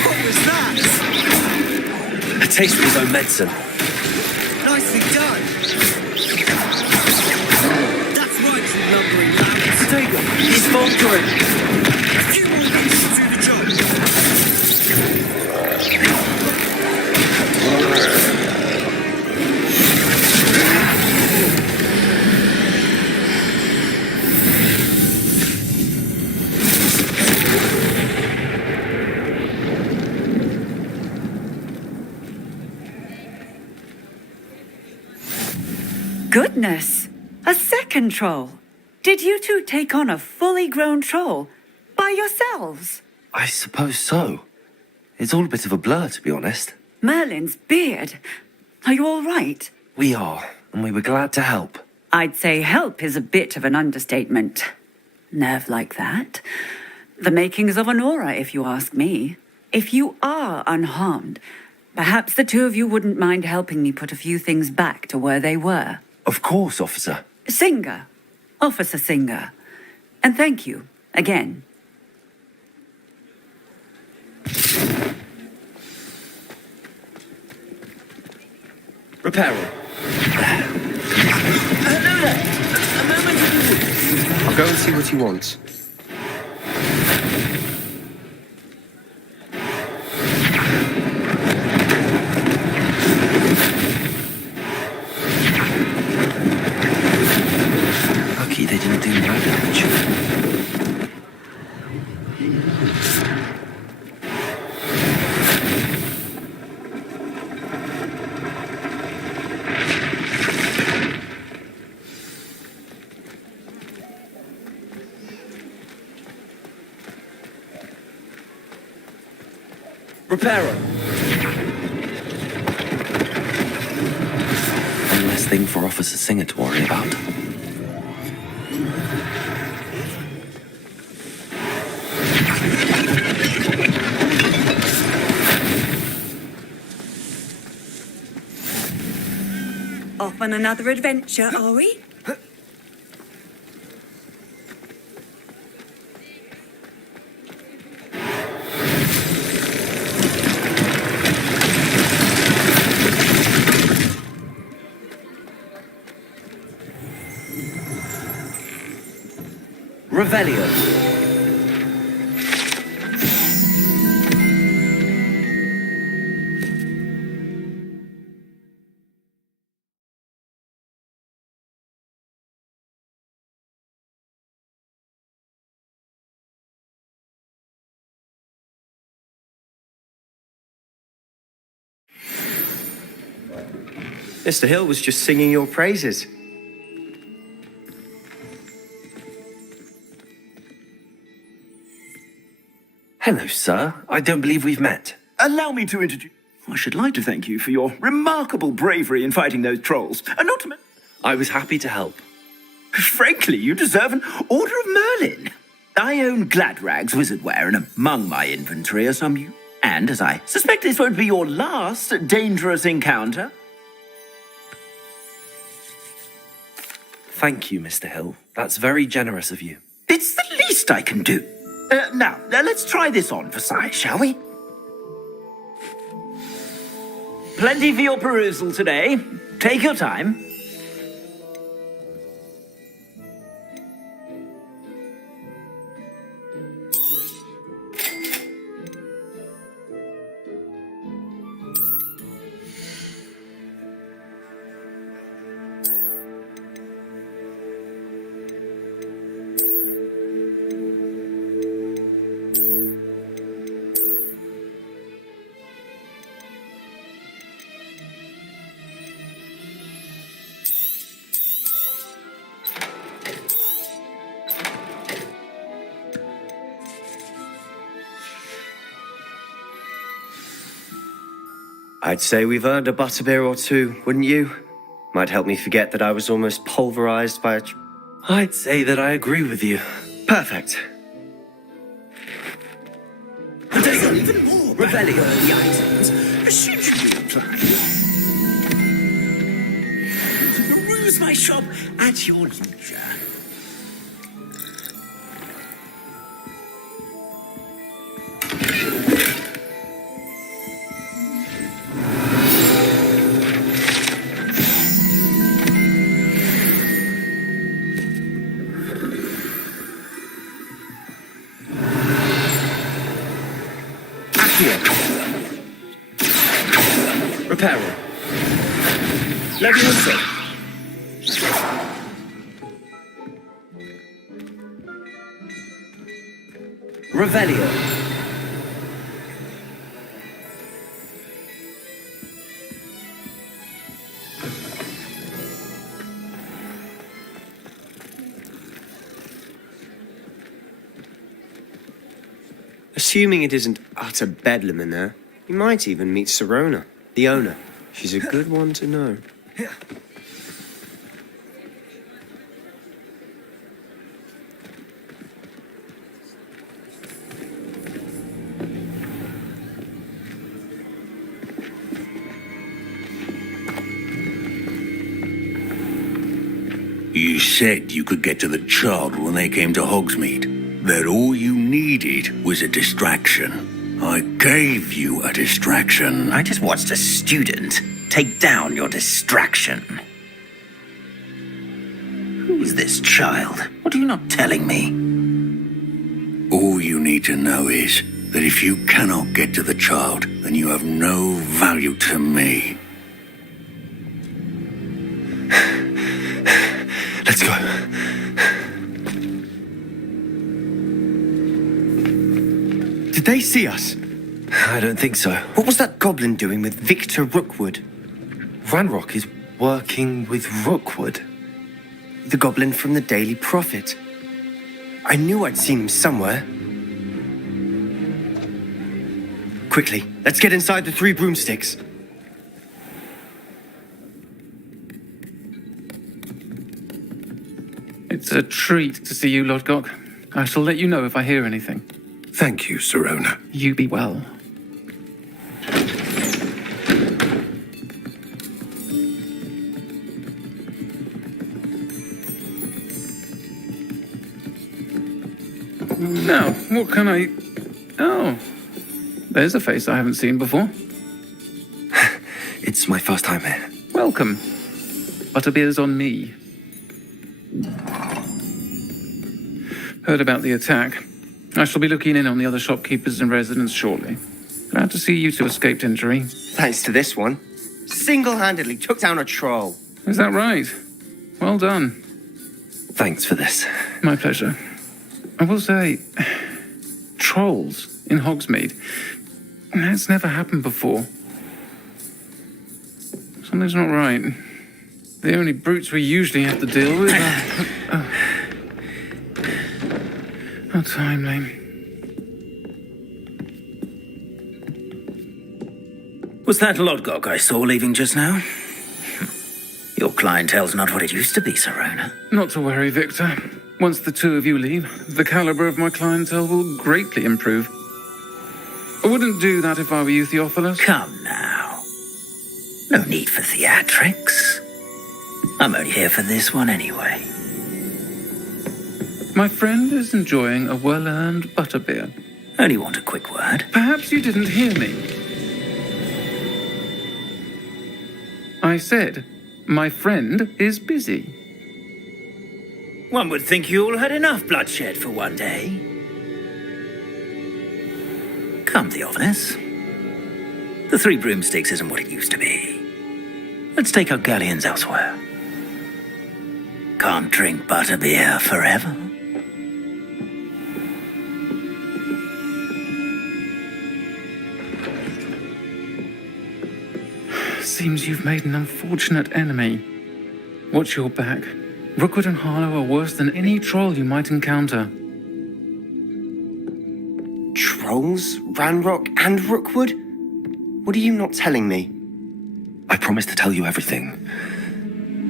What was that? A taste of his own medicine. Nicely done. That's right, you lumbering lambs. Stay good. He's faltering. A few more weeks to do the job. Goodness! A second troll! Did you two take on a fully grown troll? By yourselves? I suppose so. It's all a bit of a blur, to be honest. Merlin's beard. Are you all right? We are, and we were glad to help. I'd say help is a bit of an understatement. Nerve like that. The makings of an aura, if you ask me. If you are unharmed, perhaps the two of you wouldn't mind helping me put a few things back to where they were. Of course, officer. Singer. Officer Singer. And thank you, again. Reparo. I'll go and see what he wants. Lucky they didn't do my damage. Reparo. One less thing for Officer Singer to worry about. Off on another adventure, are we? Revelio. Mr. Hill was just singing your praises. Hello, sir. I don't believe we've met. Allow me to introduce... I should like to thank you for your remarkable bravery in fighting those trolls. And not to mention... I was happy to help. Frankly, you deserve an Order of Merlin. I own Gladrag's wizardware, and among my inventory are some you... And, as I suspect this won't be your last dangerous encounter... Thank you, Mr. Hill. That's very generous of you. It's the least I can do. Now, let's try this on for size, shall we? Plenty for your perusal today. Take your time. I'd say we've earned a butterbeer or two, wouldn't you? Might help me forget that I was almost pulverized by a... I'd say that I agree with you. Perfect. And there's even more Revelio in the items. Should you apply? Peruse my shop at your leisure. Reparo. Leviosa. Revelio. Assuming it isn't utter bedlam in there, you might even meet Sirona, the owner. She's a good one to know. You said you could get to the child when they came to Hogsmeade. That all you needed was a distraction. I gave you a distraction. I just watched a student take down your distraction. Who is this child? What are you not telling me? All you need to know is that if you cannot get to the child, then you have no value to me. Let's go. Did they see us? I don't think so. What was that goblin doing with Victor Rookwood? Ranrock is working with Rookwood. The goblin from the Daily Prophet. I knew I'd seen him somewhere. Quickly, let's get inside the Three Broomsticks. It's a treat to see you, Lodgok. I shall let you know if I hear anything. Thank you, Sirona. You be well. Now, what can I... Oh, there's a face I haven't seen before. It's my first time here. Welcome. Butterbeer's on me. Heard about the attack. I shall be looking in on the other shopkeepers and residents shortly. Glad to see you two escaped injury. Thanks to this one. Single-handedly took down a troll. Is that right? Well done. Thanks for this. My pleasure. I will say, trolls in Hogsmeade. That's never happened before. Something's not right. The only brutes we usually have to deal with are... How timely. Was that Lodgok I saw leaving just now? Your clientele's not what it used to be, Serona. Not to worry, Victor. Once the two of you leave, the caliber of my clientele will greatly improve. I wouldn't do that if I were you, Theophilus. Come now. No need for theatrics. I'm only here for this one anyway. My friend is enjoying a well-earned butterbeer. Only want a quick word. Perhaps you didn't hear me. I said, my friend is busy. One would think you all had enough bloodshed for one day. Come, Theophilus. The Three Broomsticks isn't what it used to be. Let's take our galleons elsewhere. Can't drink butterbeer forever. Seems you've made an unfortunate enemy. Watch your back. Rookwood and Harlow are worse than any troll you might encounter. Trolls? Ranrock and Rookwood? What are you not telling me? I promised to tell you everything,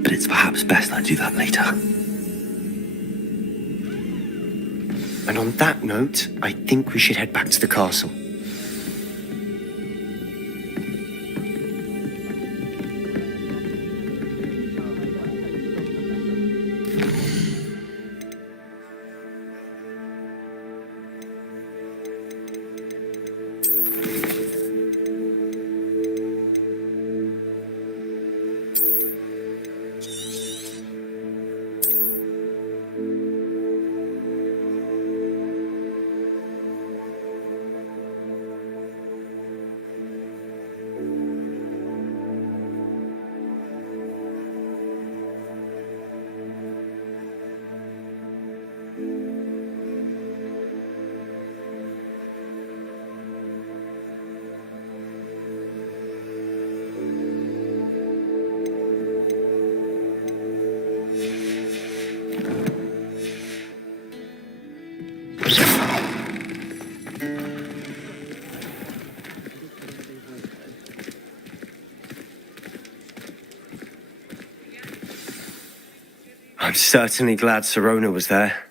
but it's perhaps best I do that later. And on that note, I think we should head back to the castle. I'm certainly glad Serona was there.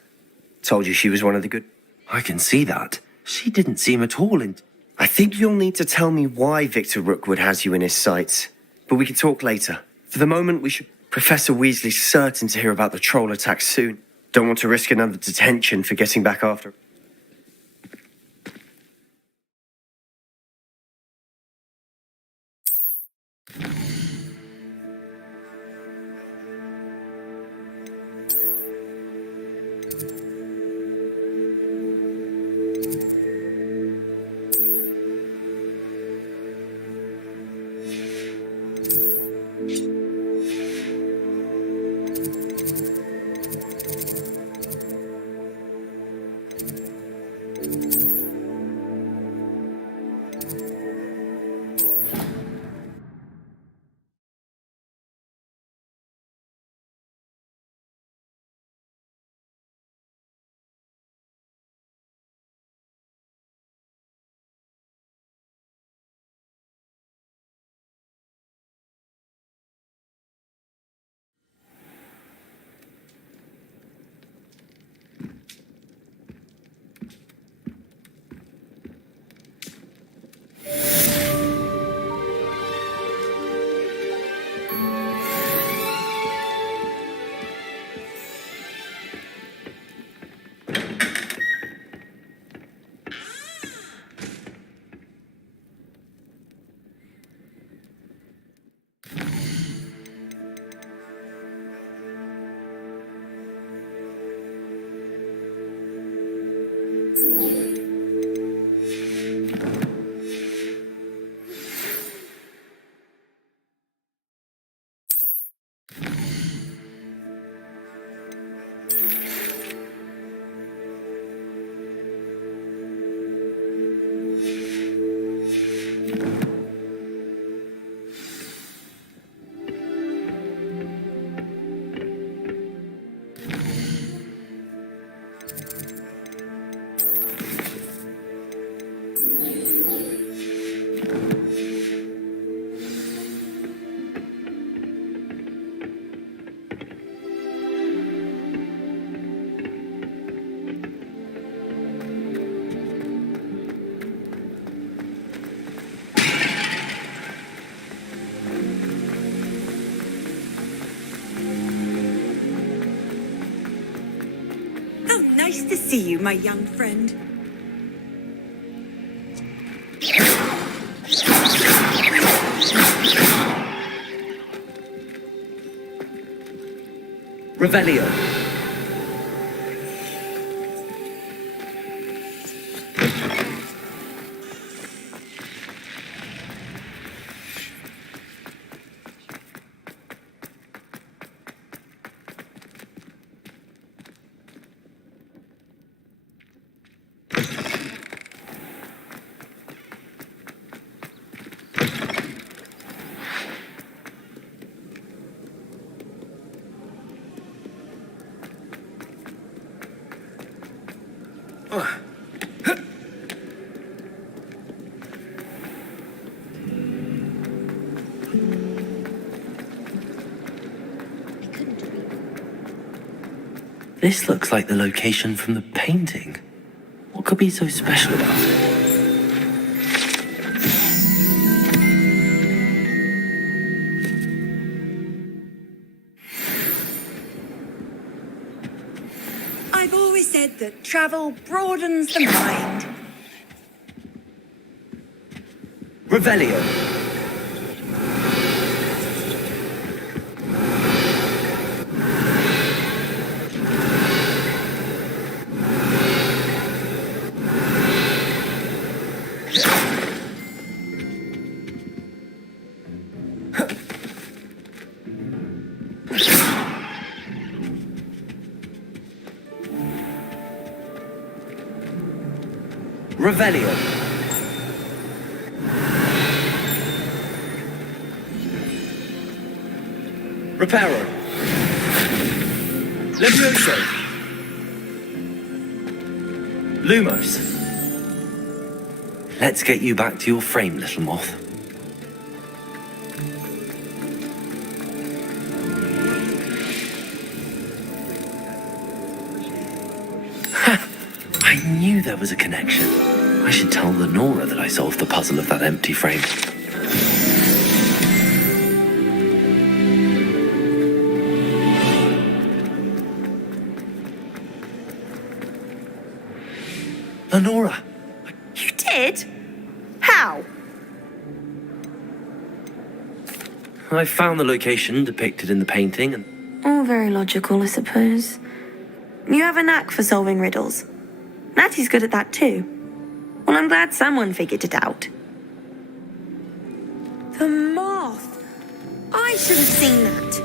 Told you she was one of the good. I can see that. She didn't seem at all in... I think you'll need to tell me why Victor Rookwood has you in his sights. But we can talk later. For the moment, we should... Professor Weasley's certain to hear about the troll attack soon. Don't want to risk another detention for getting back after... Nice to see you, my young friend. Revelio. This looks like the location from the painting. What could be so special about it? I've always said that travel broadens the mind. Revelio. Revelio. Reparo. Levioso. Lumos. Let's get you back to your frame, little moth. I knew there was a connection. I should tell Lenora that I solved the puzzle of that empty frame. Lenora! You did? How? I found the location depicted in the painting and... All very logical, I suppose. You have a knack for solving riddles. Natty's good at that too. Well, I'm glad someone figured it out. The moth! I should have seen that.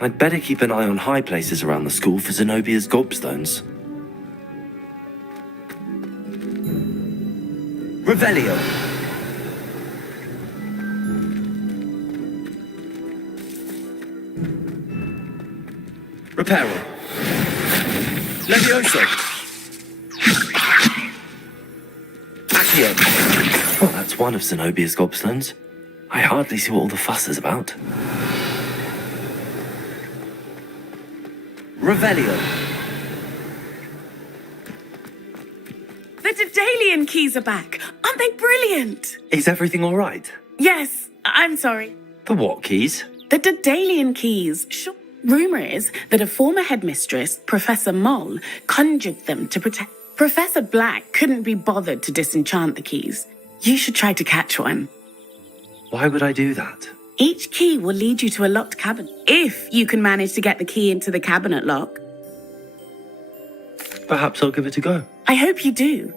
I'd better keep an eye on high places around the school for Zenobia's gobstones. Revelio. Reparo. Levioso. Accio. Well, that's one of Zenobia's gobstones. I hardly see what all the fuss is about. Revelio. The Daedalian keys are back. Aren't they brilliant? Is everything all right? Yes, I'm sorry. The what keys? The Daedalian keys. Rumour is that a former headmistress, Professor Moll, conjured them to protect... Professor Black couldn't be bothered to disenchant the keys. You should try to catch one. Why would I do that? Each key will lead you to a locked cabinet, if you can manage to get the key into the cabinet lock. Perhaps I'll give it a go. I hope you do.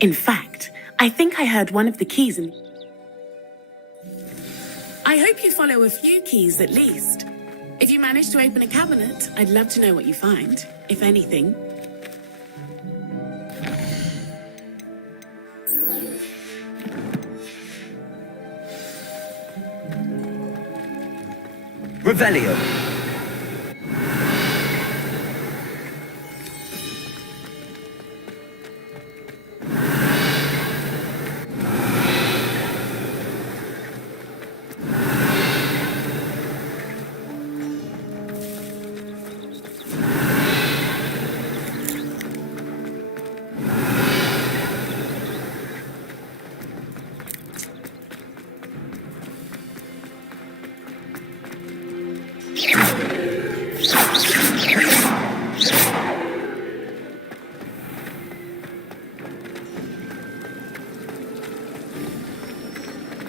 In fact, I think I heard one of the keys in... I hope you follow a few keys at least. If you manage to open a cabinet, I'd love to know what you find, if anything. Revelio.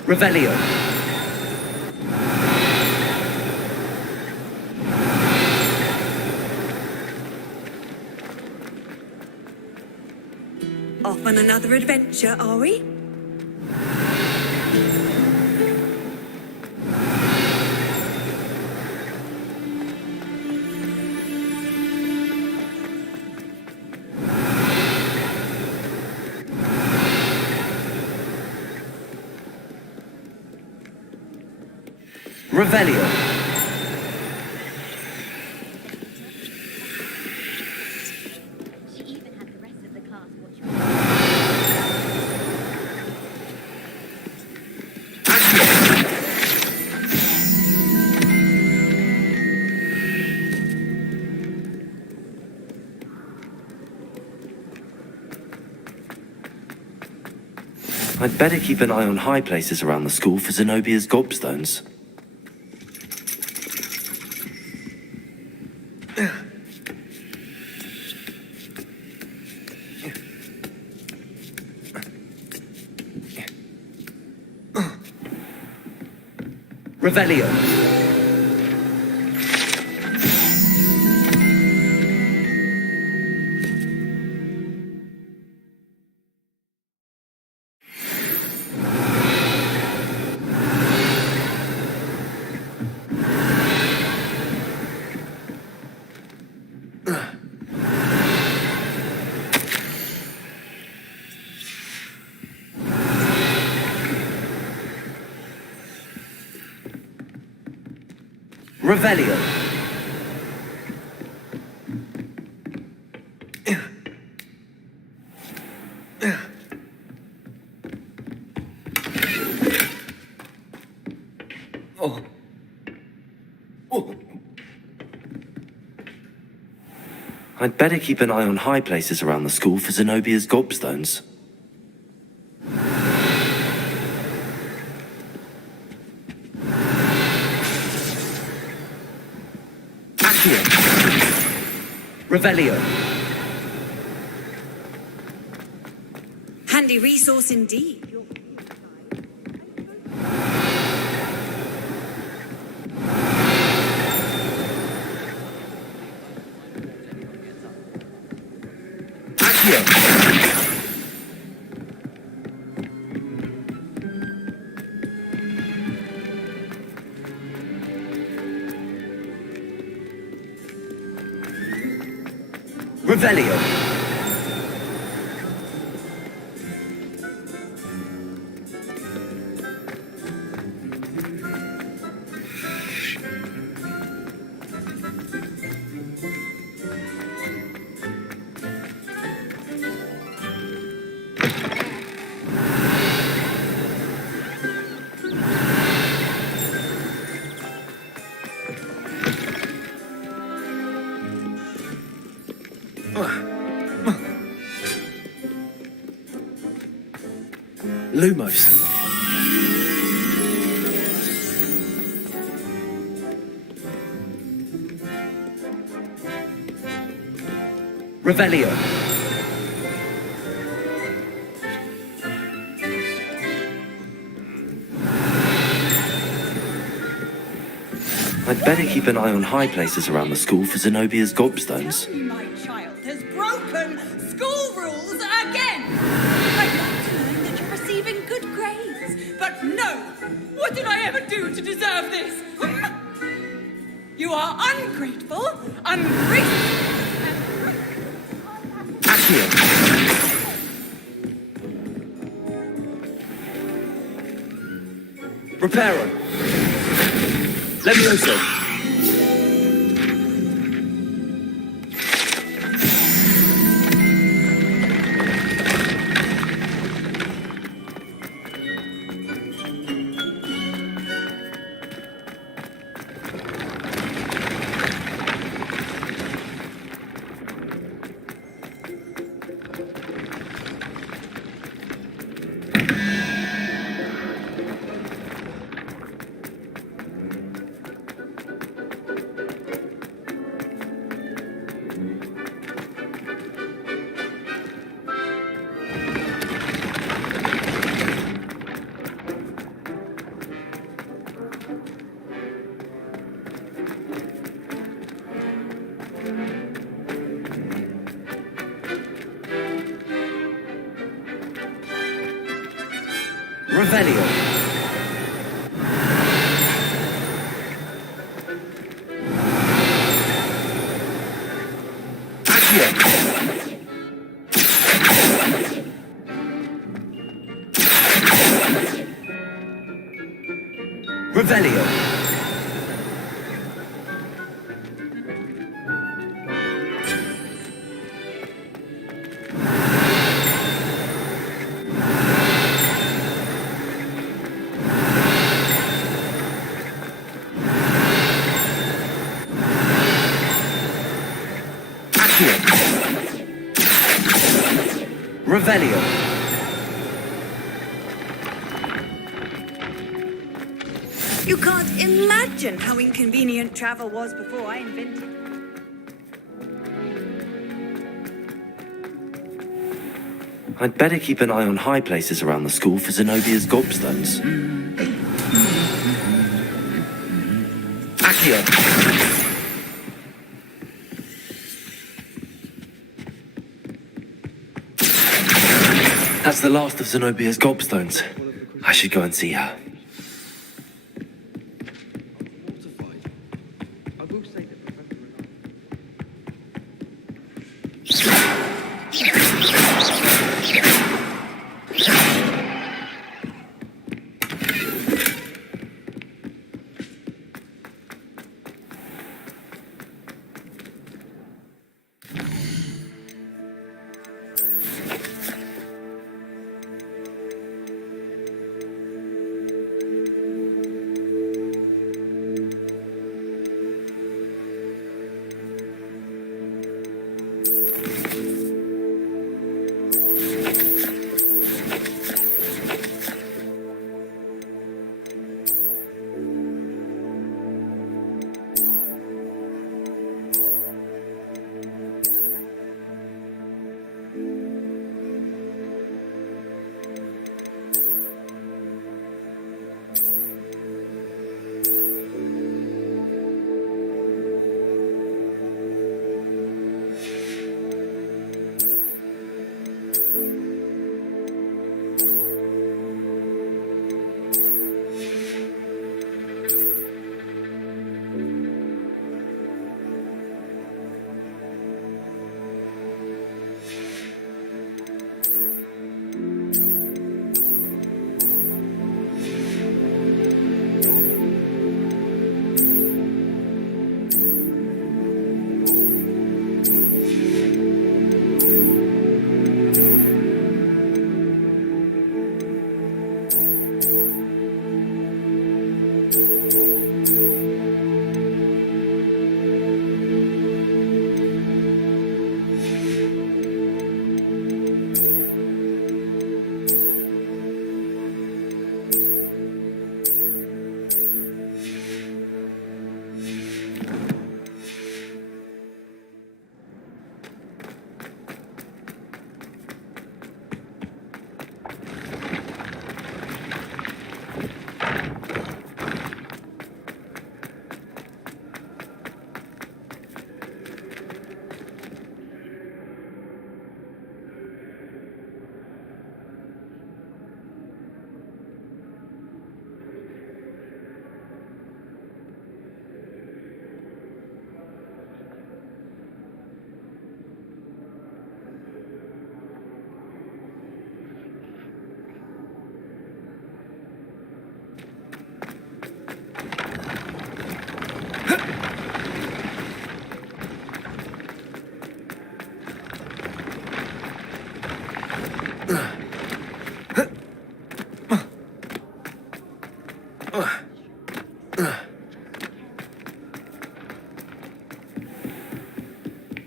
Revelio. Off on another adventure, are we? Revelio. I'd better keep an eye on high places around the school for Zenobia's gobstones. Revelio. Revelio. I'd better keep an eye on high places around the school for Zenobia's gobstones. Revelio. Handy resource indeed. Revelio. Lumos. Revelio. I'd better keep an eye on high places around the school for Zenobia's gobstones. My child has broken school rules again. I'd like to know that you're receiving good grades, but no. What did I ever do to deserve this? You are ungrateful, ungrateful. Reparo. Levioso. Revelio. Revelio. Revelio. You can't imagine how inconvenient travel was before I invented. I'd better keep an eye on high places around the school for Zenobia's gobstones. Accio! That's the last of Zenobia's gobstones. I should go and see her.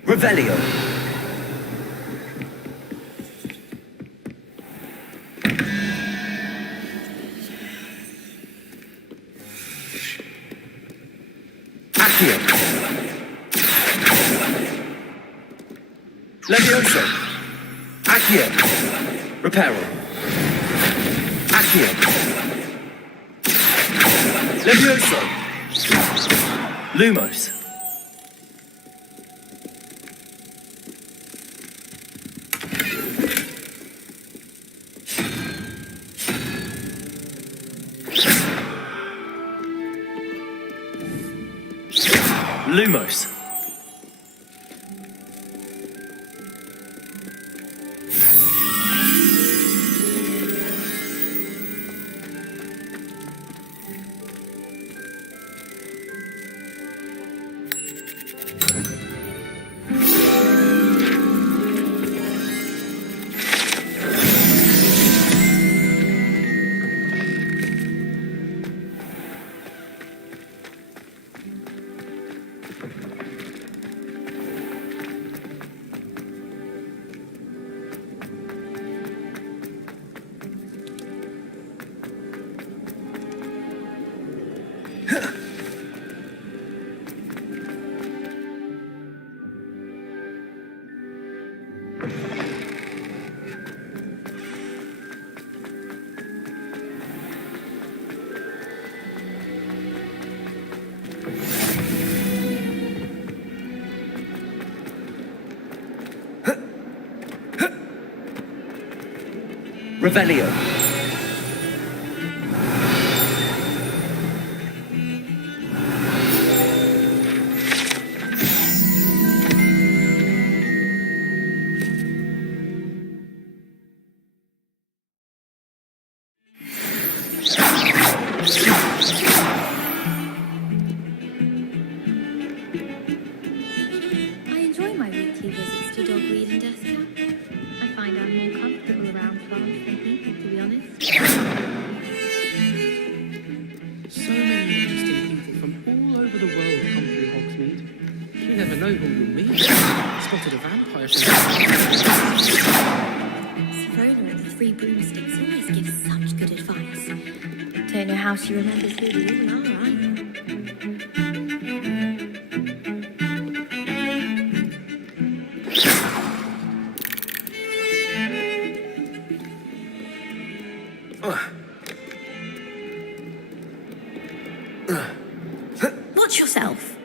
Revelio. Accio. Levioso. Accio. Reparo. Accio. Levioso. Lumos. Lumos. Revelio. I enjoy my weekly visits to Dogweed and Death Camp. I find I'm more comfortable around plants than people, to be honest. So many interesting people from all over the world come through Hogsmeade. You never know who you'll meet. Spotted a vampire from... Sirona with the 3 broomsticks always gives such good advice. Don't know how she remembers who we all are either. Watch yourself.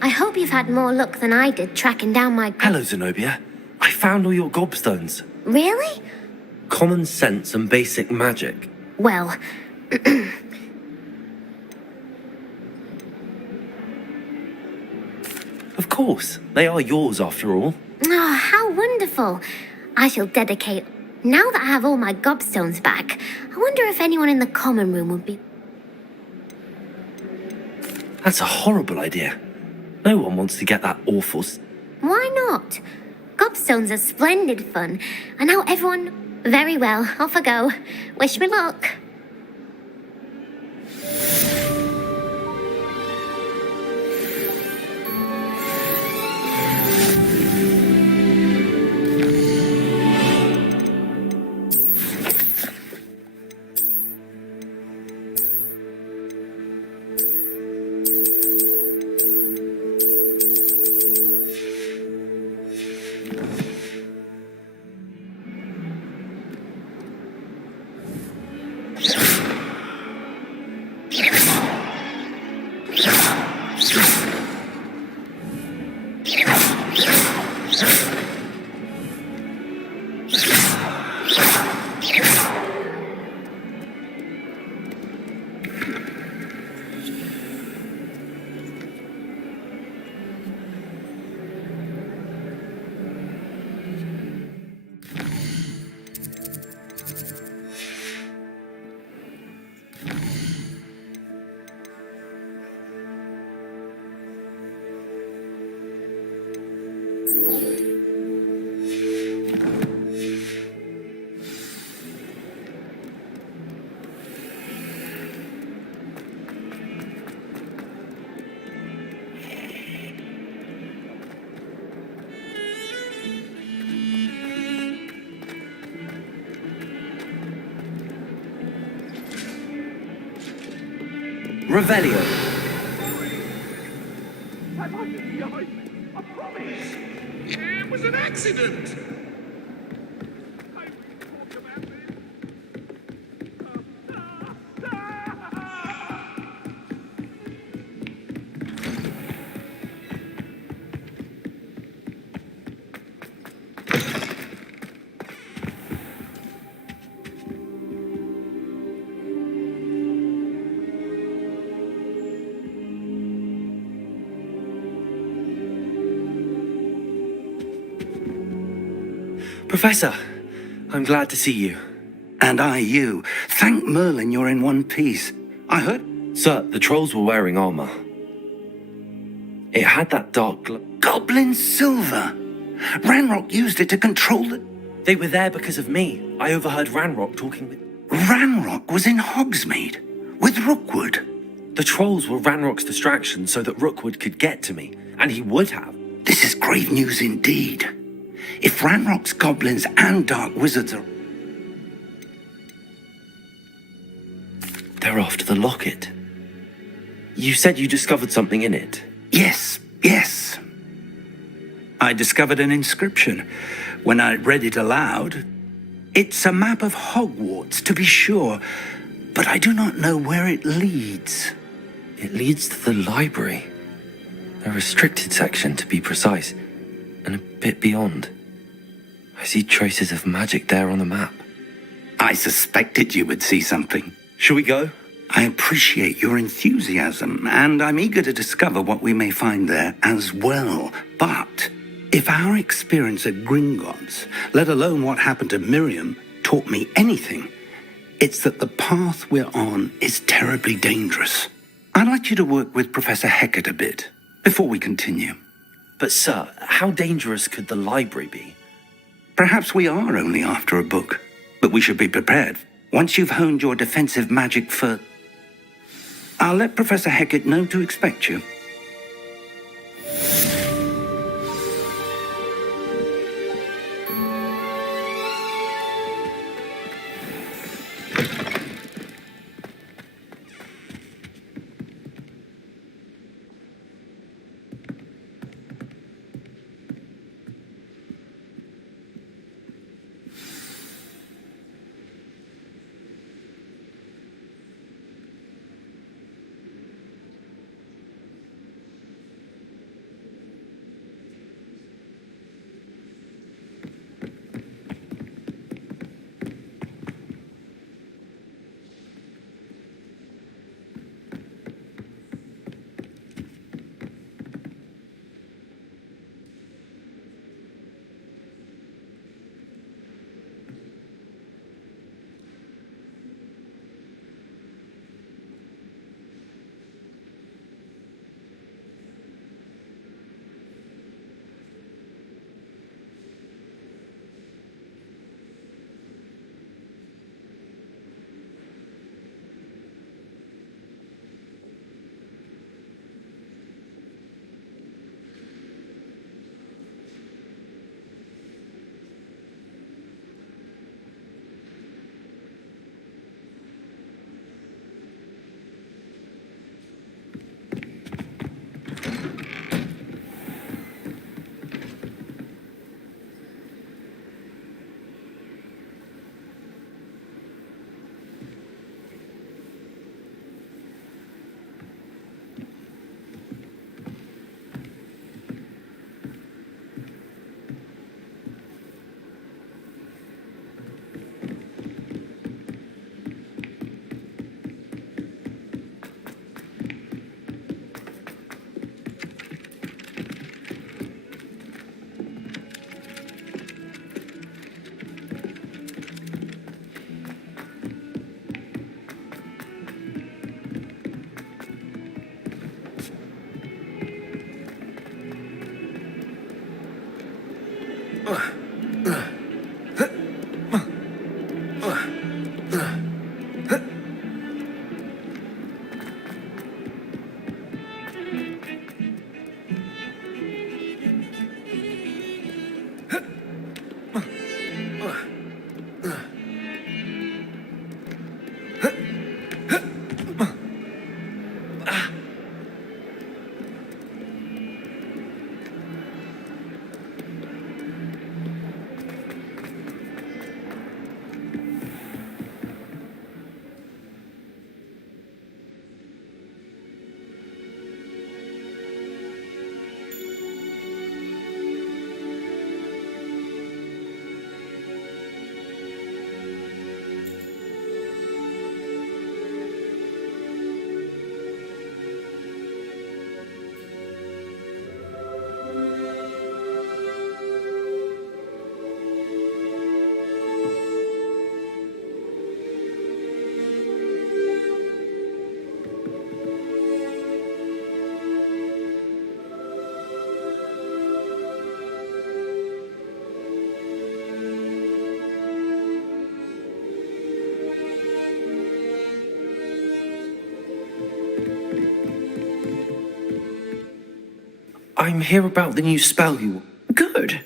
I hope you've had more luck than I did tracking down my... Hello, Zenobia. I found all your gobstones. Really? Common sense and basic magic. Well... Of course. They are yours, after all. Oh, how wonderful. I shall dedicate... Now that I have all my gobstones back, I wonder if anyone in the common room would be... That's a horrible idea. No one wants to get that awful... Why not? Gobstones are splendid fun. And now everyone... Very well, off I go. Wish me luck. Revelio. It was an accident! Professor, I'm glad to see you. And I you. Thank Merlin you're in one piece. I heard... Sir, the trolls were wearing armor. It had that dark glow. Goblin silver! Ranrock used it to control the... They were there because of me. I overheard Ranrock talking with... Ranrock was in Hogsmeade, with Rookwood. The trolls were Ranrock's distraction so that Rookwood could get to me, and he would have. This is grave news indeed. If Ranrock's goblins and dark wizards are... They're after the locket. You said you discovered something in it. Yes. I discovered an inscription. When I read it aloud, it's a map of Hogwarts, to be sure, but I do not know where it leads. It leads to the library. A restricted section, to be precise, and a bit beyond. I see traces of magic there on the map. I suspected you would see something. Shall we go? I appreciate your enthusiasm, and I'm eager to discover what we may find there as well. But if our experience at Gringotts, let alone what happened to Miriam, taught me anything, it's that the path we're on is terribly dangerous. I'd like you to work with Professor Hecat a bit before we continue. But, sir, how dangerous could the library be? Perhaps we are only after a book, but we should be prepared. Once you've honed your defensive magic for... I'll let Professor Hecat know to expect you. I'm here about the new spell you... Good.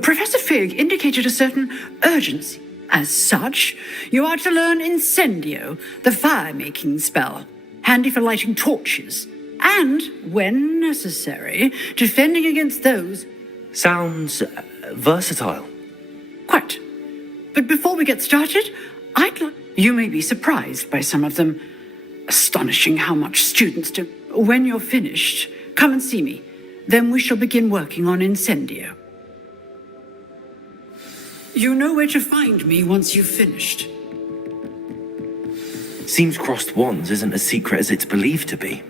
Professor Fig indicated a certain urgency. As such, you are to learn Incendio, the fire-making spell, handy for lighting torches, and, when necessary, defending against those... Sounds versatile. Quite. But before we get started, I'd like... You may be surprised by some of them. Astonishing how much students do. When you're finished, come and see me. Then we shall begin working on Incendio. You know where to find me once you've finished. Seems crossed wands isn't as secret as it's believed to be.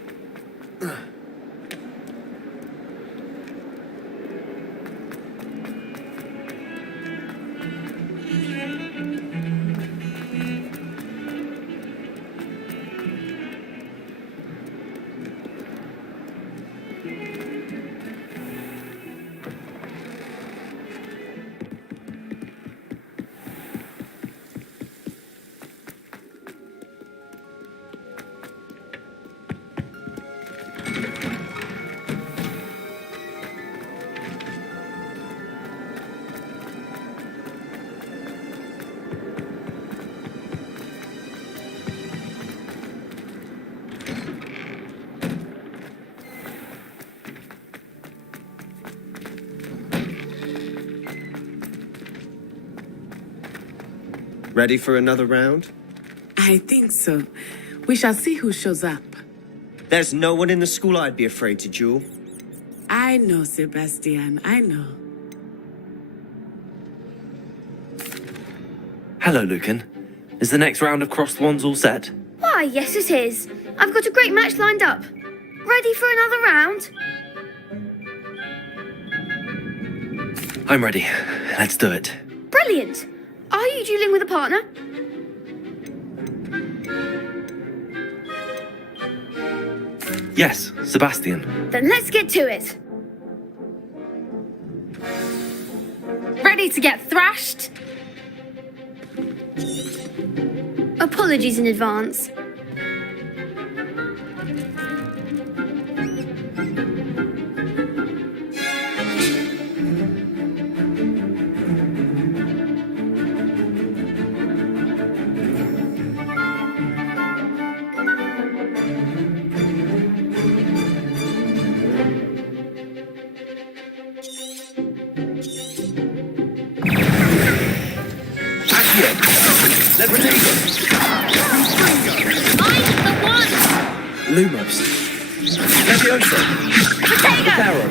Ready for another round? I think so. We shall see who shows up. There's no one in the school I'd be afraid to duel. I know, Sebastian, I know. Hello, Lucan. Is the next round of crossed wands all set? Why, yes it is. I've got a great match lined up. Ready for another round? I'm ready. Let's do it. Brilliant. Are you dueling with a partner? Yes, Sebastian. Then let's get to it. Ready to get thrashed? Apologies in advance. Lumos. Levioso. Potato. Come on.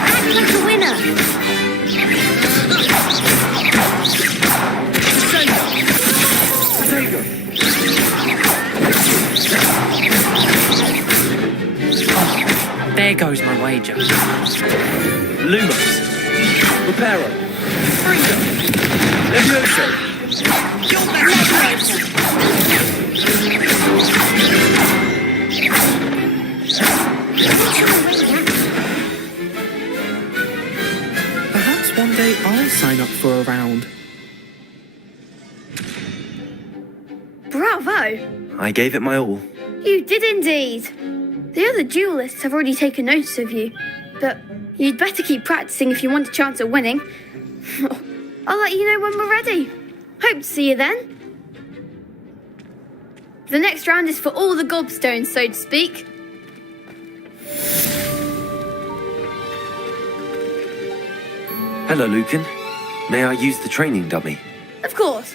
Act like a winner. Potato. There goes my wager. Lumos. Reparo. Freedom. Levioso. Perhaps one day I'll sign up for a round. Bravo. I gave it my all. You did indeed. The other duelists have already taken notice of you, but you'd better keep practicing if you want a chance at winning. I'll let you know when we're ready. Hope to see you then. The next round is for all the gobstones, so to speak. Hello, Lucan. May I use the training dummy? Of course.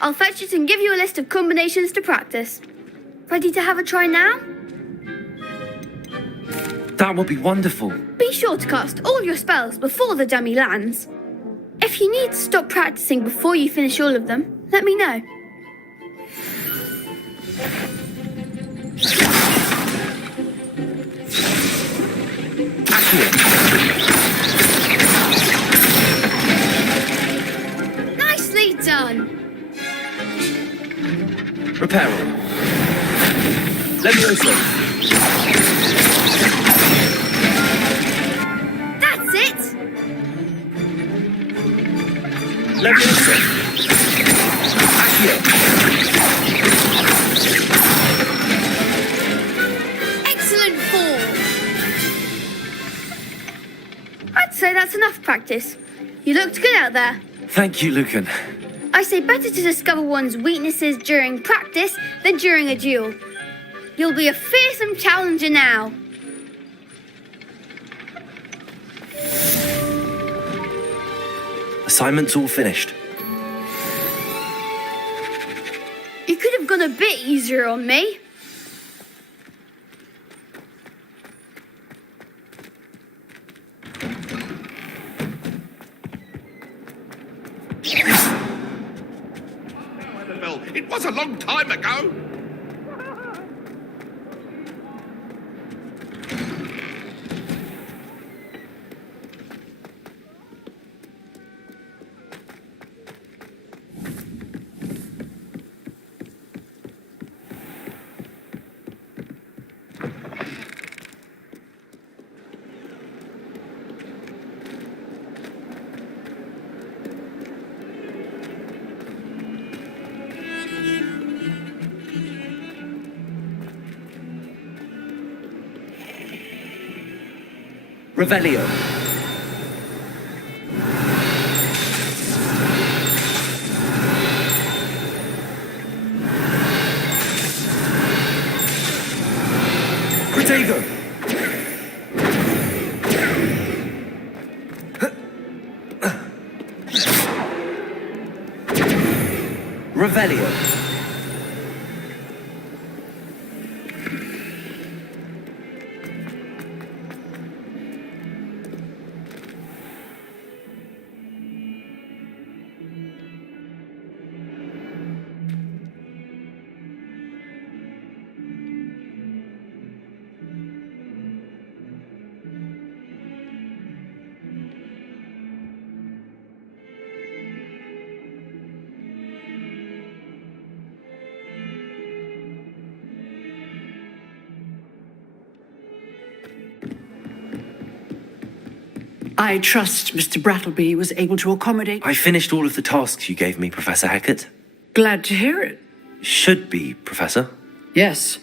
I'll fetch it and give you a list of combinations to practice. Ready to have a try now? That would be wonderful. Be sure to cast all your spells before the dummy lands. If you need to stop practicing before you finish all of them, let me know. Nicely done. Reparo. Levioso. That's it. Leviosa! Accio! Excellent fall! I'd say that's enough practice. You looked good out there. Thank you, Lucan. I say better to discover one's weaknesses during practice than during a duel. You'll be a fearsome challenger now. Assignment's all finished. You could have gone a bit easier on me. It was a long time ago. Revelio. Protego. Revelio. I trust Mr. Brattleby was able to accommodate. I finished all of the tasks you gave me, Professor Hackett. Glad to hear it. Should be, Professor. Yes.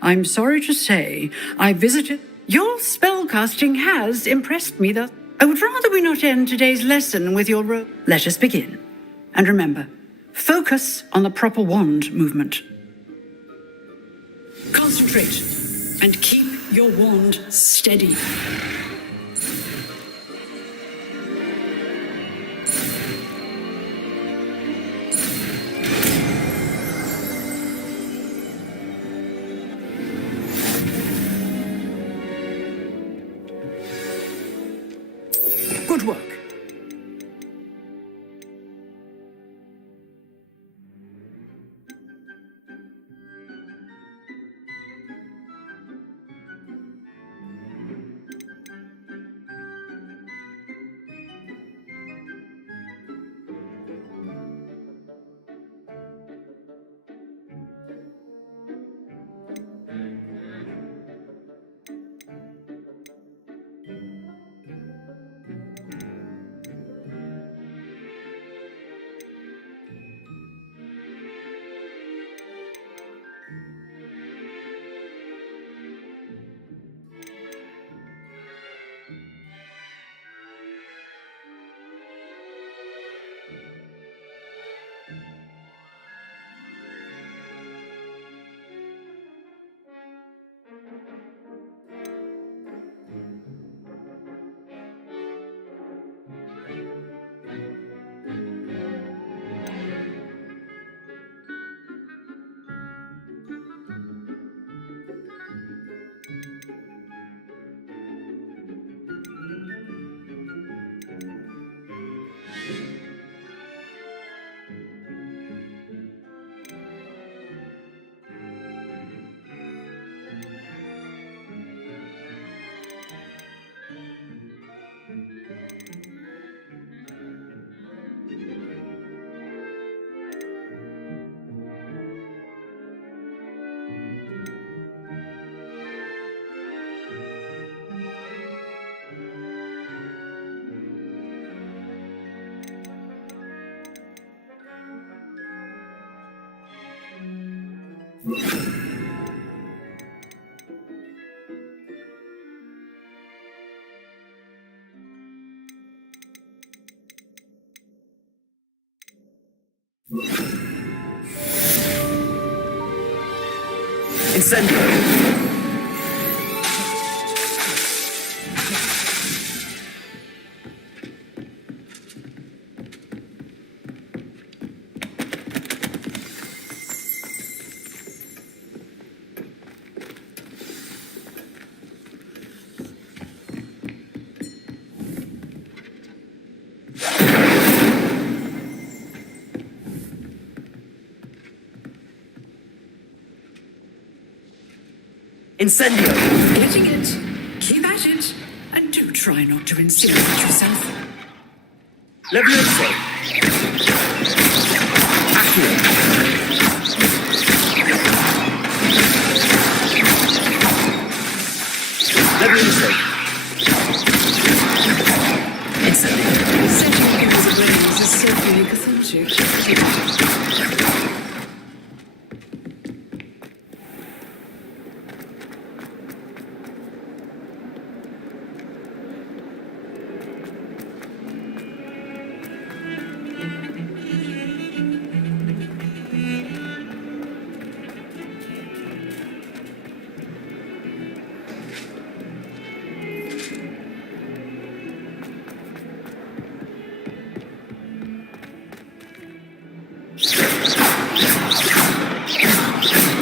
I'm sorry to say I visited. Your spellcasting has impressed me, thus. I would rather we not end today's lesson with your Let us begin. And remember, focus on the proper wand movement. Concentrate and keep your wand steady. Good work. Incendio! Incendio! Getting it. Keep at it. And do try not to incinerate yourself. Levioso! Accio! Levioso! Incendio! Setting things ablaze is certainly cathartic.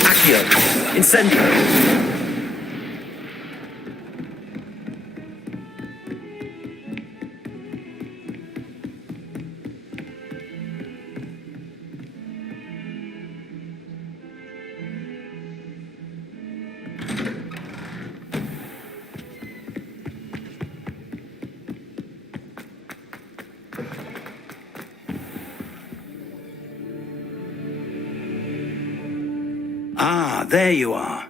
Accio! Incendio! Ah, there you are.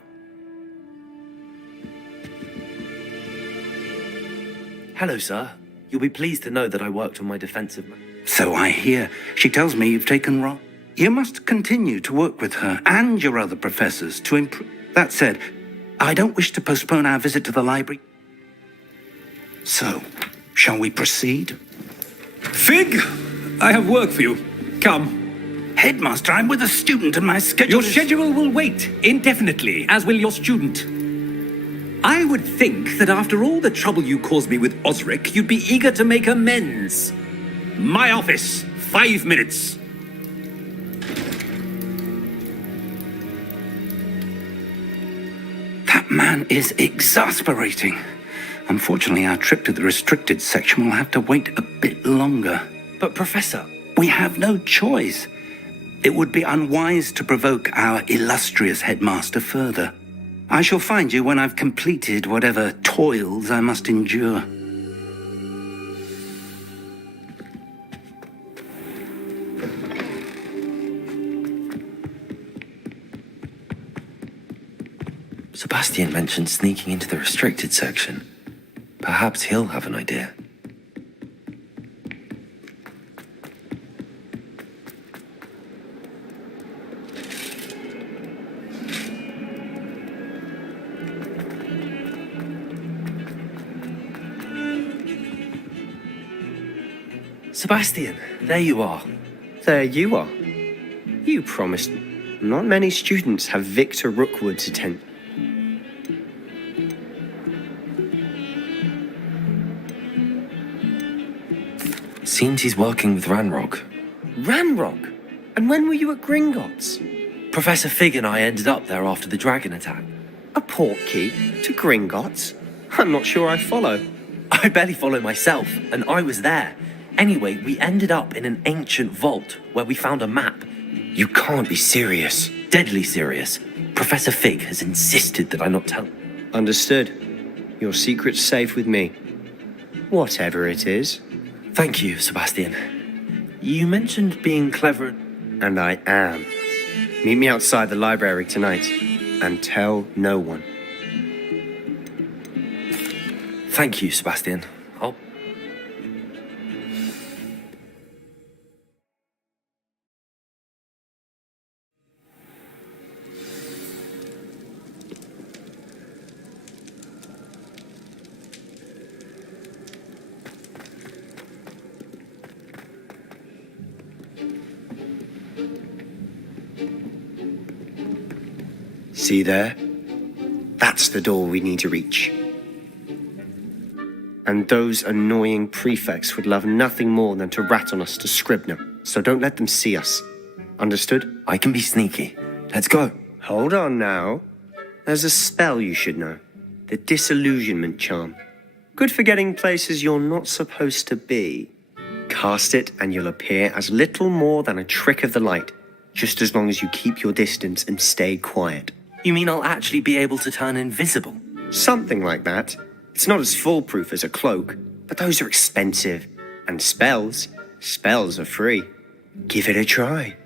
Hello, sir. You'll be pleased to know that I worked on my defensive... So I hear. She tells me you've taken wrong. You must continue to work with her and your other professors to improve. That said, I don't wish to postpone our visit to the library. So, shall we proceed? Fig, I have work for you. Come. Headmaster, I'm with a student and my schedule Your schedule will wait indefinitely, as will your student. I would think that after all the trouble you caused me with Osric, you'd be eager to make amends. My office, 5 minutes. That man is exasperating. Unfortunately, our trip to the restricted section will have to wait a bit longer. But, Professor... We have no choice. It would be unwise to provoke our illustrious headmaster further. I shall find you when I've completed whatever toils I must endure. Sebastian mentioned sneaking into the restricted section. Perhaps he'll have an idea. Sebastian, there you are. There you are. You promised. Not many students have Victor Rookwood's attention. Seems he's working with Ranrock. Ranrock? And when were you at Gringotts? Professor Fig and I ended up there after the dragon attack. A portkey to Gringotts? I'm not sure I follow. I barely follow myself, and I was there. Anyway, we ended up in an ancient vault where we found a map. You can't be serious. Deadly serious. Professor Fig has insisted that I not tell. Understood. Your secret's safe with me. Whatever it is. Thank you, Sebastian. You mentioned being clever. And I am. Meet me outside the library tonight. And tell no one. Thank you, Sebastian. I'll... See there? That's the door we need to reach. And those annoying prefects would love nothing more than to rat on us to Scribner, so don't let them see us. Understood? I can be sneaky. Let's go. Hold on now. There's a spell you should know. The Disillusionment Charm. Good for getting places you're not supposed to be. Cast it and you'll appear as little more than a trick of the light, just as long as you keep your distance and stay quiet. You mean I'll actually be able to turn invisible? Something like that. It's not as foolproof as a cloak, but those are expensive. And spells are free. Give it a try.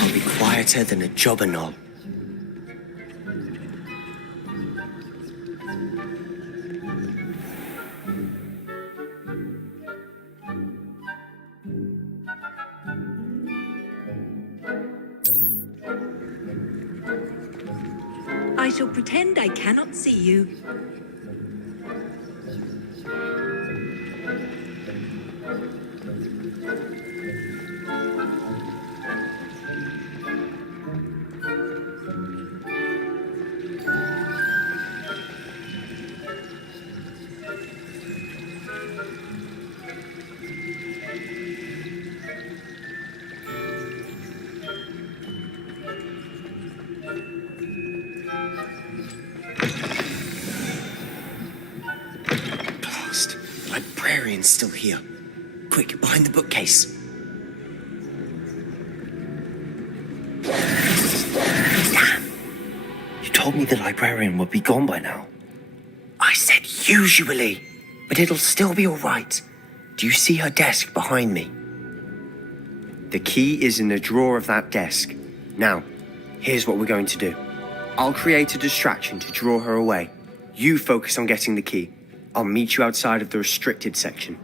I'll be quieter than a jobberknoll. I shall pretend I cannot see you. Blast! Librarian's still here. Quick, behind the bookcase. Damn! You told me the librarian would be gone by now. I said usually, but it'll still be all right. Do you see her desk behind me? The key is in the drawer of that desk. Now, here's what we're going to do. I'll create a distraction to draw her away. You focus on getting the key. I'll meet you outside of the restricted section.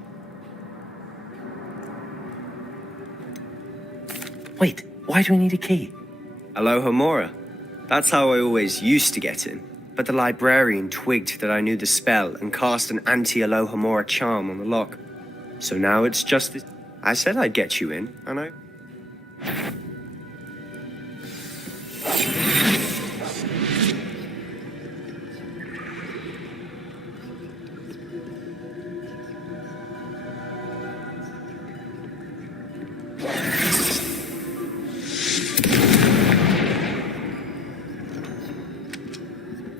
Wait, why do we need a key? Alohomora. That's how I always used to get in. But the librarian twigged that I knew the spell and cast an anti-Alohomora charm on the lock. So now it's just this. I said I'd get you in, and I...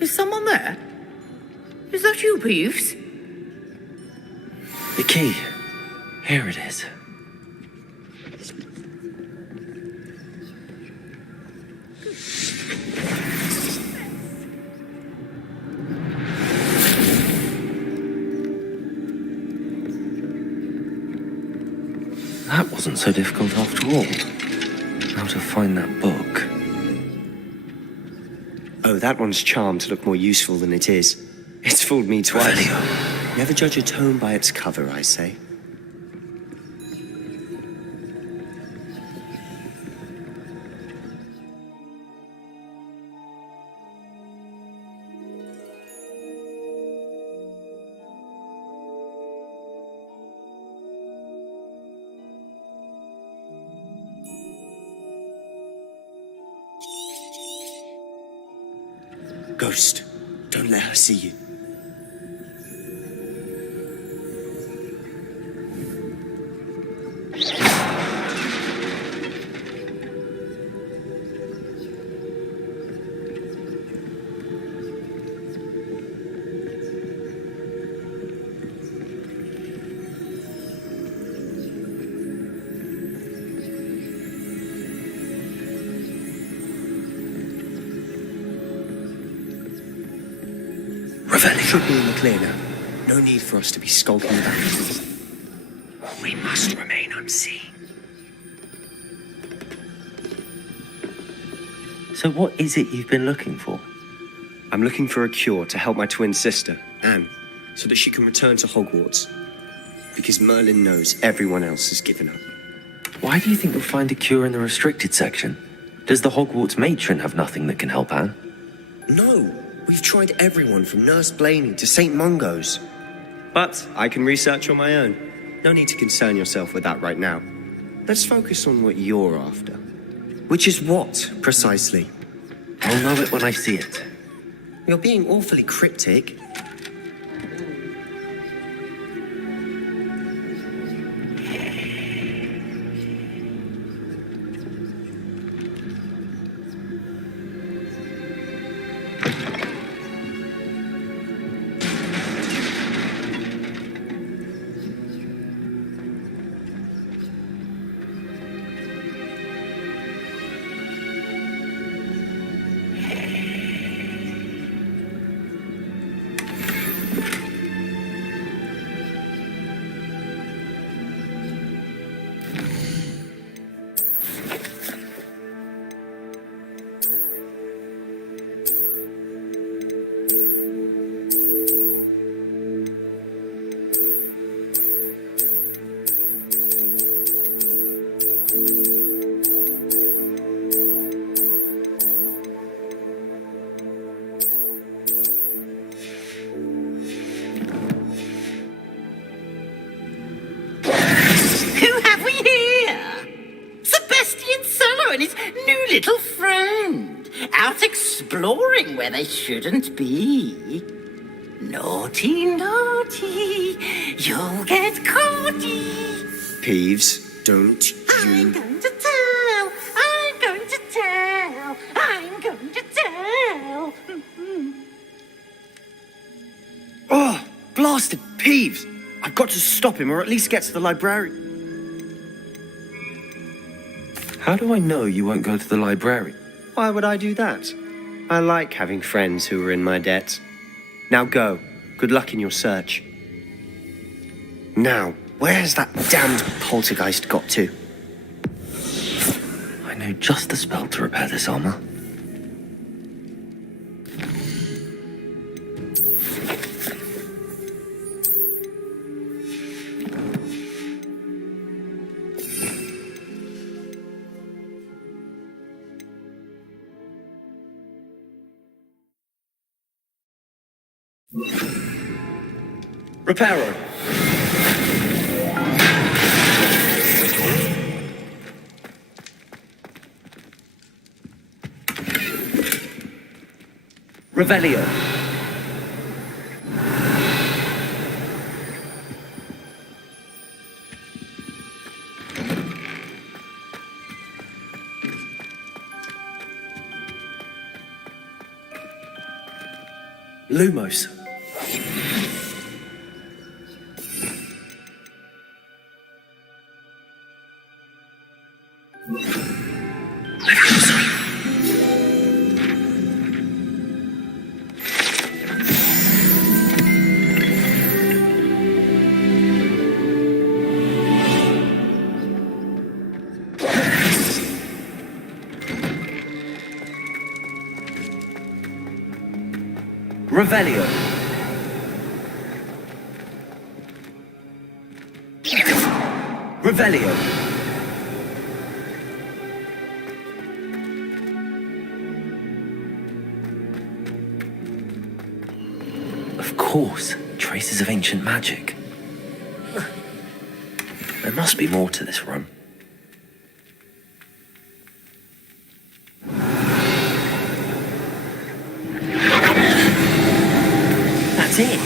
Is someone there? Is that you, Peeves? The key. Here it is. That wasn't so difficult after all. How to find that book. Oh, that one's charmed to look more useful than it is. It's fooled me twice. Never judge a tome by its cover, I say. Ghost, don't let her see you. Should be in the clear now. No need for us to be skulking about. We must remain unseen. So what is it you've been looking for? I'm looking for a cure to help my twin sister, Anne, so that she can return to Hogwarts. Because Merlin knows everyone else has given up. Why do you think you'll find a cure in the restricted section? Does the Hogwarts matron have nothing that can help Anne? No, we've tried everyone from Nurse Blaney to St. Mungo's. But I can research on my own. No need to concern yourself with that right now. Let's focus on what you're after. Which is what, precisely? I'll know it when I see it. You're being awfully cryptic. Little friend, out exploring where they shouldn't be. Naughty, naughty, you'll get caughty. Peeves, don't I'm going to tell, I'm going to tell, I'm going to tell. Oh, blasted Peeves! I've got to stop him or at least get to the library. How do I know you won't go to the library? Why would I do that? I like having friends who are in my debt. Now go. Good luck in your search. Now, where's that damned poltergeist got to? I know just the spell to repair this armor. Reparo. Revelio. Lumos. Revelio. Revelio. Of course, traces of ancient magic. There must be more to this room. That's it.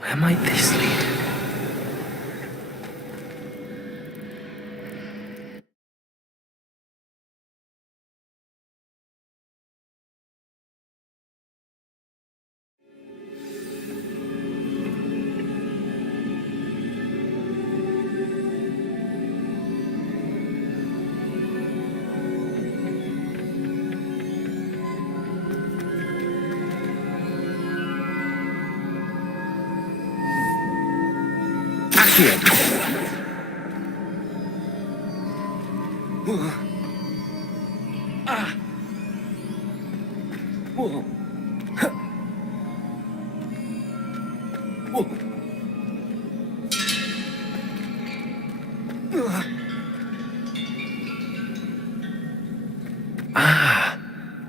Where might this lead?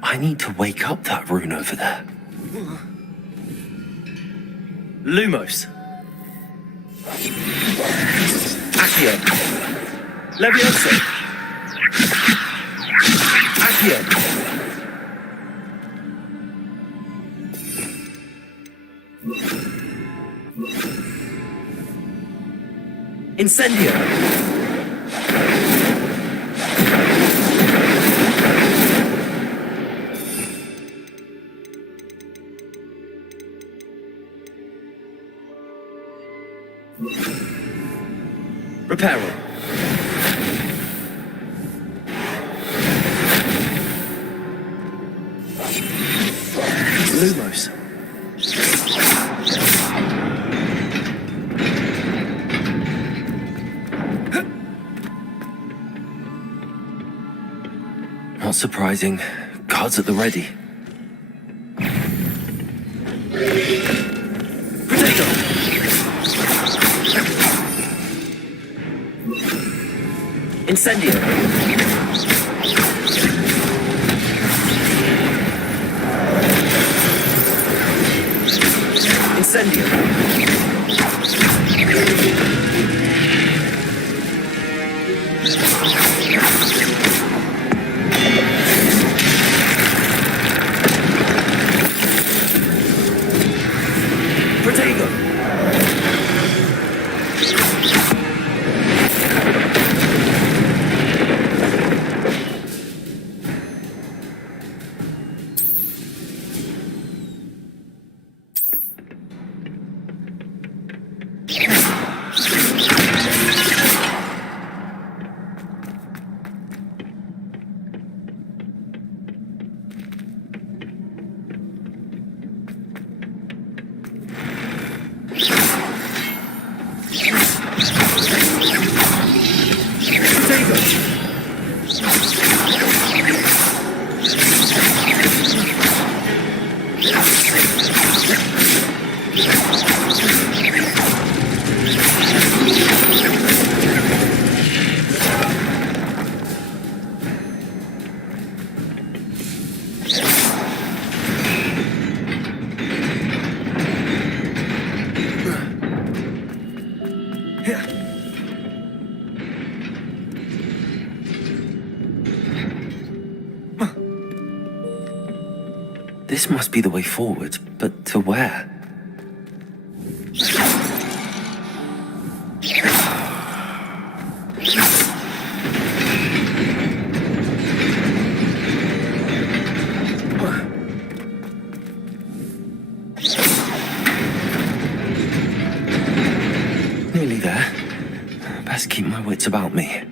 I need to wake up that rune over there. Lumos. Accio. Levioso. Accio. Incendio. Reparo. Lumos. Not surprising. Guards at the ready. Potato. Incendio. Incendio. Protego. This must be the way forward, but to where? Nearly there. Best keep my wits about me.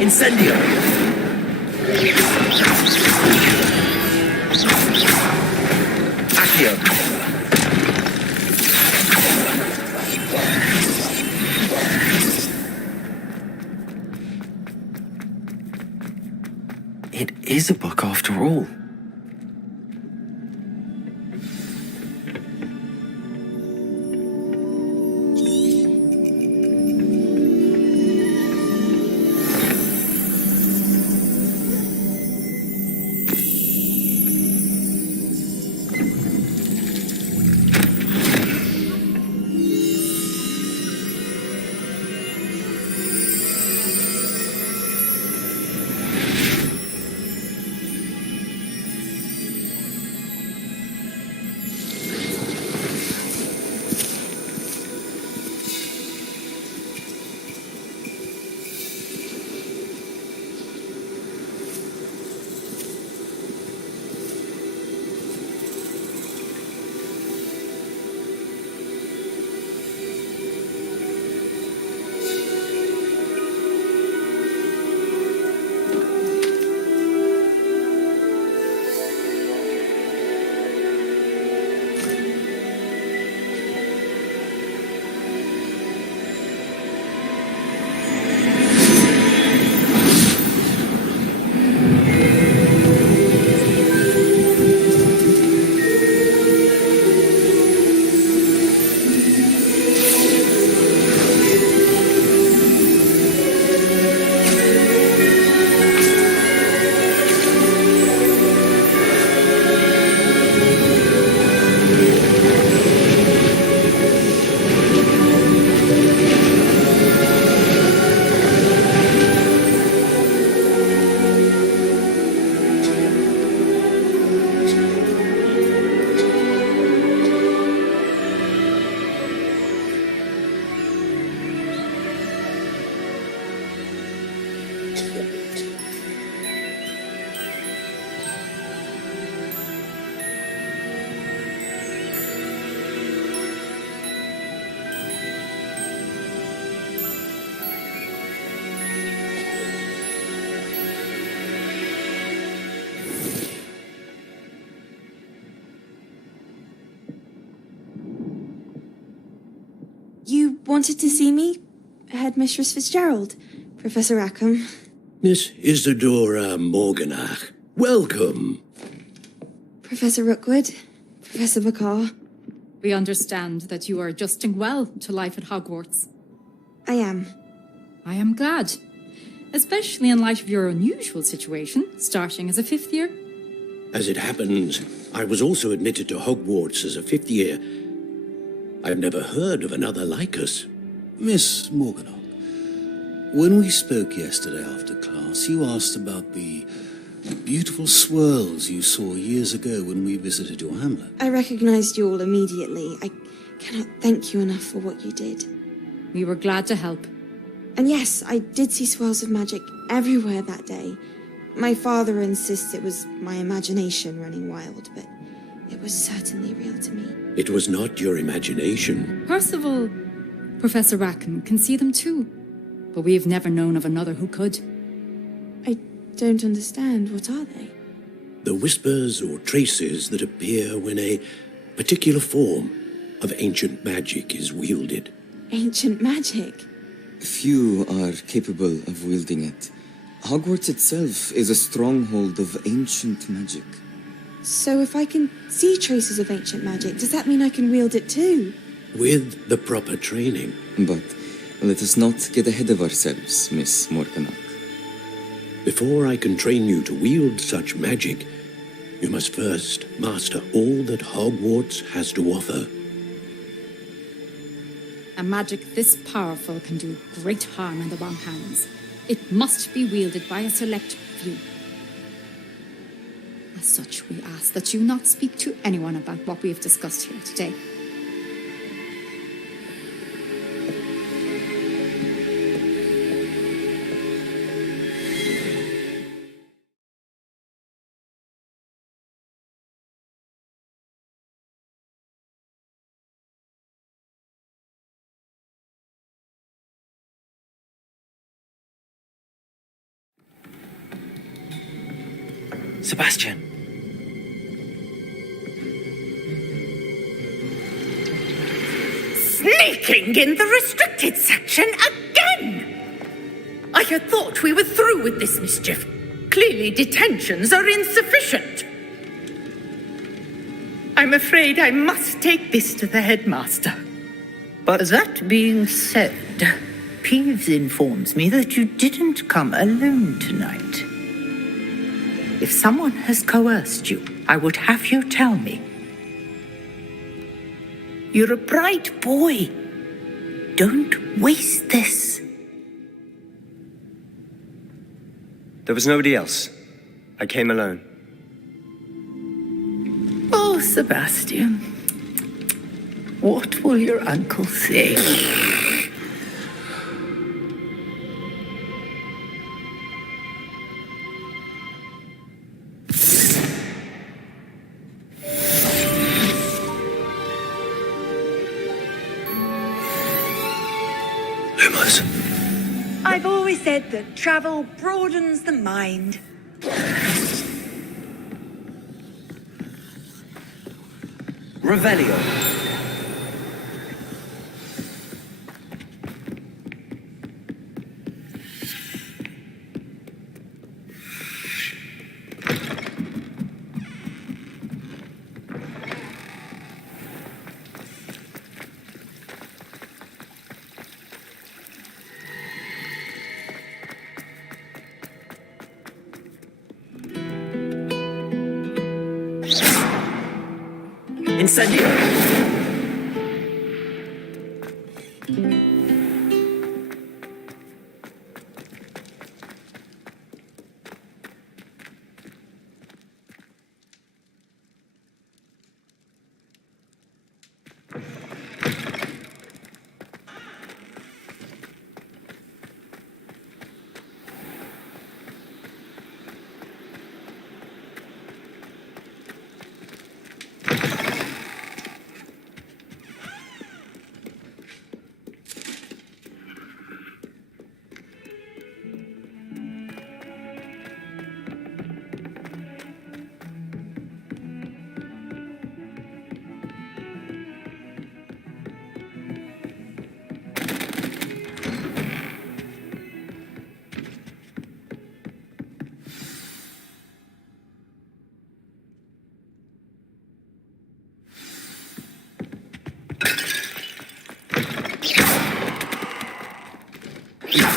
Incendio! Accio! It is a book after all. You wanted to see me? Headmistress Fitzgerald, Professor Rackham. Miss Isadora Morganach, welcome. Professor Rookwood, Professor Bakar. We understand that you are adjusting well to life at Hogwarts. I am. I am glad. Especially in light of your unusual situation, starting as a fifth year. As it happens, I was also admitted to Hogwarts as a fifth year. I've never heard of another like us. Miss Morganach, when we spoke yesterday after class, you asked about the beautiful swirls you saw years ago when we visited your hamlet. I recognized you all immediately. I cannot thank you enough for what you did. We were glad to help. And yes, I did see swirls of magic everywhere that day. My father insists it was my imagination running wild, but it was certainly real to me. It was not your imagination. Percival, Professor Rackham can see them too, but we've never known of another who could. I don't understand. What are they? The whispers or traces that appear when a particular form of ancient magic is wielded. Ancient magic? Few are capable of wielding it. Hogwarts itself is a stronghold of ancient magic. So if I can see traces of ancient magic, does that mean I can wield it too? With the proper training. But let us not get ahead of ourselves, Miss Morganach. Before I can train you to wield such magic, you must first master all that Hogwarts has to offer. A magic this powerful can do great harm in the wrong hands. It must be wielded by a select few. As such, we ask that you not speak to anyone about what we have discussed here today. Sebastian. Sneaking in the restricted section again! I had thought we were through with this mischief. Clearly detentions are insufficient. I'm afraid I must take this to the headmaster. But that being said, Peeves informs me that you didn't come alone tonight. If someone has coerced you, I would have you tell me. You're a bright boy. Don't waste this. There was nobody else. I came alone. Oh, Sebastian. What will your uncle say? I've always said that travel broadens the mind. Revelio. Incendio!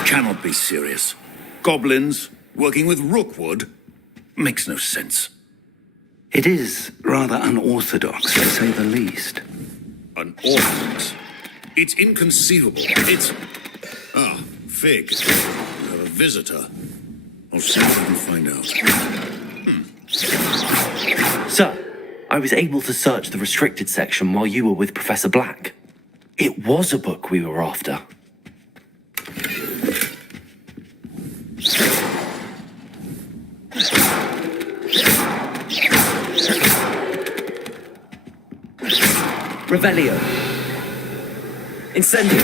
Cannot be serious. Goblins working with Rookwood makes no sense. It is rather unorthodox, to say the least. Unorthodox? It's inconceivable. It's... Ah, Fig. You have a visitor. I'll see what I can find out. Sir, I was able to search the restricted section while you were with Professor Black. It was a book we were after. Revelio. Incendio.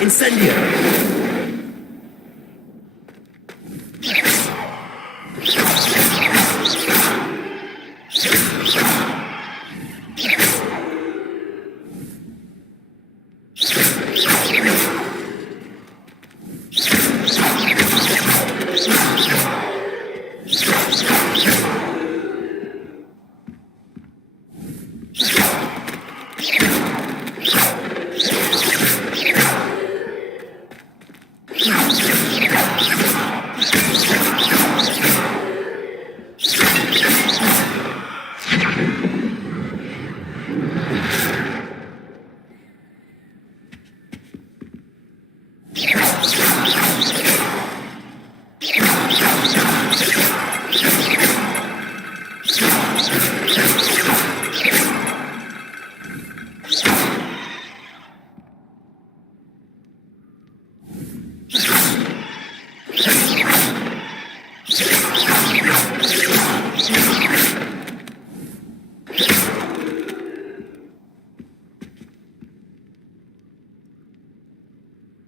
Incendio.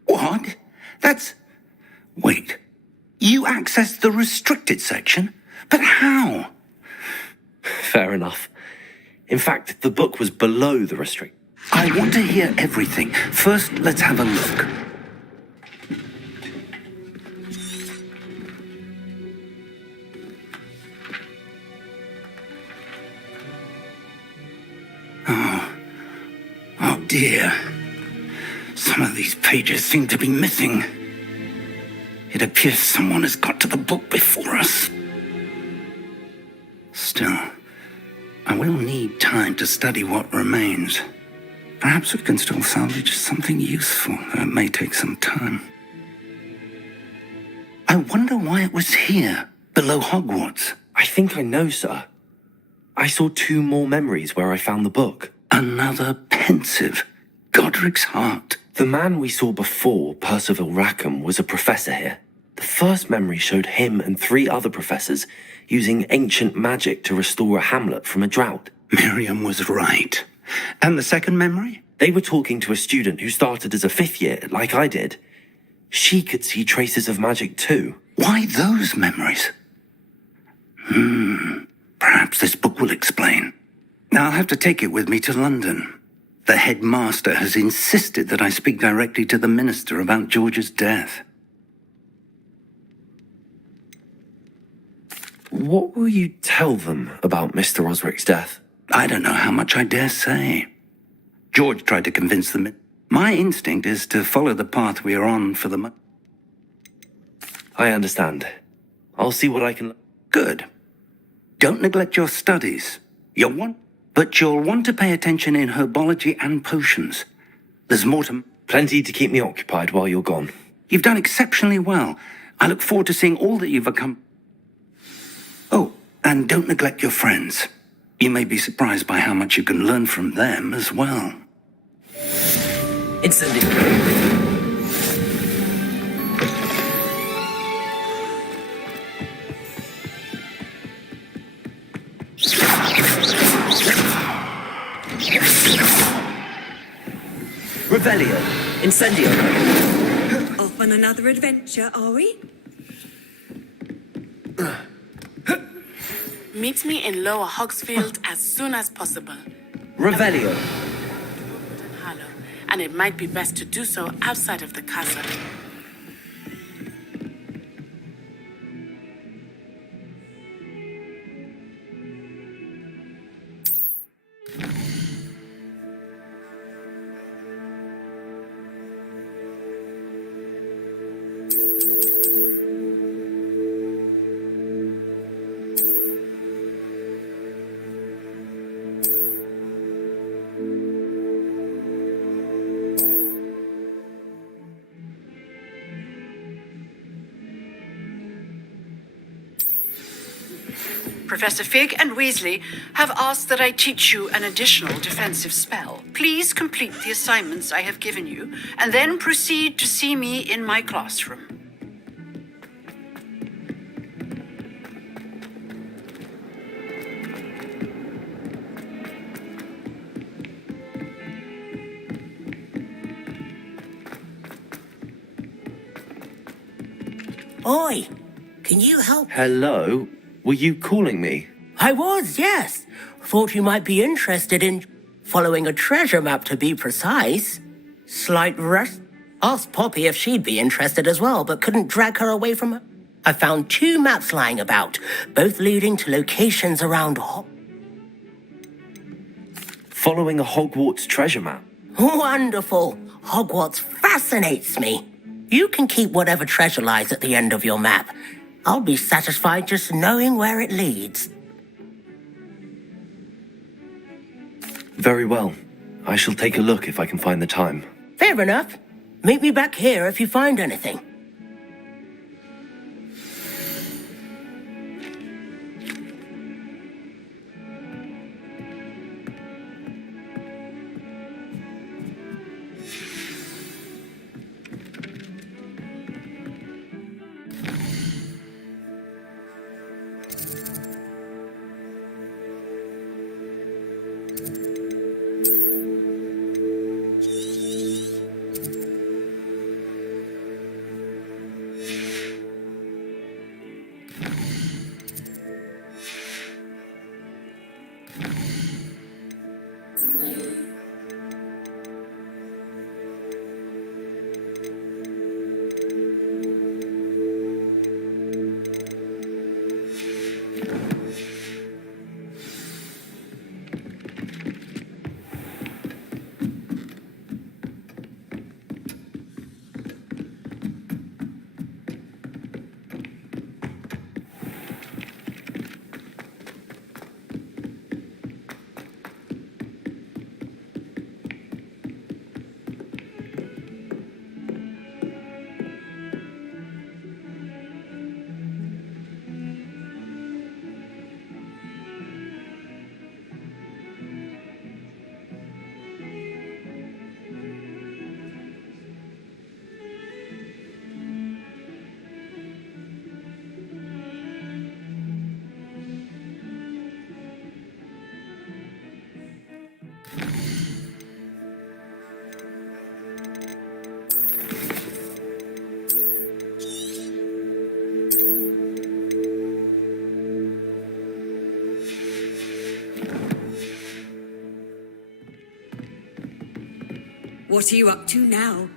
What? That's... Wait. You accessed the restricted section? But how? Fair enough. In fact, the book was below the restrict. I want to hear everything. First, let's have a look. Oh dear. Some of these pages seem to be missing. It appears someone has got to the book before us. Still, I will need time to study what remains. Perhaps we can still salvage something useful, though it may take some time. I wonder why it was here, below Hogwarts. I think I know, sir. I saw 2 more memories where I found the book. Another pensive. Godric's heart. The man we saw before, Percival Rackham, was a professor here. The first memory showed him and 3 other professors using ancient magic to restore a hamlet from a drought. Miriam was right. And the second memory? They were talking to a student who started as a 5th year, like I did. She could see traces of magic too. Why those memories? Perhaps this book will explain. Now I'll have to take it with me to London. The headmaster has insisted that I speak directly to the minister about George's death. What will you tell them about Mr. Osric's death? I don't know how much I dare say. George tried to convince them. My instinct is to follow the path we are on for the moment. I understand. I'll see what I can... Good. Don't neglect your studies. But you'll want to pay attention in herbology and potions. There's more to... Plenty to keep me occupied while you're gone. You've done exceptionally well. I look forward to seeing all that you've accomplished. Oh, and don't neglect your friends. You may be surprised by how much you can learn from them as well. Incendio. Revelio. Incendio. Off on another adventure, are we? Meet me in Lower Hogsfield as soon as possible. Revelio. And it might be best to do so outside of the casa. Professor Fig and Weasley have asked that I teach you an additional defensive spell. Please complete the assignments I have given you, and then proceed to see me in my classroom. Oi, can you help? Hello? Were you calling me? I was, yes. Thought you might be interested in following a treasure map, to be precise. Slight rush. Asked Poppy if she'd be interested as well, but couldn't drag her away from her. I found 2 maps lying about, both leading to locations around Following a Hogwarts treasure map? Wonderful. Hogwarts fascinates me. You can keep whatever treasure lies at the end of your map. I'll be satisfied just knowing where it leads. Very well. I shall take a look if I can find the time. Fair enough. Meet me back here if you find anything. What are you up to now?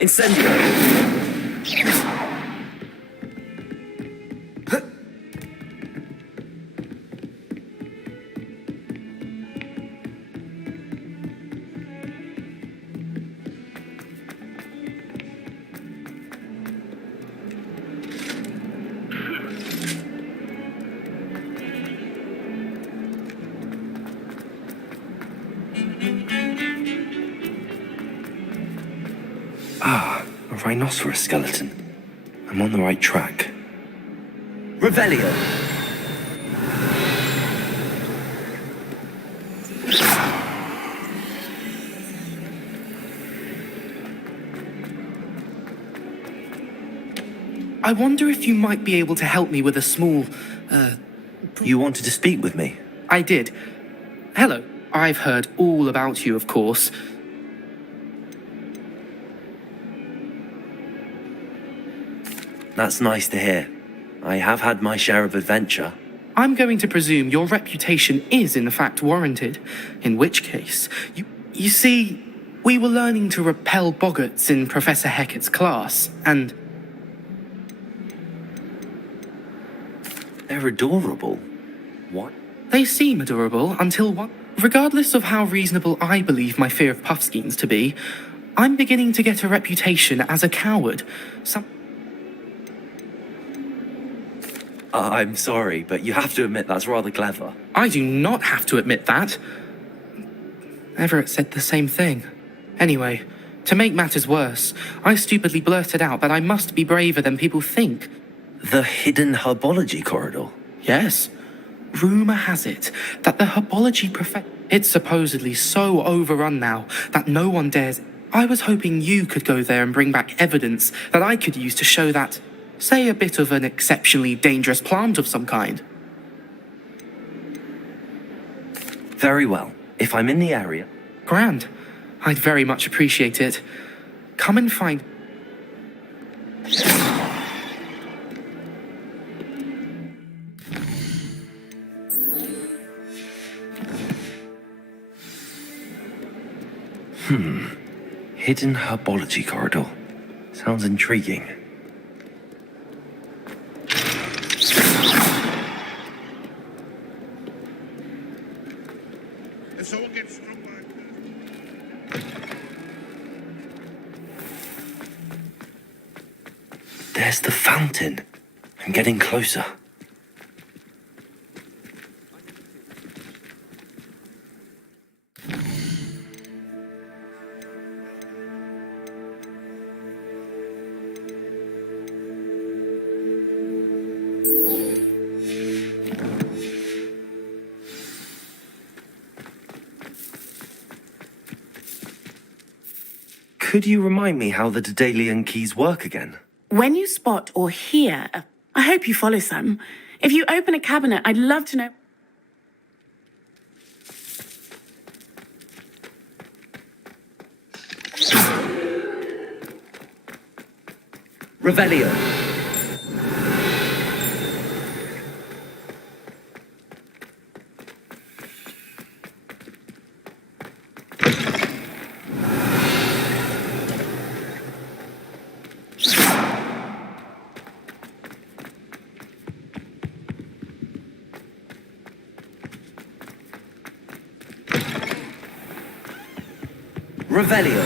Incendio! Ah, a rhinoceros skeleton. I'm on the right track. Revelio. I wonder if you might be able to help me with a small, You wanted to speak with me? I did. Hello, I've heard all about you, of course. That's nice to hear. I have had my share of adventure. I'm going to presume your reputation is in fact warranted, in which case, you see, we were learning to repel boggarts in Professor Hecat's class, and... They're adorable. What? They seem adorable until one... Regardless of how reasonable I believe my fear of puffskeins to be, I'm beginning to get a reputation as a coward. I'm sorry, but you have to admit that's rather clever. I do not have to admit that. Everett said the same thing. Anyway, to make matters worse, I stupidly blurted out that I must be braver than people think. The hidden herbology corridor? Yes. Rumour has it that the herbology it's supposedly so overrun now that no one dares... I was hoping you could go there and bring back evidence that I could use to show that, say, a bit of an exceptionally dangerous plant of some kind. Very well. If I'm in the area... Grand. I'd very much appreciate it. Come and find... Hidden herbology corridor. Sounds intriguing. If someone gets struck by... There's the fountain. I'm getting closer. Could you remind me how the Daedalian keys work again? When you spot or hear, I hope you follow some. If you open a cabinet, I'd love to know. Revelio. Revelio.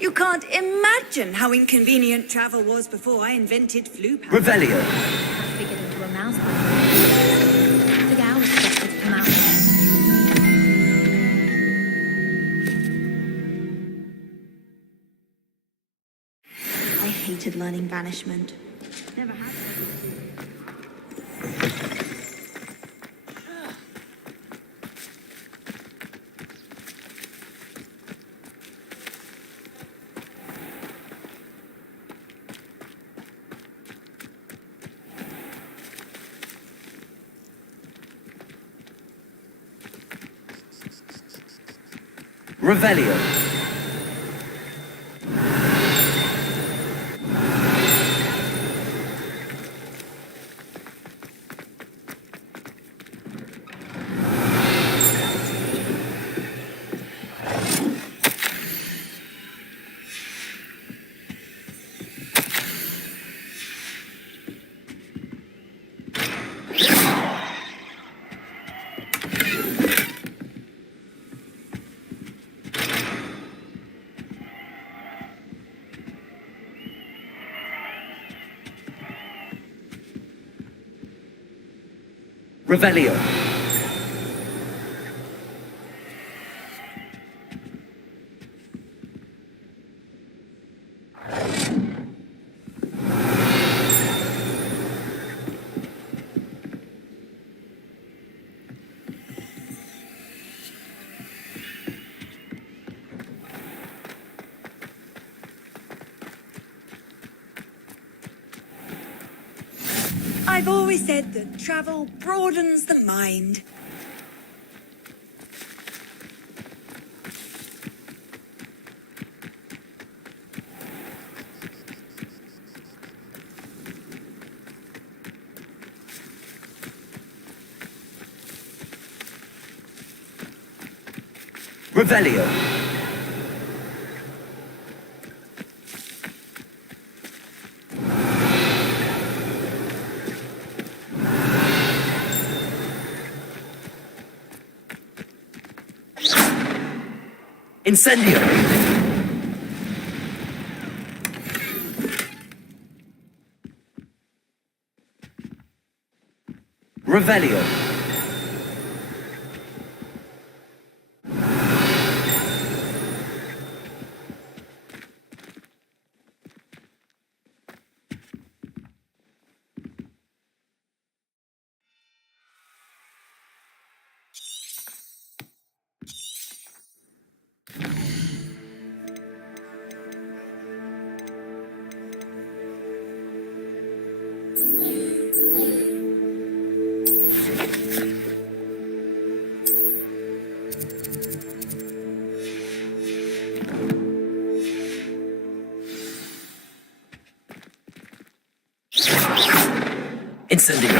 You can't imagine how inconvenient travel was before I invented flu powder. Revelio. Figured into a mouse by now. The owl expected to come out again. I hated learning banishment. Never had. Revelio. Revelio. I've always said that travel broadens the mind. Revelio. Incendio. Revelio. Incendio.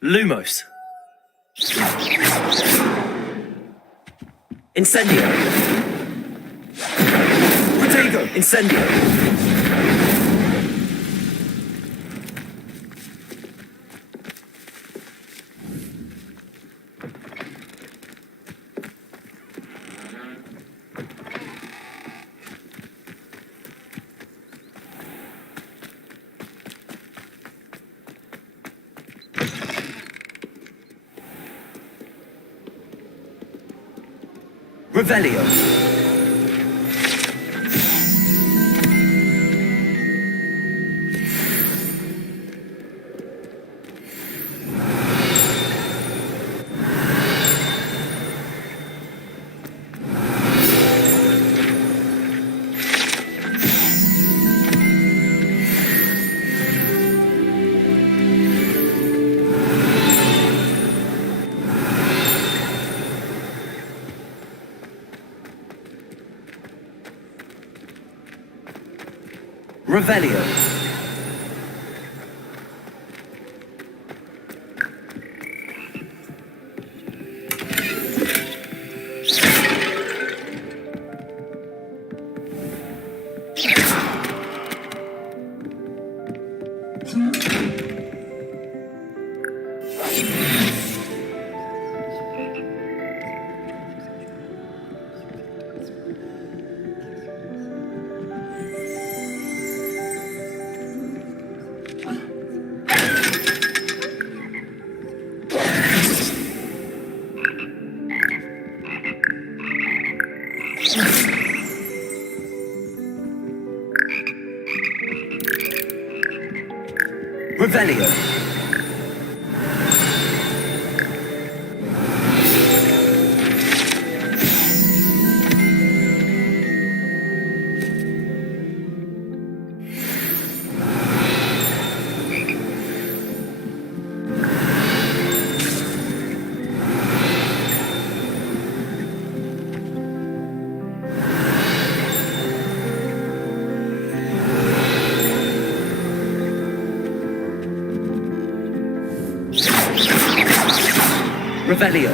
Lumos. Incendio. Protego. Incendio. Revelio. Revelio. Revelio. Revelio.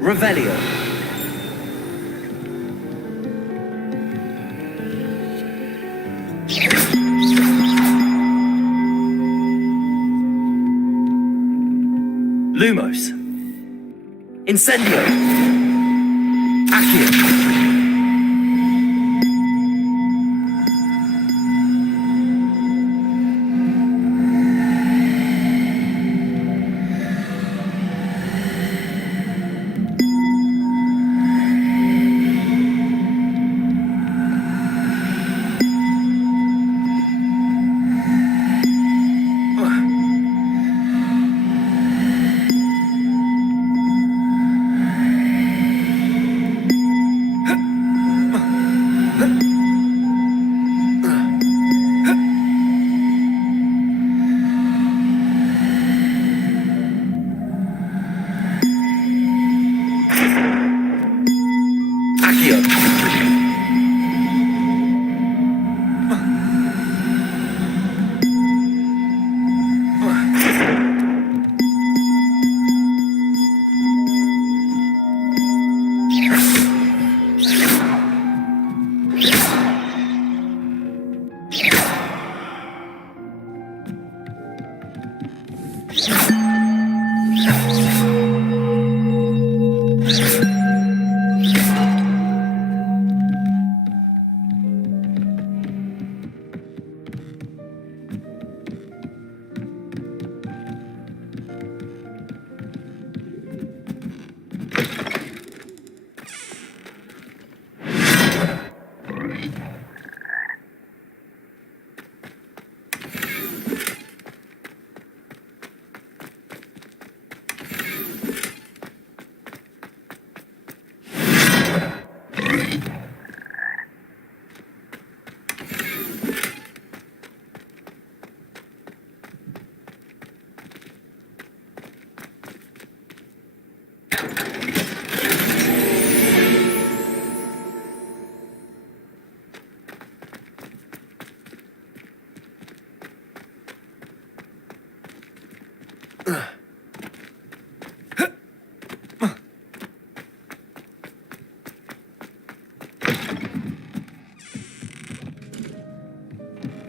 Revelio. Lumos. Incendio. Accio.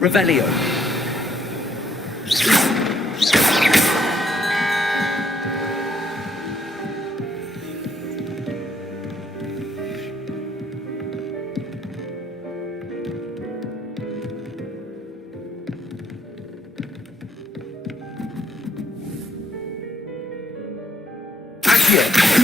Revelio. Accio.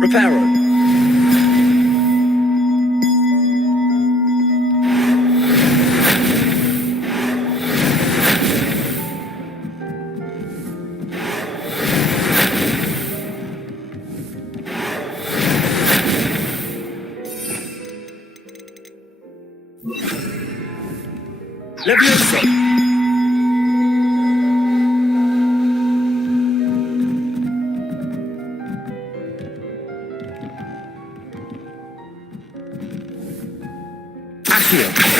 Reparo. Levioso. Accio.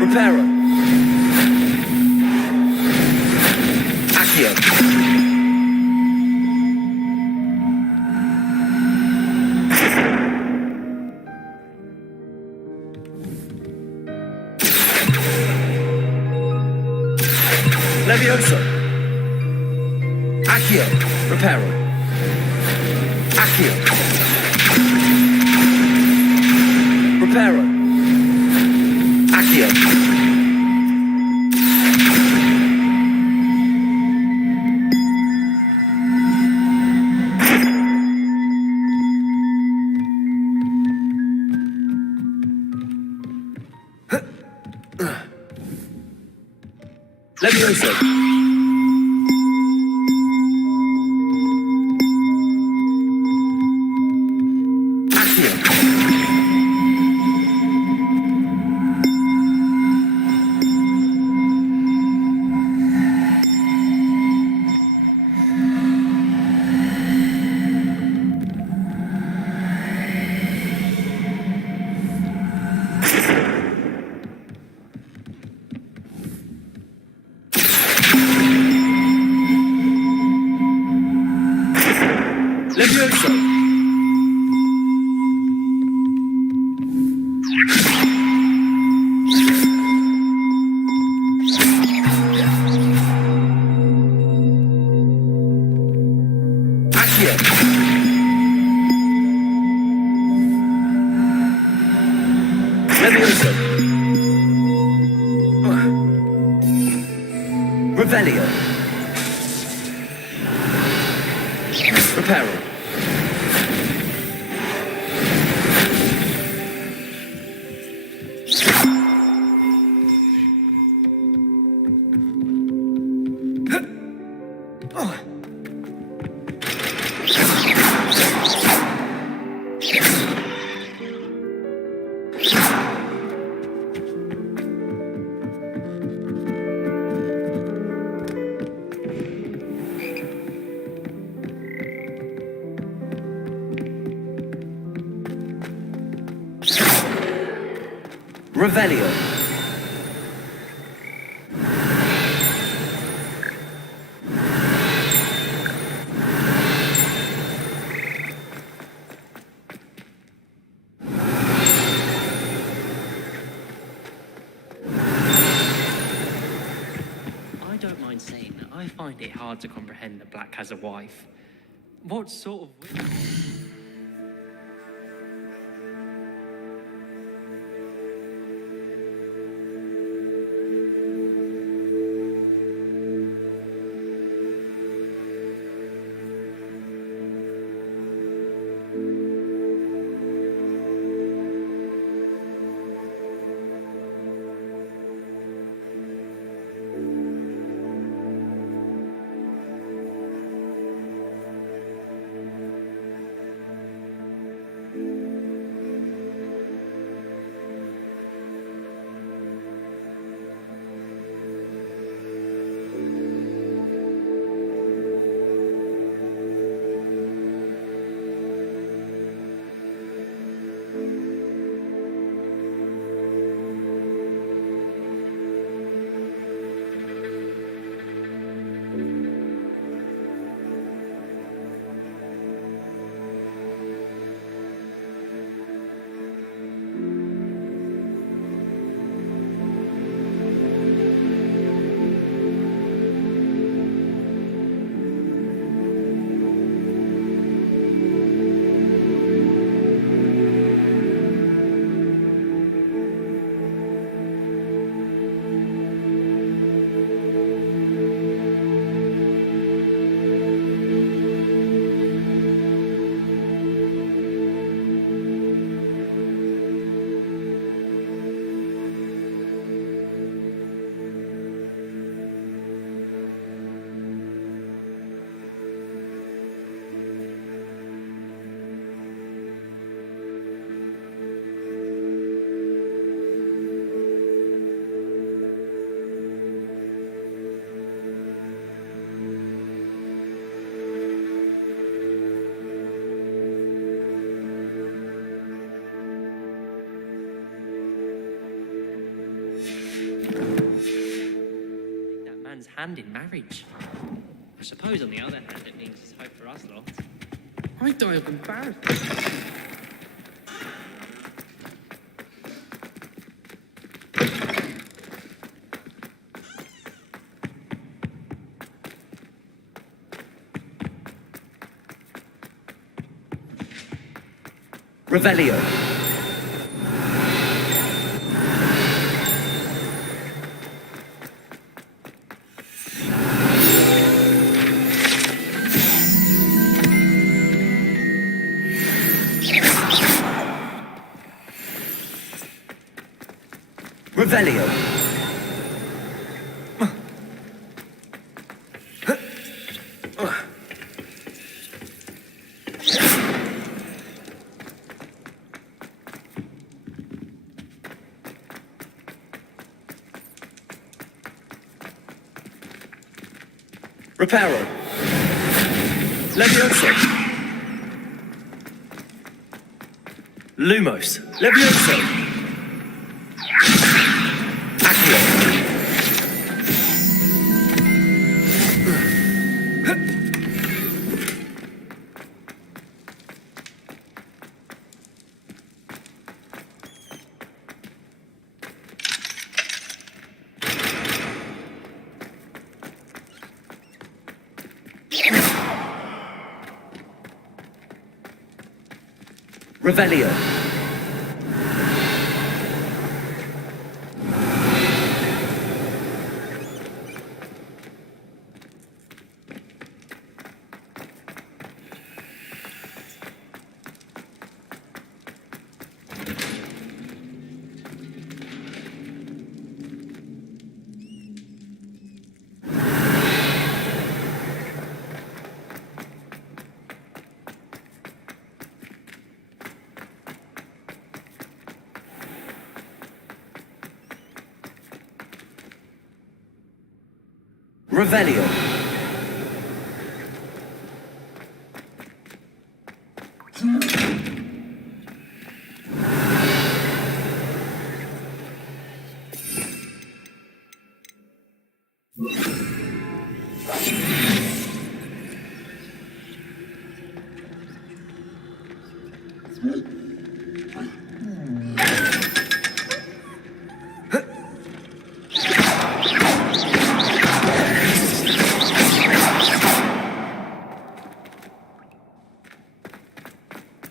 Reparo. Accio. Levioso. Accio. Reparo. Accio. Preparo. Accio. Levioso. Levioso. Accio. Levioso. Revelio. Preparo. Revelio. I don't mind saying that I find it hard to comprehend that Black has a wife. What sort of... hand in marriage. I suppose, on the other hand, it means there's hope for us lot. I die of embarrassment. Revelio. Revelio. Reparo. Levioso. Lumos. Levioso. Accio. Revelio. Revelio.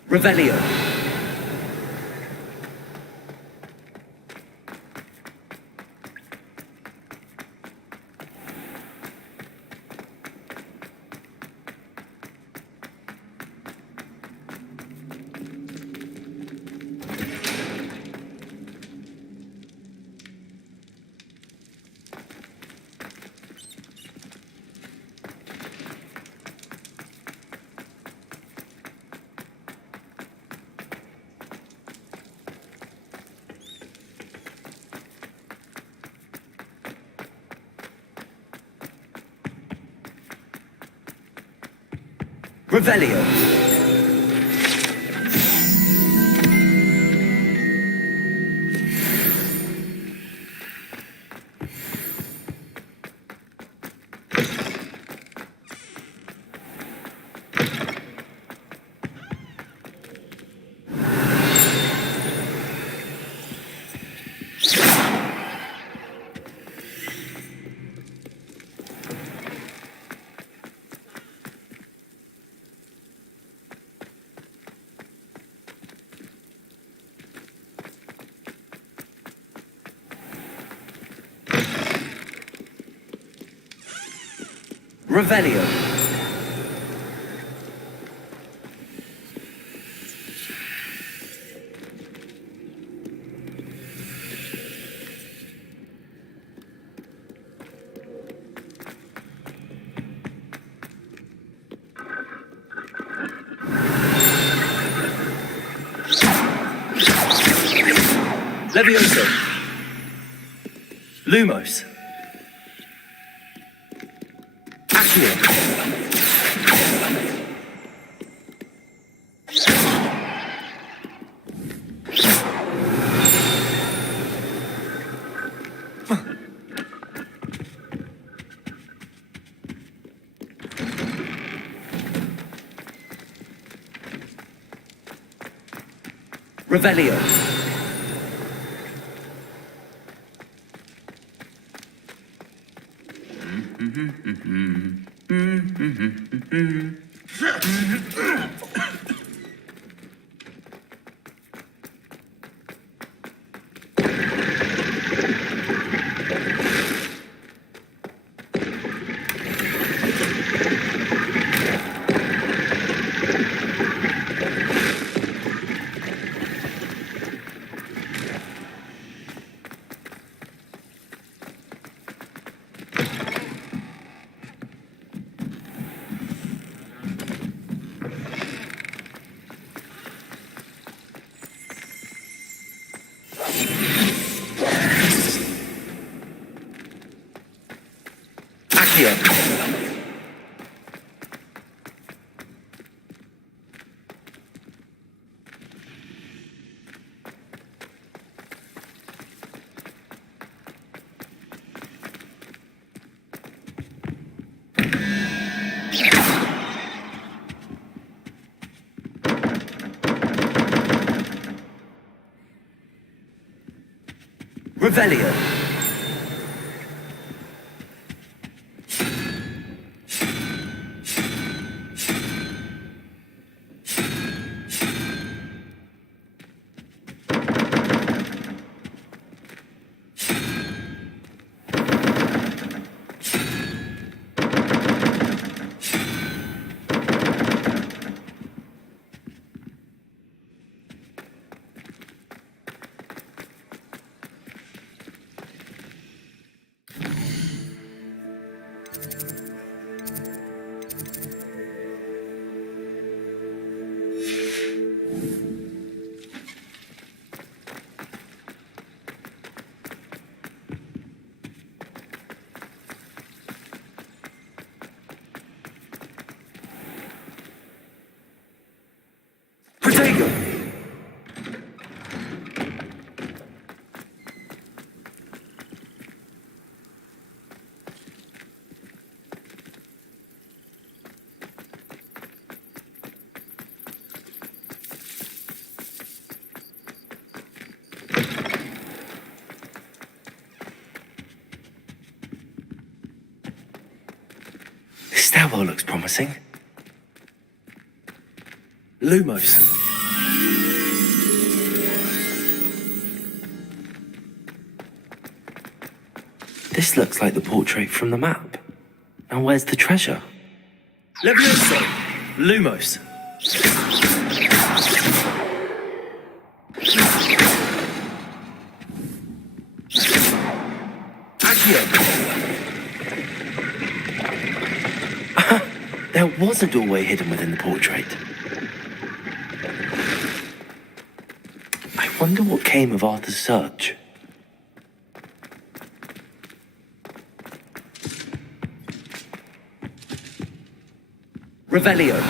Revelio. Revelio. Revelio. Levioso. Lumos. Accio. Revelio. Accio. Revelio. Protego. This stairwell looks promising. Lumos. This looks like the portrait from the map. Now where's the treasure? Levioso! Lumos. Accio! There was a doorway hidden within the portrait. I wonder what came of Arthur's search. Revelio.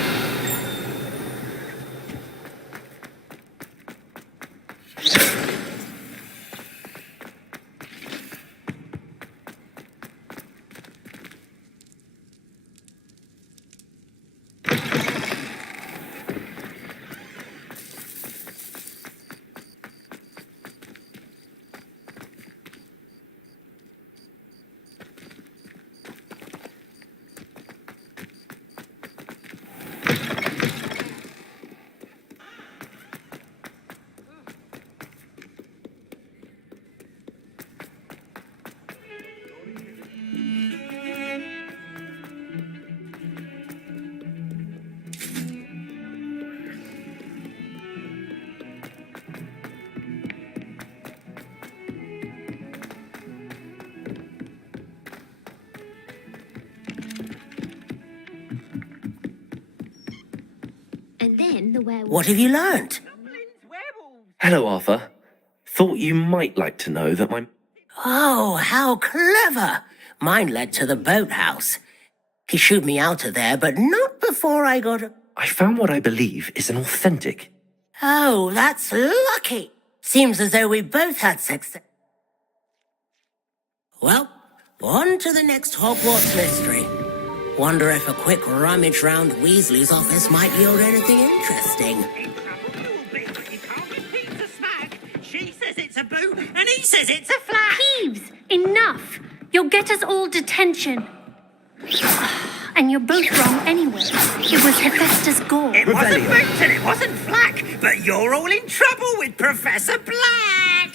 And then the werewolf... What have you learnt? Hello, Arthur. Thought you might like to know that my... Oh, how clever! Mine led to the boathouse. He shooed me out of there, but not before I got... I found what I believe is an authentic... Oh, that's lucky. Seems as though we both had success. Well, on to the next Hogwarts mystery. Wonder if a quick rummage round Weasley's office might yield anything interesting. She says it's a boo, and he says it's a flat. Peeves, enough. You'll get us all detention. And you're both wrong anyway. It was Hephaestus Gore. It wasn't Boots and it wasn't Flack, but you're all in trouble with Professor Black.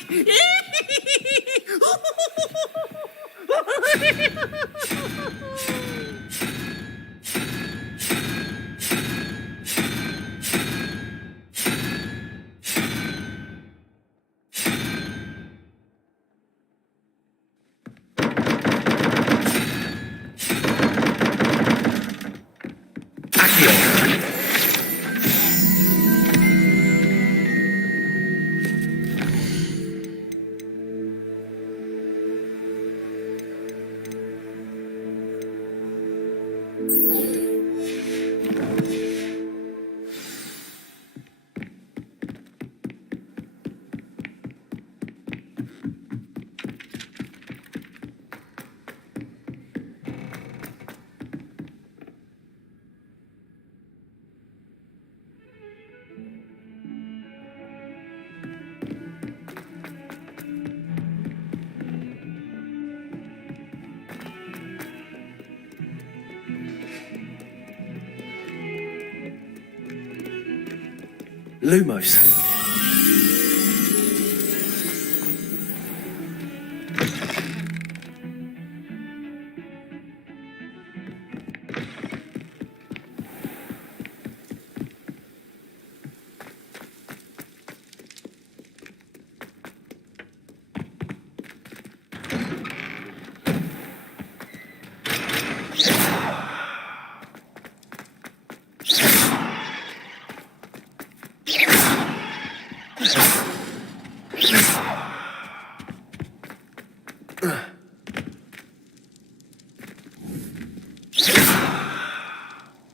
Lumos.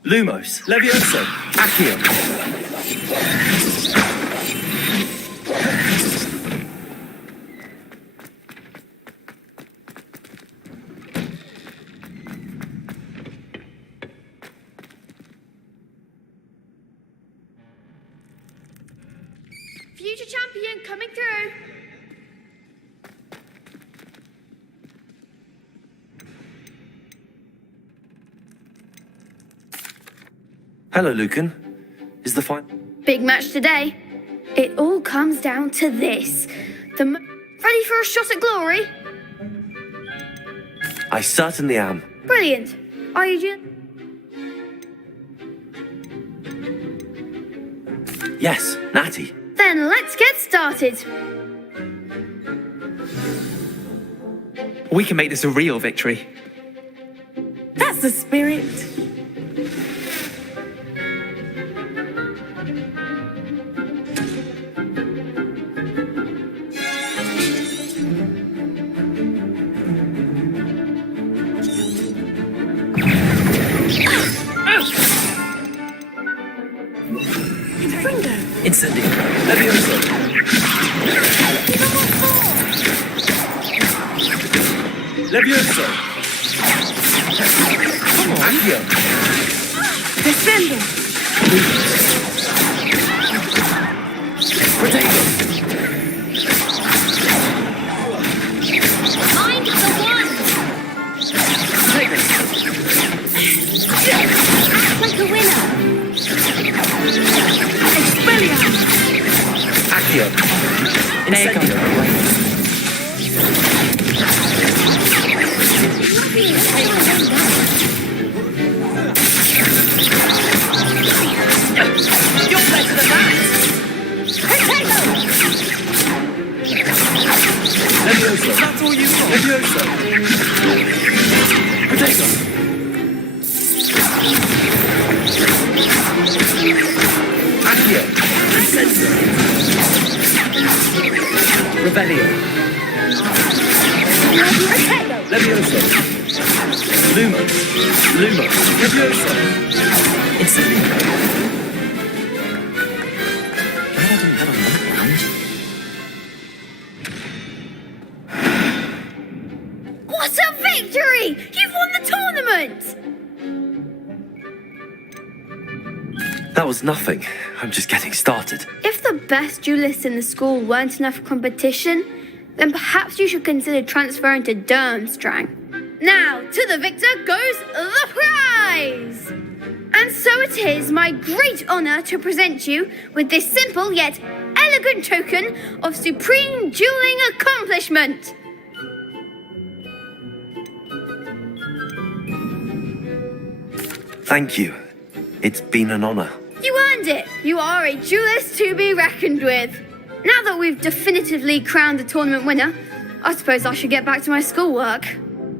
Lumos, Levioso, Accio. Future champion coming through. Hello, Lucan. Is the fight? Big match today. It all comes down to this. Ready for a shot at glory? I certainly am. Brilliant. Are you just... Yes, Natty. Then let's get started. We can make this a real victory. That's the spirit. Incendio. Levioso. Levioso. Come on. Accio. Descendo. Potato. Mind the one. Potato. Act like a winner. Accio. Incendio. You're better than that. Potato. Levioso. That's all you've got. Levioso. Potato. Accio. Incendio. Rebellion. Potato. Levioso. Lumo. Lumo. Levioso. Incendio. What a victory! You've won the tournament! That was nothing. I'm just getting started. If the best duelists in the school weren't enough competition, then perhaps you should consider transferring to Durmstrang. Now, to the victor goes the prize! And so it is my great honour to present you with this simple yet elegant token of supreme dueling accomplishment. Thank you. It's been an honor. You earned it. You are a duelist to be reckoned with. Now that we've definitively crowned the tournament winner, I suppose I should get back to my schoolwork.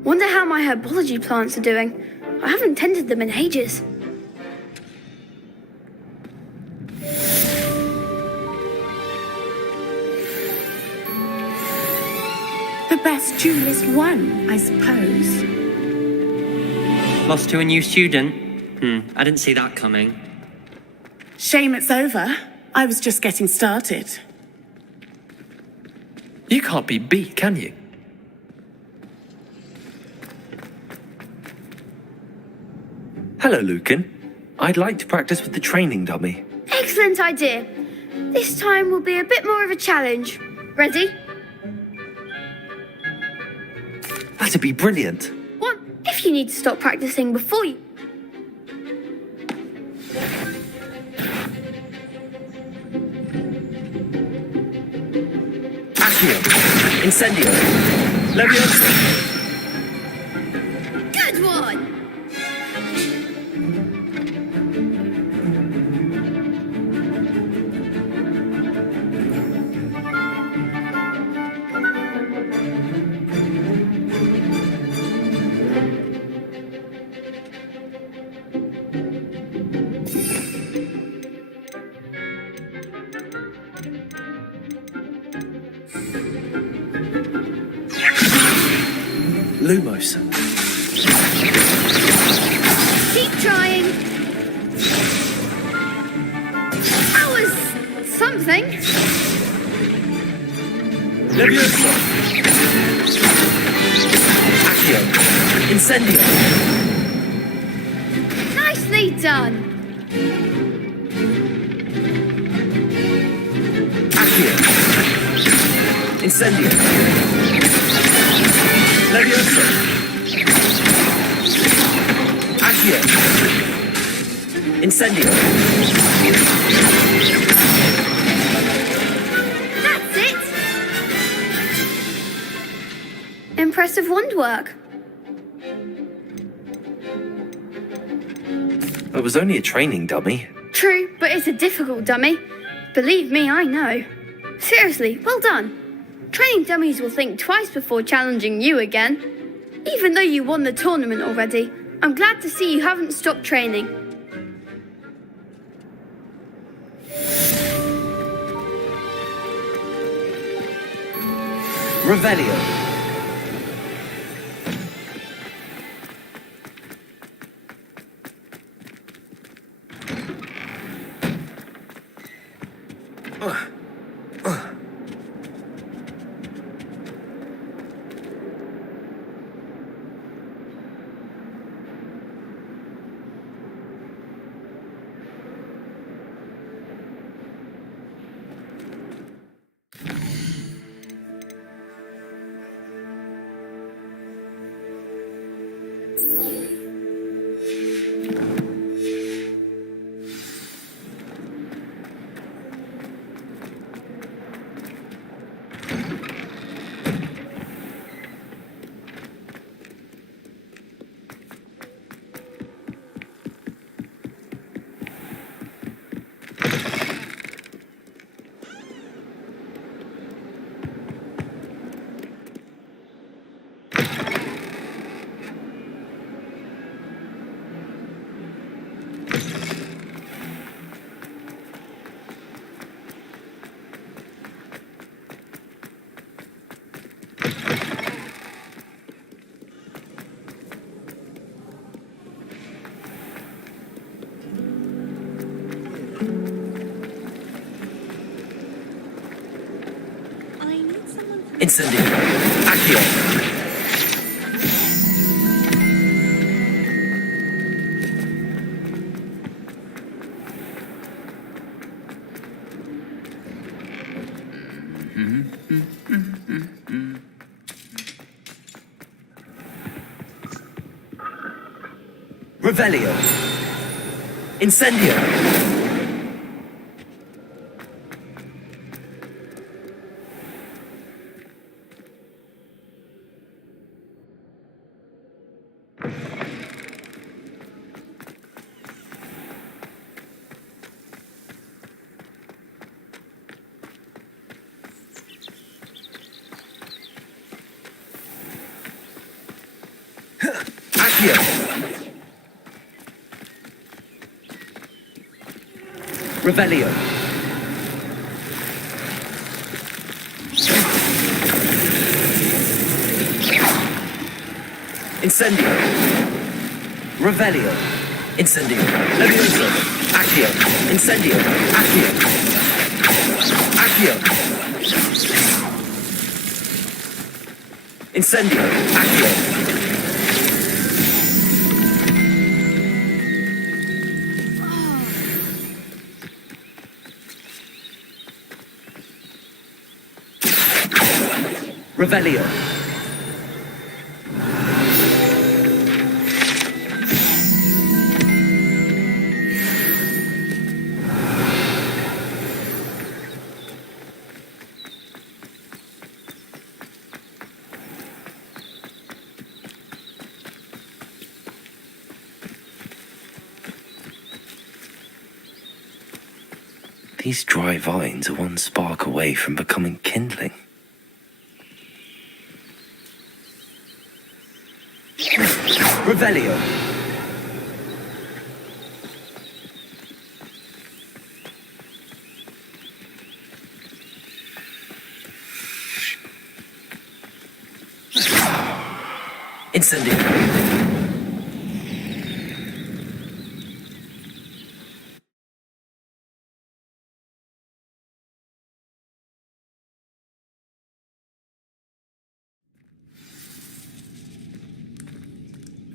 Wonder how my herbology plants are doing. I haven't tended them in ages. The best duelist won, I suppose. Lost to a new student? I didn't see that coming. Shame it's over. I was just getting started. You can't be beat, can you? Hello, Lucan. I'd like to practice with the training dummy. Excellent idea. This time will be a bit more of a challenge. Ready? That'd be brilliant. One, if you need to stop practicing before you... Incendio. Leviosa. Good one! Lumos. Keep trying. That was something. Leviosa. Accio. Incendio. Nicely done. Accio. Incendio. Leviosa. Accio. Incendio. That's it. Impressive wand work. It was only a training dummy. True, but it's a difficult dummy. Believe me, I know. Seriously, well done. Training dummies will think twice before challenging you again. Even though you won the tournament already, I'm glad to see you haven't stopped training. Revelio. Incendio. Accio. Revelio. Incendio. Accio. Revelio. Incendio. Revelio. Incendio. Leviosa. Accio. Incendio. Accio. Accio. Incendio. Accio. Revelio. These dry vines are one spark away from becoming kindling. Revelio. Incendio.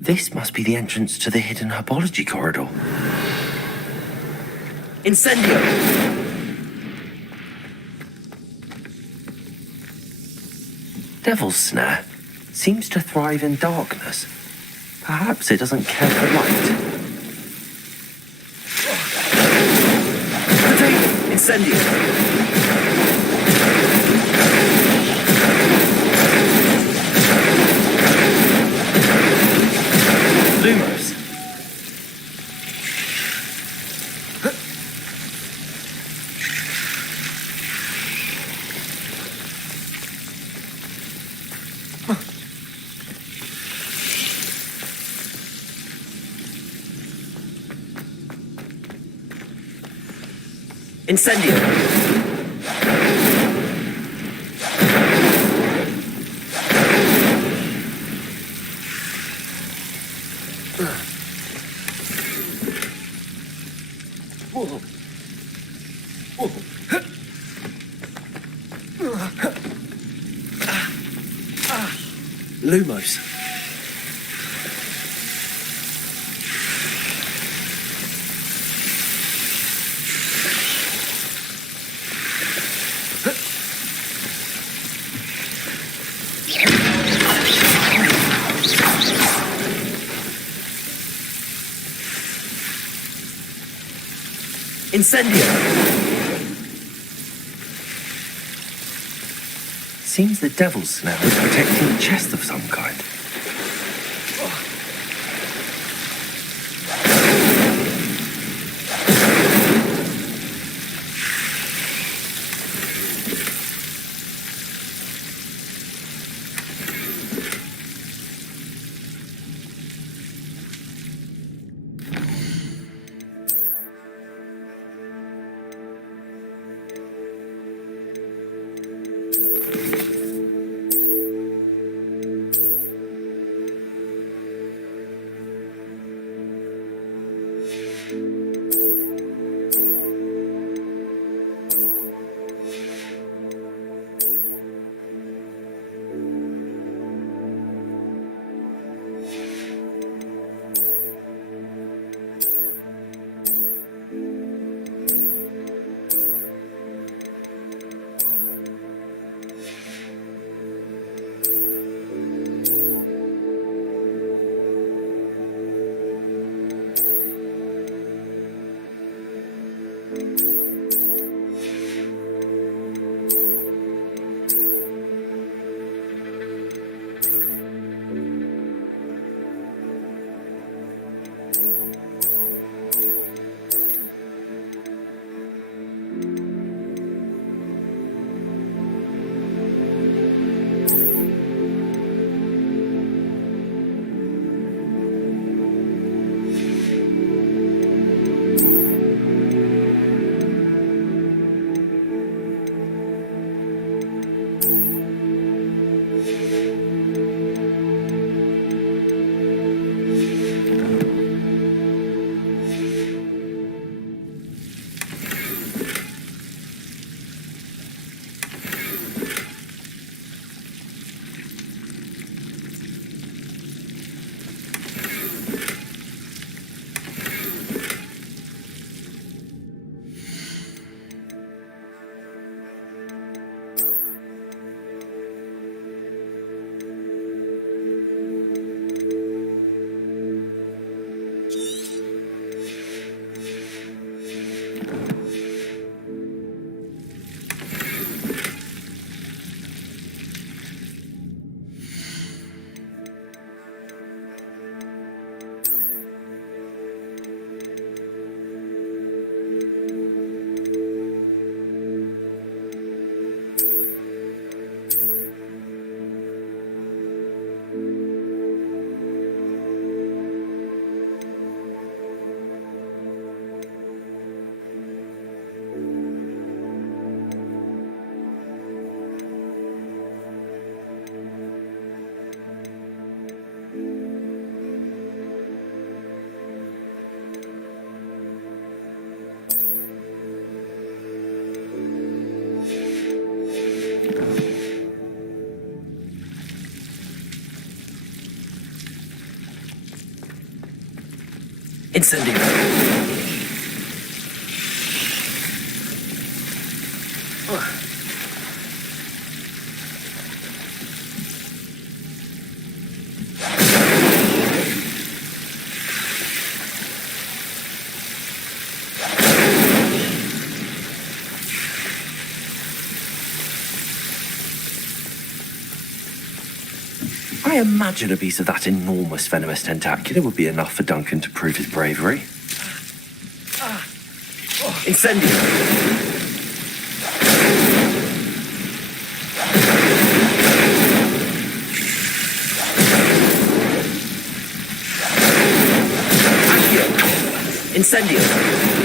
This must be the entrance to the hidden herbology corridor. Incendio. Devil's Snare seems to thrive in darkness. Perhaps it doesn't care for light. Incendio. Lumos. Incendio. Lumos. Incendio. Seems the Devil's Snare is protecting a chest of some kind. Incendio. I imagine a piece of that enormous venomous tentacula would be enough for Duncan to prove his bravery. Incendio! Accio! Incendio!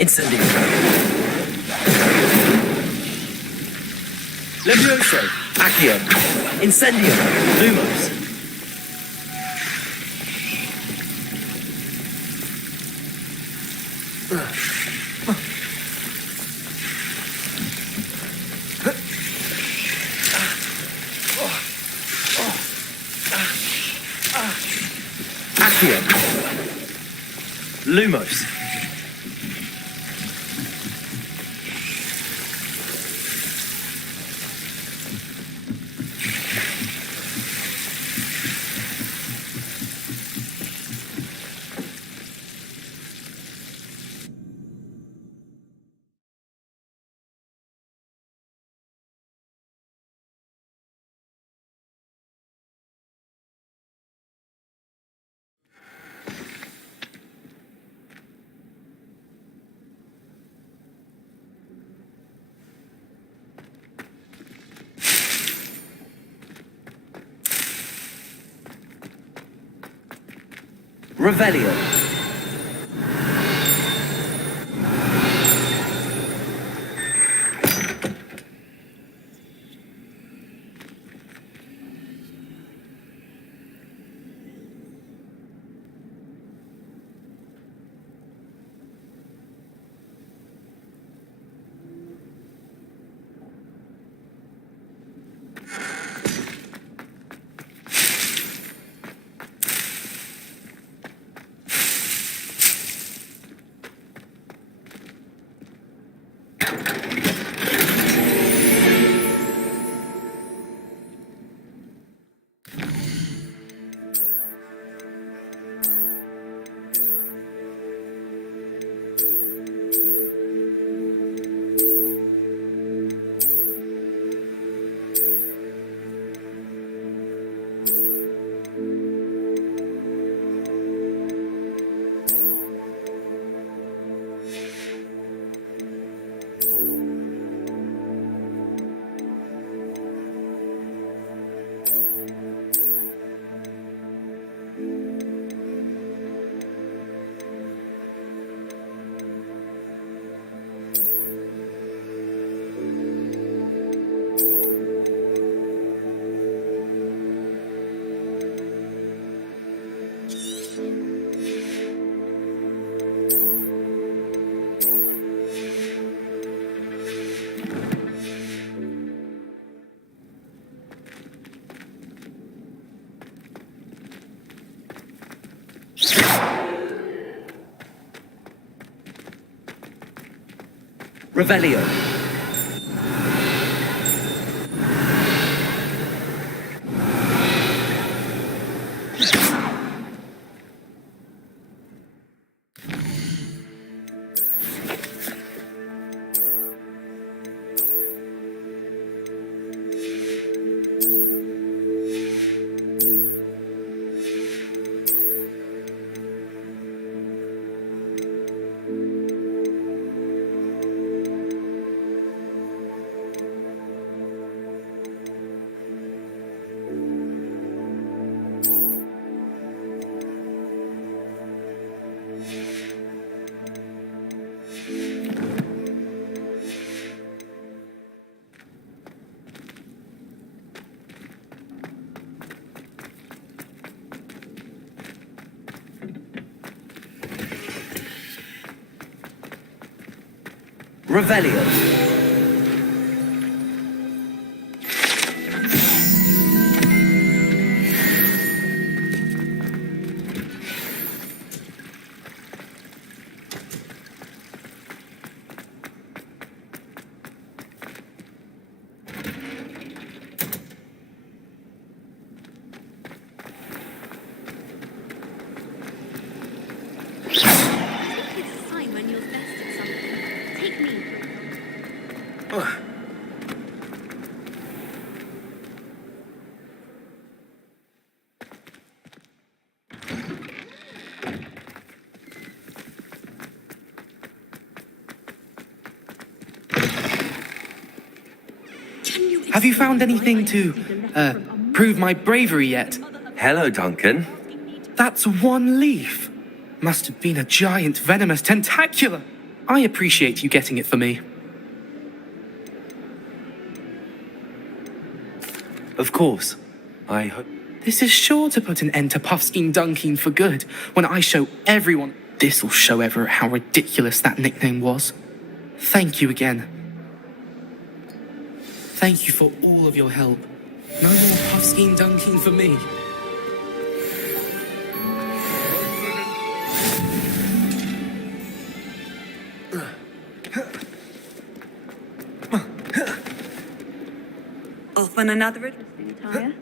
Incendio. Levioso. Accio. Incendio. Lumos. Accio. Lumos. Revelio. Revelio. Revelio. It's a sign when you're best at something. Take me. Have you found anything to, prove my bravery yet? Hello, Duncan. That's one leaf. Must have been a giant venomous tentacula. I appreciate you getting it for me. Of course. I hope. This is sure to put an end to Puffskein Dunkeen for good when I show everyone. This'll show Everett how ridiculous that nickname was. Thank you again. Thank you for all of your help. No more Puffskein Dunkeen for me. Off on another interesting attire.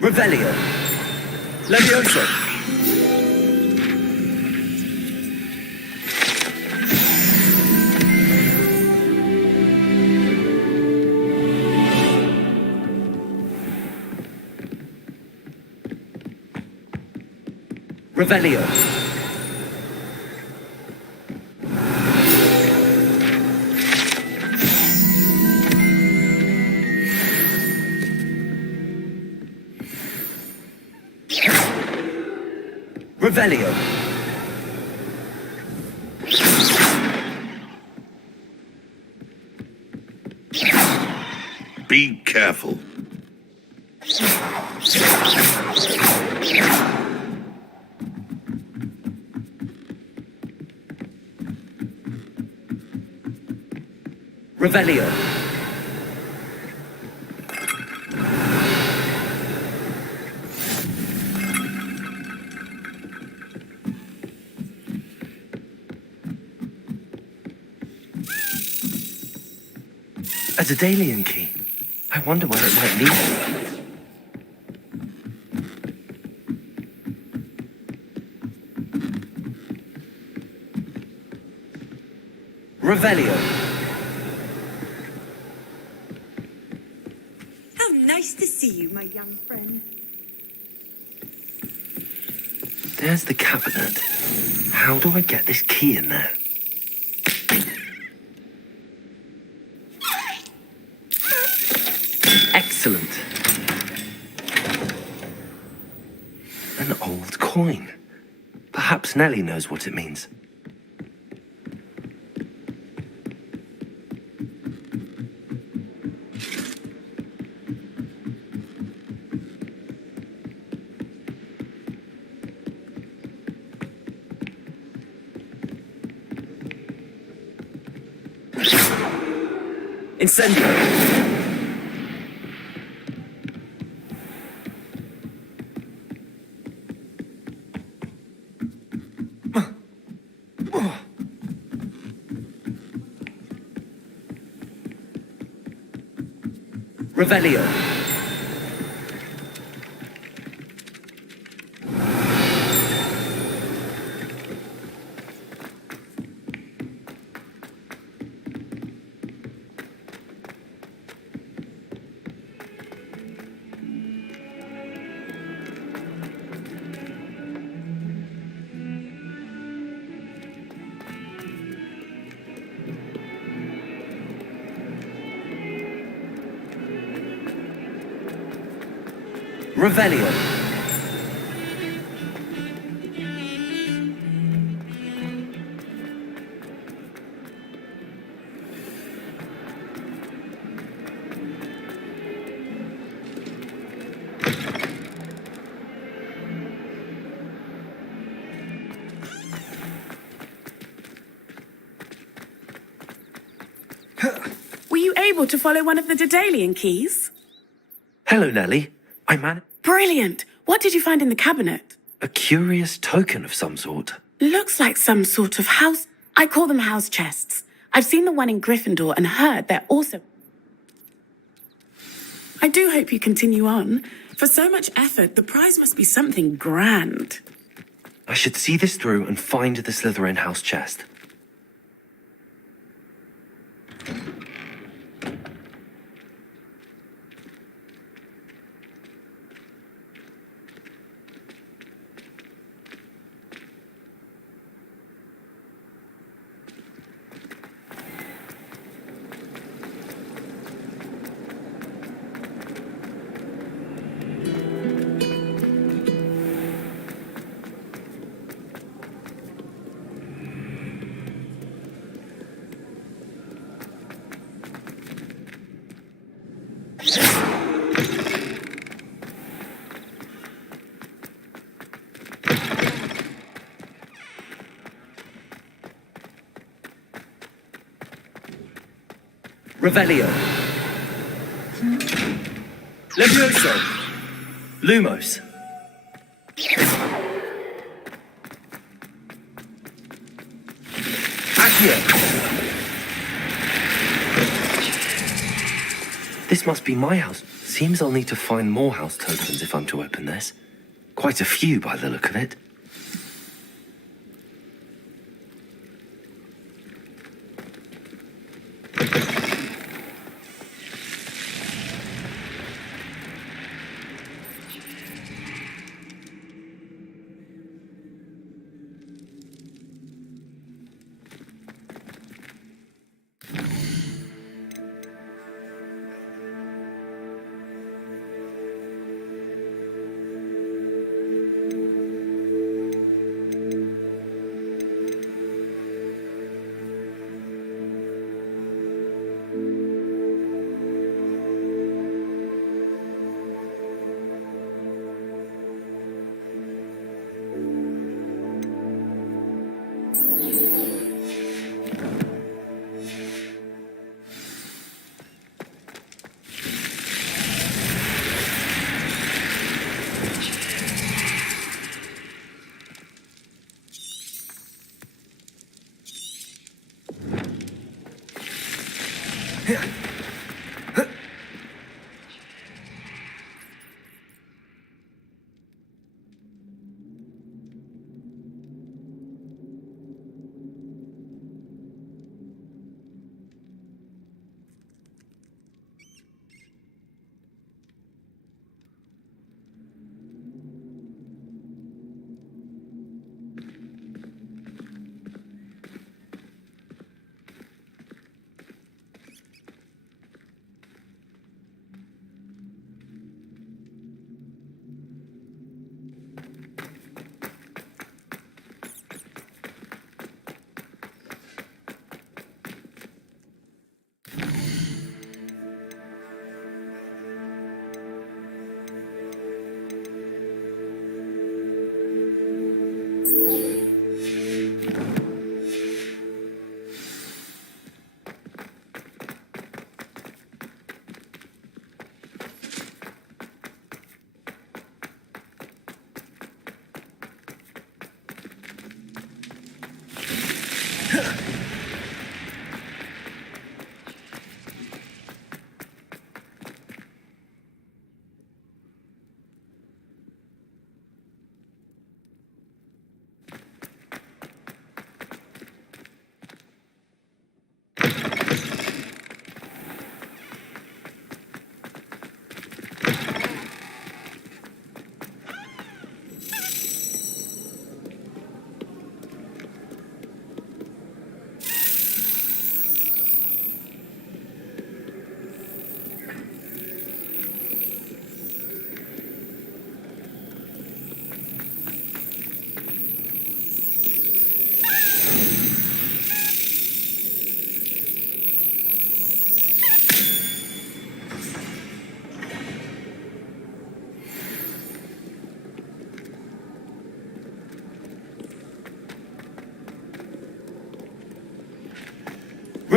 Revelio. Levioso. Revelio. Revelio. Be careful. Revelio. A Daedalian key. I wonder where it might lead. Revelio. How nice to see you, my young friend. There's the cabinet. How do I get this key in there? Excellent. An old coin. Perhaps Nellie knows what it means. Incendio! Revelio. Revelio. Were you able to follow one of the Daedalian keys? Hello, Nellie. I managed. Brilliant! What did you find in the cabinet? A curious token of some sort. Looks like some sort of house. I call them house chests. I've seen the one in Gryffindor and heard they're also. I do hope you continue on. For so much effort, the prize must be something grand. I should see this through and find the Slytherin house chest. Revelio. Levioso. Lumos. Accio. This must be my house. Seems I'll need to find more house tokens if I'm to open this. Quite a few by the look of it.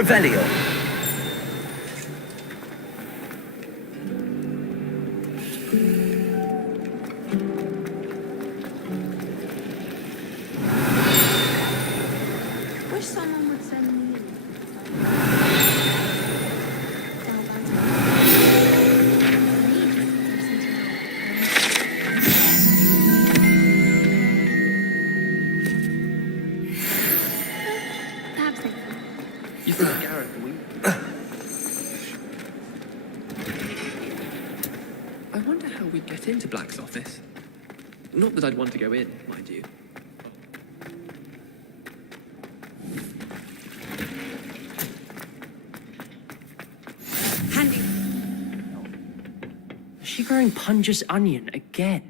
Revelio. Wish someone would send me You think Garrett will? I wonder how we'd get into Black's office. Not that I'd want to go in, mind you. Is she growing Punja's onion again?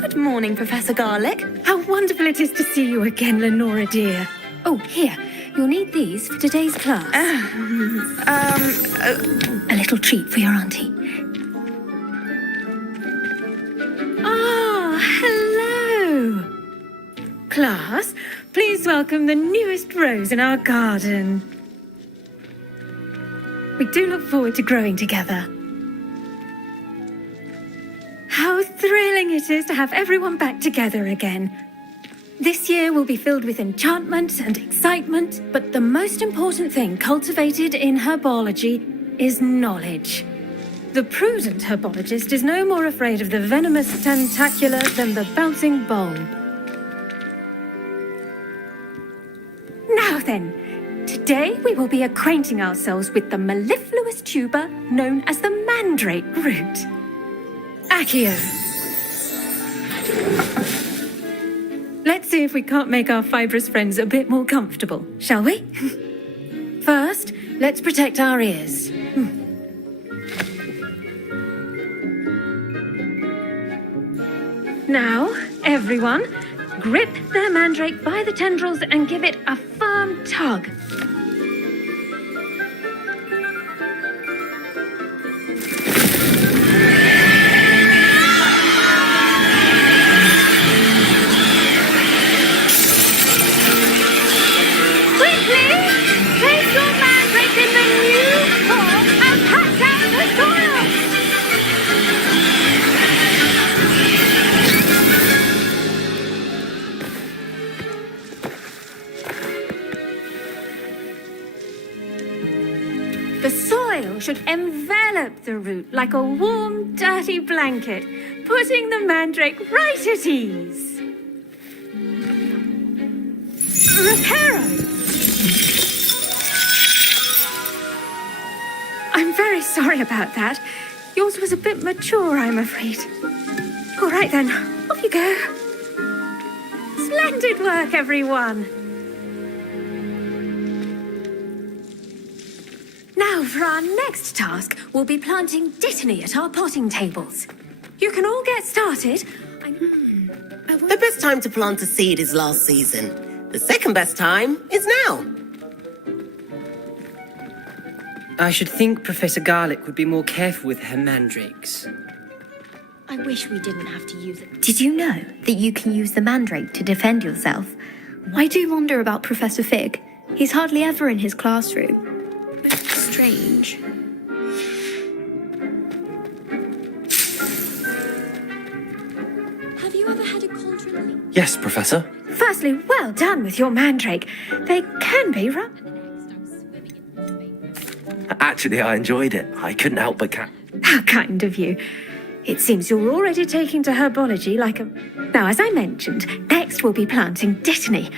Good morning, Professor Garlic. How wonderful it is to see you again, Lenora dear. Oh, here, you'll need these for today's class. A little treat for your auntie. Ah, hello. Class, please welcome the newest rose in our garden. We do look forward to growing together. How thrilling it is to have everyone back together again. This year will be filled with enchantment and excitement, but the most important thing cultivated in herbology is knowledge. The prudent herbologist is no more afraid of the venomous tentacula than the bouncing bulb. Now then, today we will be acquainting ourselves with the mellifluous tuber known as the mandrake root. Accio. Let's see if we can't make our fibrous friends a bit more comfortable, shall we? First, let's protect our ears. Now, everyone, grip the mandrake by the tendrils and give it a firm tug. The soil should envelop the root like a warm, dirty blanket, putting the mandrake right at ease. Reparo! I'm very sorry about that. Yours was a bit mature, I'm afraid. All right then, off you go. Splendid work, everyone. Now, for our next task, we'll be planting dittany at our potting tables. You can all get started. The best time to plant a seed is last season. The second best time is now. I should think Professor Garlic would be more careful with her mandrakes. I wish we didn't have to use it. Did you know that you can use the mandrake to defend yourself? I do wonder about Professor Fig. He's hardly ever in his classroom. Strange. Have you ever had a cauldron? Yes, Professor. Firstly, well done with your mandrake. They can be rough. Actually, I enjoyed it. I couldn't help but How kind of you. It seems you're already taking to herbology like a... Now, as I mentioned, next we'll be planting dittany.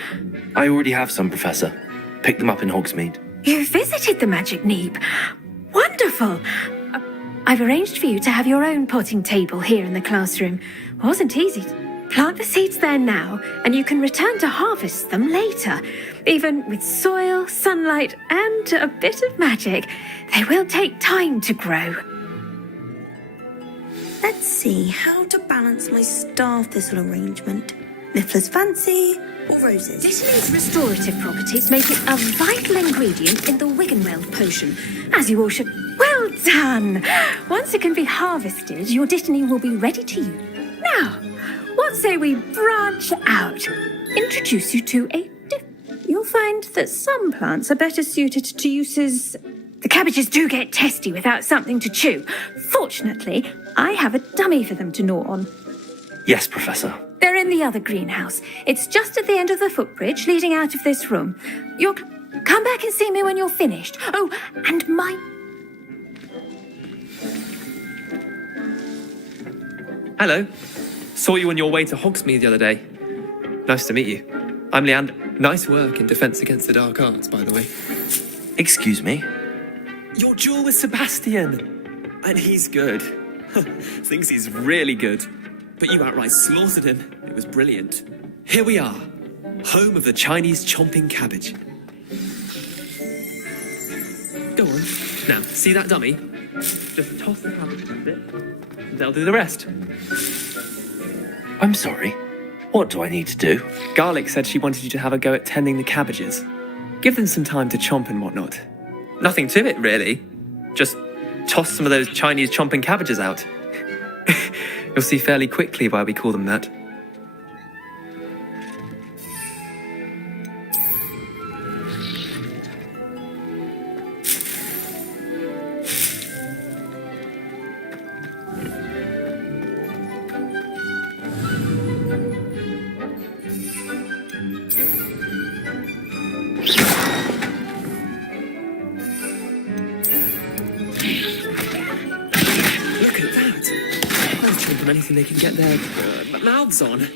I already have some, Professor. Picked them up in Hogsmeade. You visited the Magic Neep. Wonderful. I've arranged for you to have your own potting table here in the classroom. Wasn't easy. Plant the seeds there now, and you can return to harvest them later. Even with soil, sunlight, and a bit of magic, they will take time to grow. Let's see how to balance my star thistle arrangement. Niffler's fancy or roses? Dittany's restorative properties make it a vital ingredient in the Wiggenweld potion, as you all should... Well done! Once it can be harvested, your dittany will be ready to use. Now, what say we branch out? Introduce you to You'll find that some plants are better suited to uses. The cabbages do get testy without something to chew. Fortunately, I have a dummy for them to gnaw on. Yes, Professor. They're in the other greenhouse. It's just at the end of the footbridge leading out of this room. Come back and see me when you're finished. Oh, and Hello. Saw you on your way to Hogsmeade the other day. Nice to meet you. I'm Leander. Nice work in Defense Against the Dark Arts, by the way. Excuse me? Your duel with Sebastian. And he's good. Thinks he's really good. But you outright slaughtered him. It was brilliant. Here we are. Home of the Chinese chomping cabbage. Go on. Now, see that dummy? Just toss the cabbage a bit. They'll do the rest. I'm sorry. What do I need to do? Garlic said she wanted you to have a go at tending the cabbages. Give them some time to chomp and whatnot. Nothing to it, really. Just toss some of those Chinese chomping cabbages out. You'll see fairly quickly why we call them that. Anything they can get their mouths on.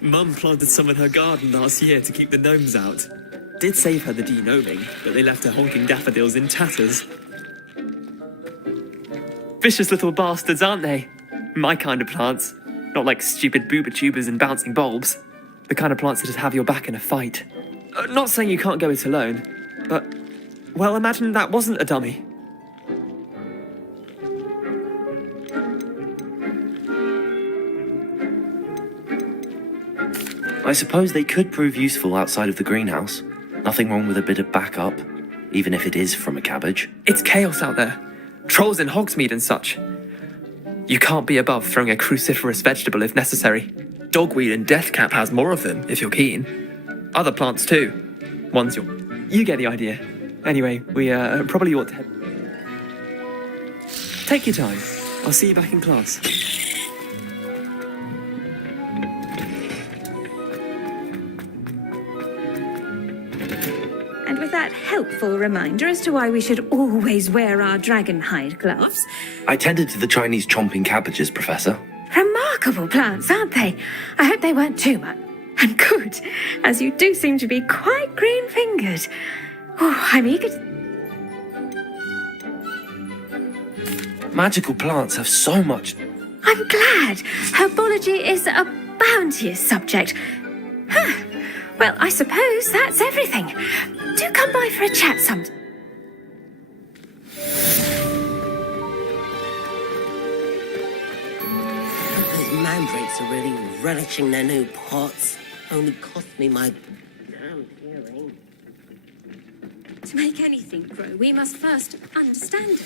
Mum planted some in her garden last year to keep the gnomes out. Did save her the de-gnoming, but they left her honking daffodils in tatters. Vicious little bastards, aren't they? My kind of plants. Not like stupid booba tubers and bouncing bulbs. The kind of plants that just have your back in a fight. Not saying you can't go it alone, but, well, imagine that wasn't a dummy. I suppose they could prove useful outside of the greenhouse. Nothing wrong with a bit of backup, even if it is from a cabbage. It's chaos out there. Trolls in Hogsmeade and such. You can't be above throwing a cruciferous vegetable if necessary. Dogweed and deathcap has more of them, if you're keen. Other plants too. Ones you get the idea. Anyway, we probably ought to head. Take your time. I'll see you back in class. And with that helpful reminder as to why we should always wear our dragon hide gloves. I tended to the Chinese chomping cabbages, Professor. Remarkable plants, aren't they? I hope they weren't too much. And good, as you do seem to be quite green-fingered. Oh, I'm eager to... Magical plants have so much... I'm glad. Herbology is a bounteous subject. Huh. Well, I suppose that's everything. Do come by for a chat sometime. Those mandrakes are really relishing their new pots. Only cost me my damn hearing. To make anything grow, we must first understand it.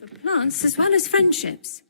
For plants as well as friendships.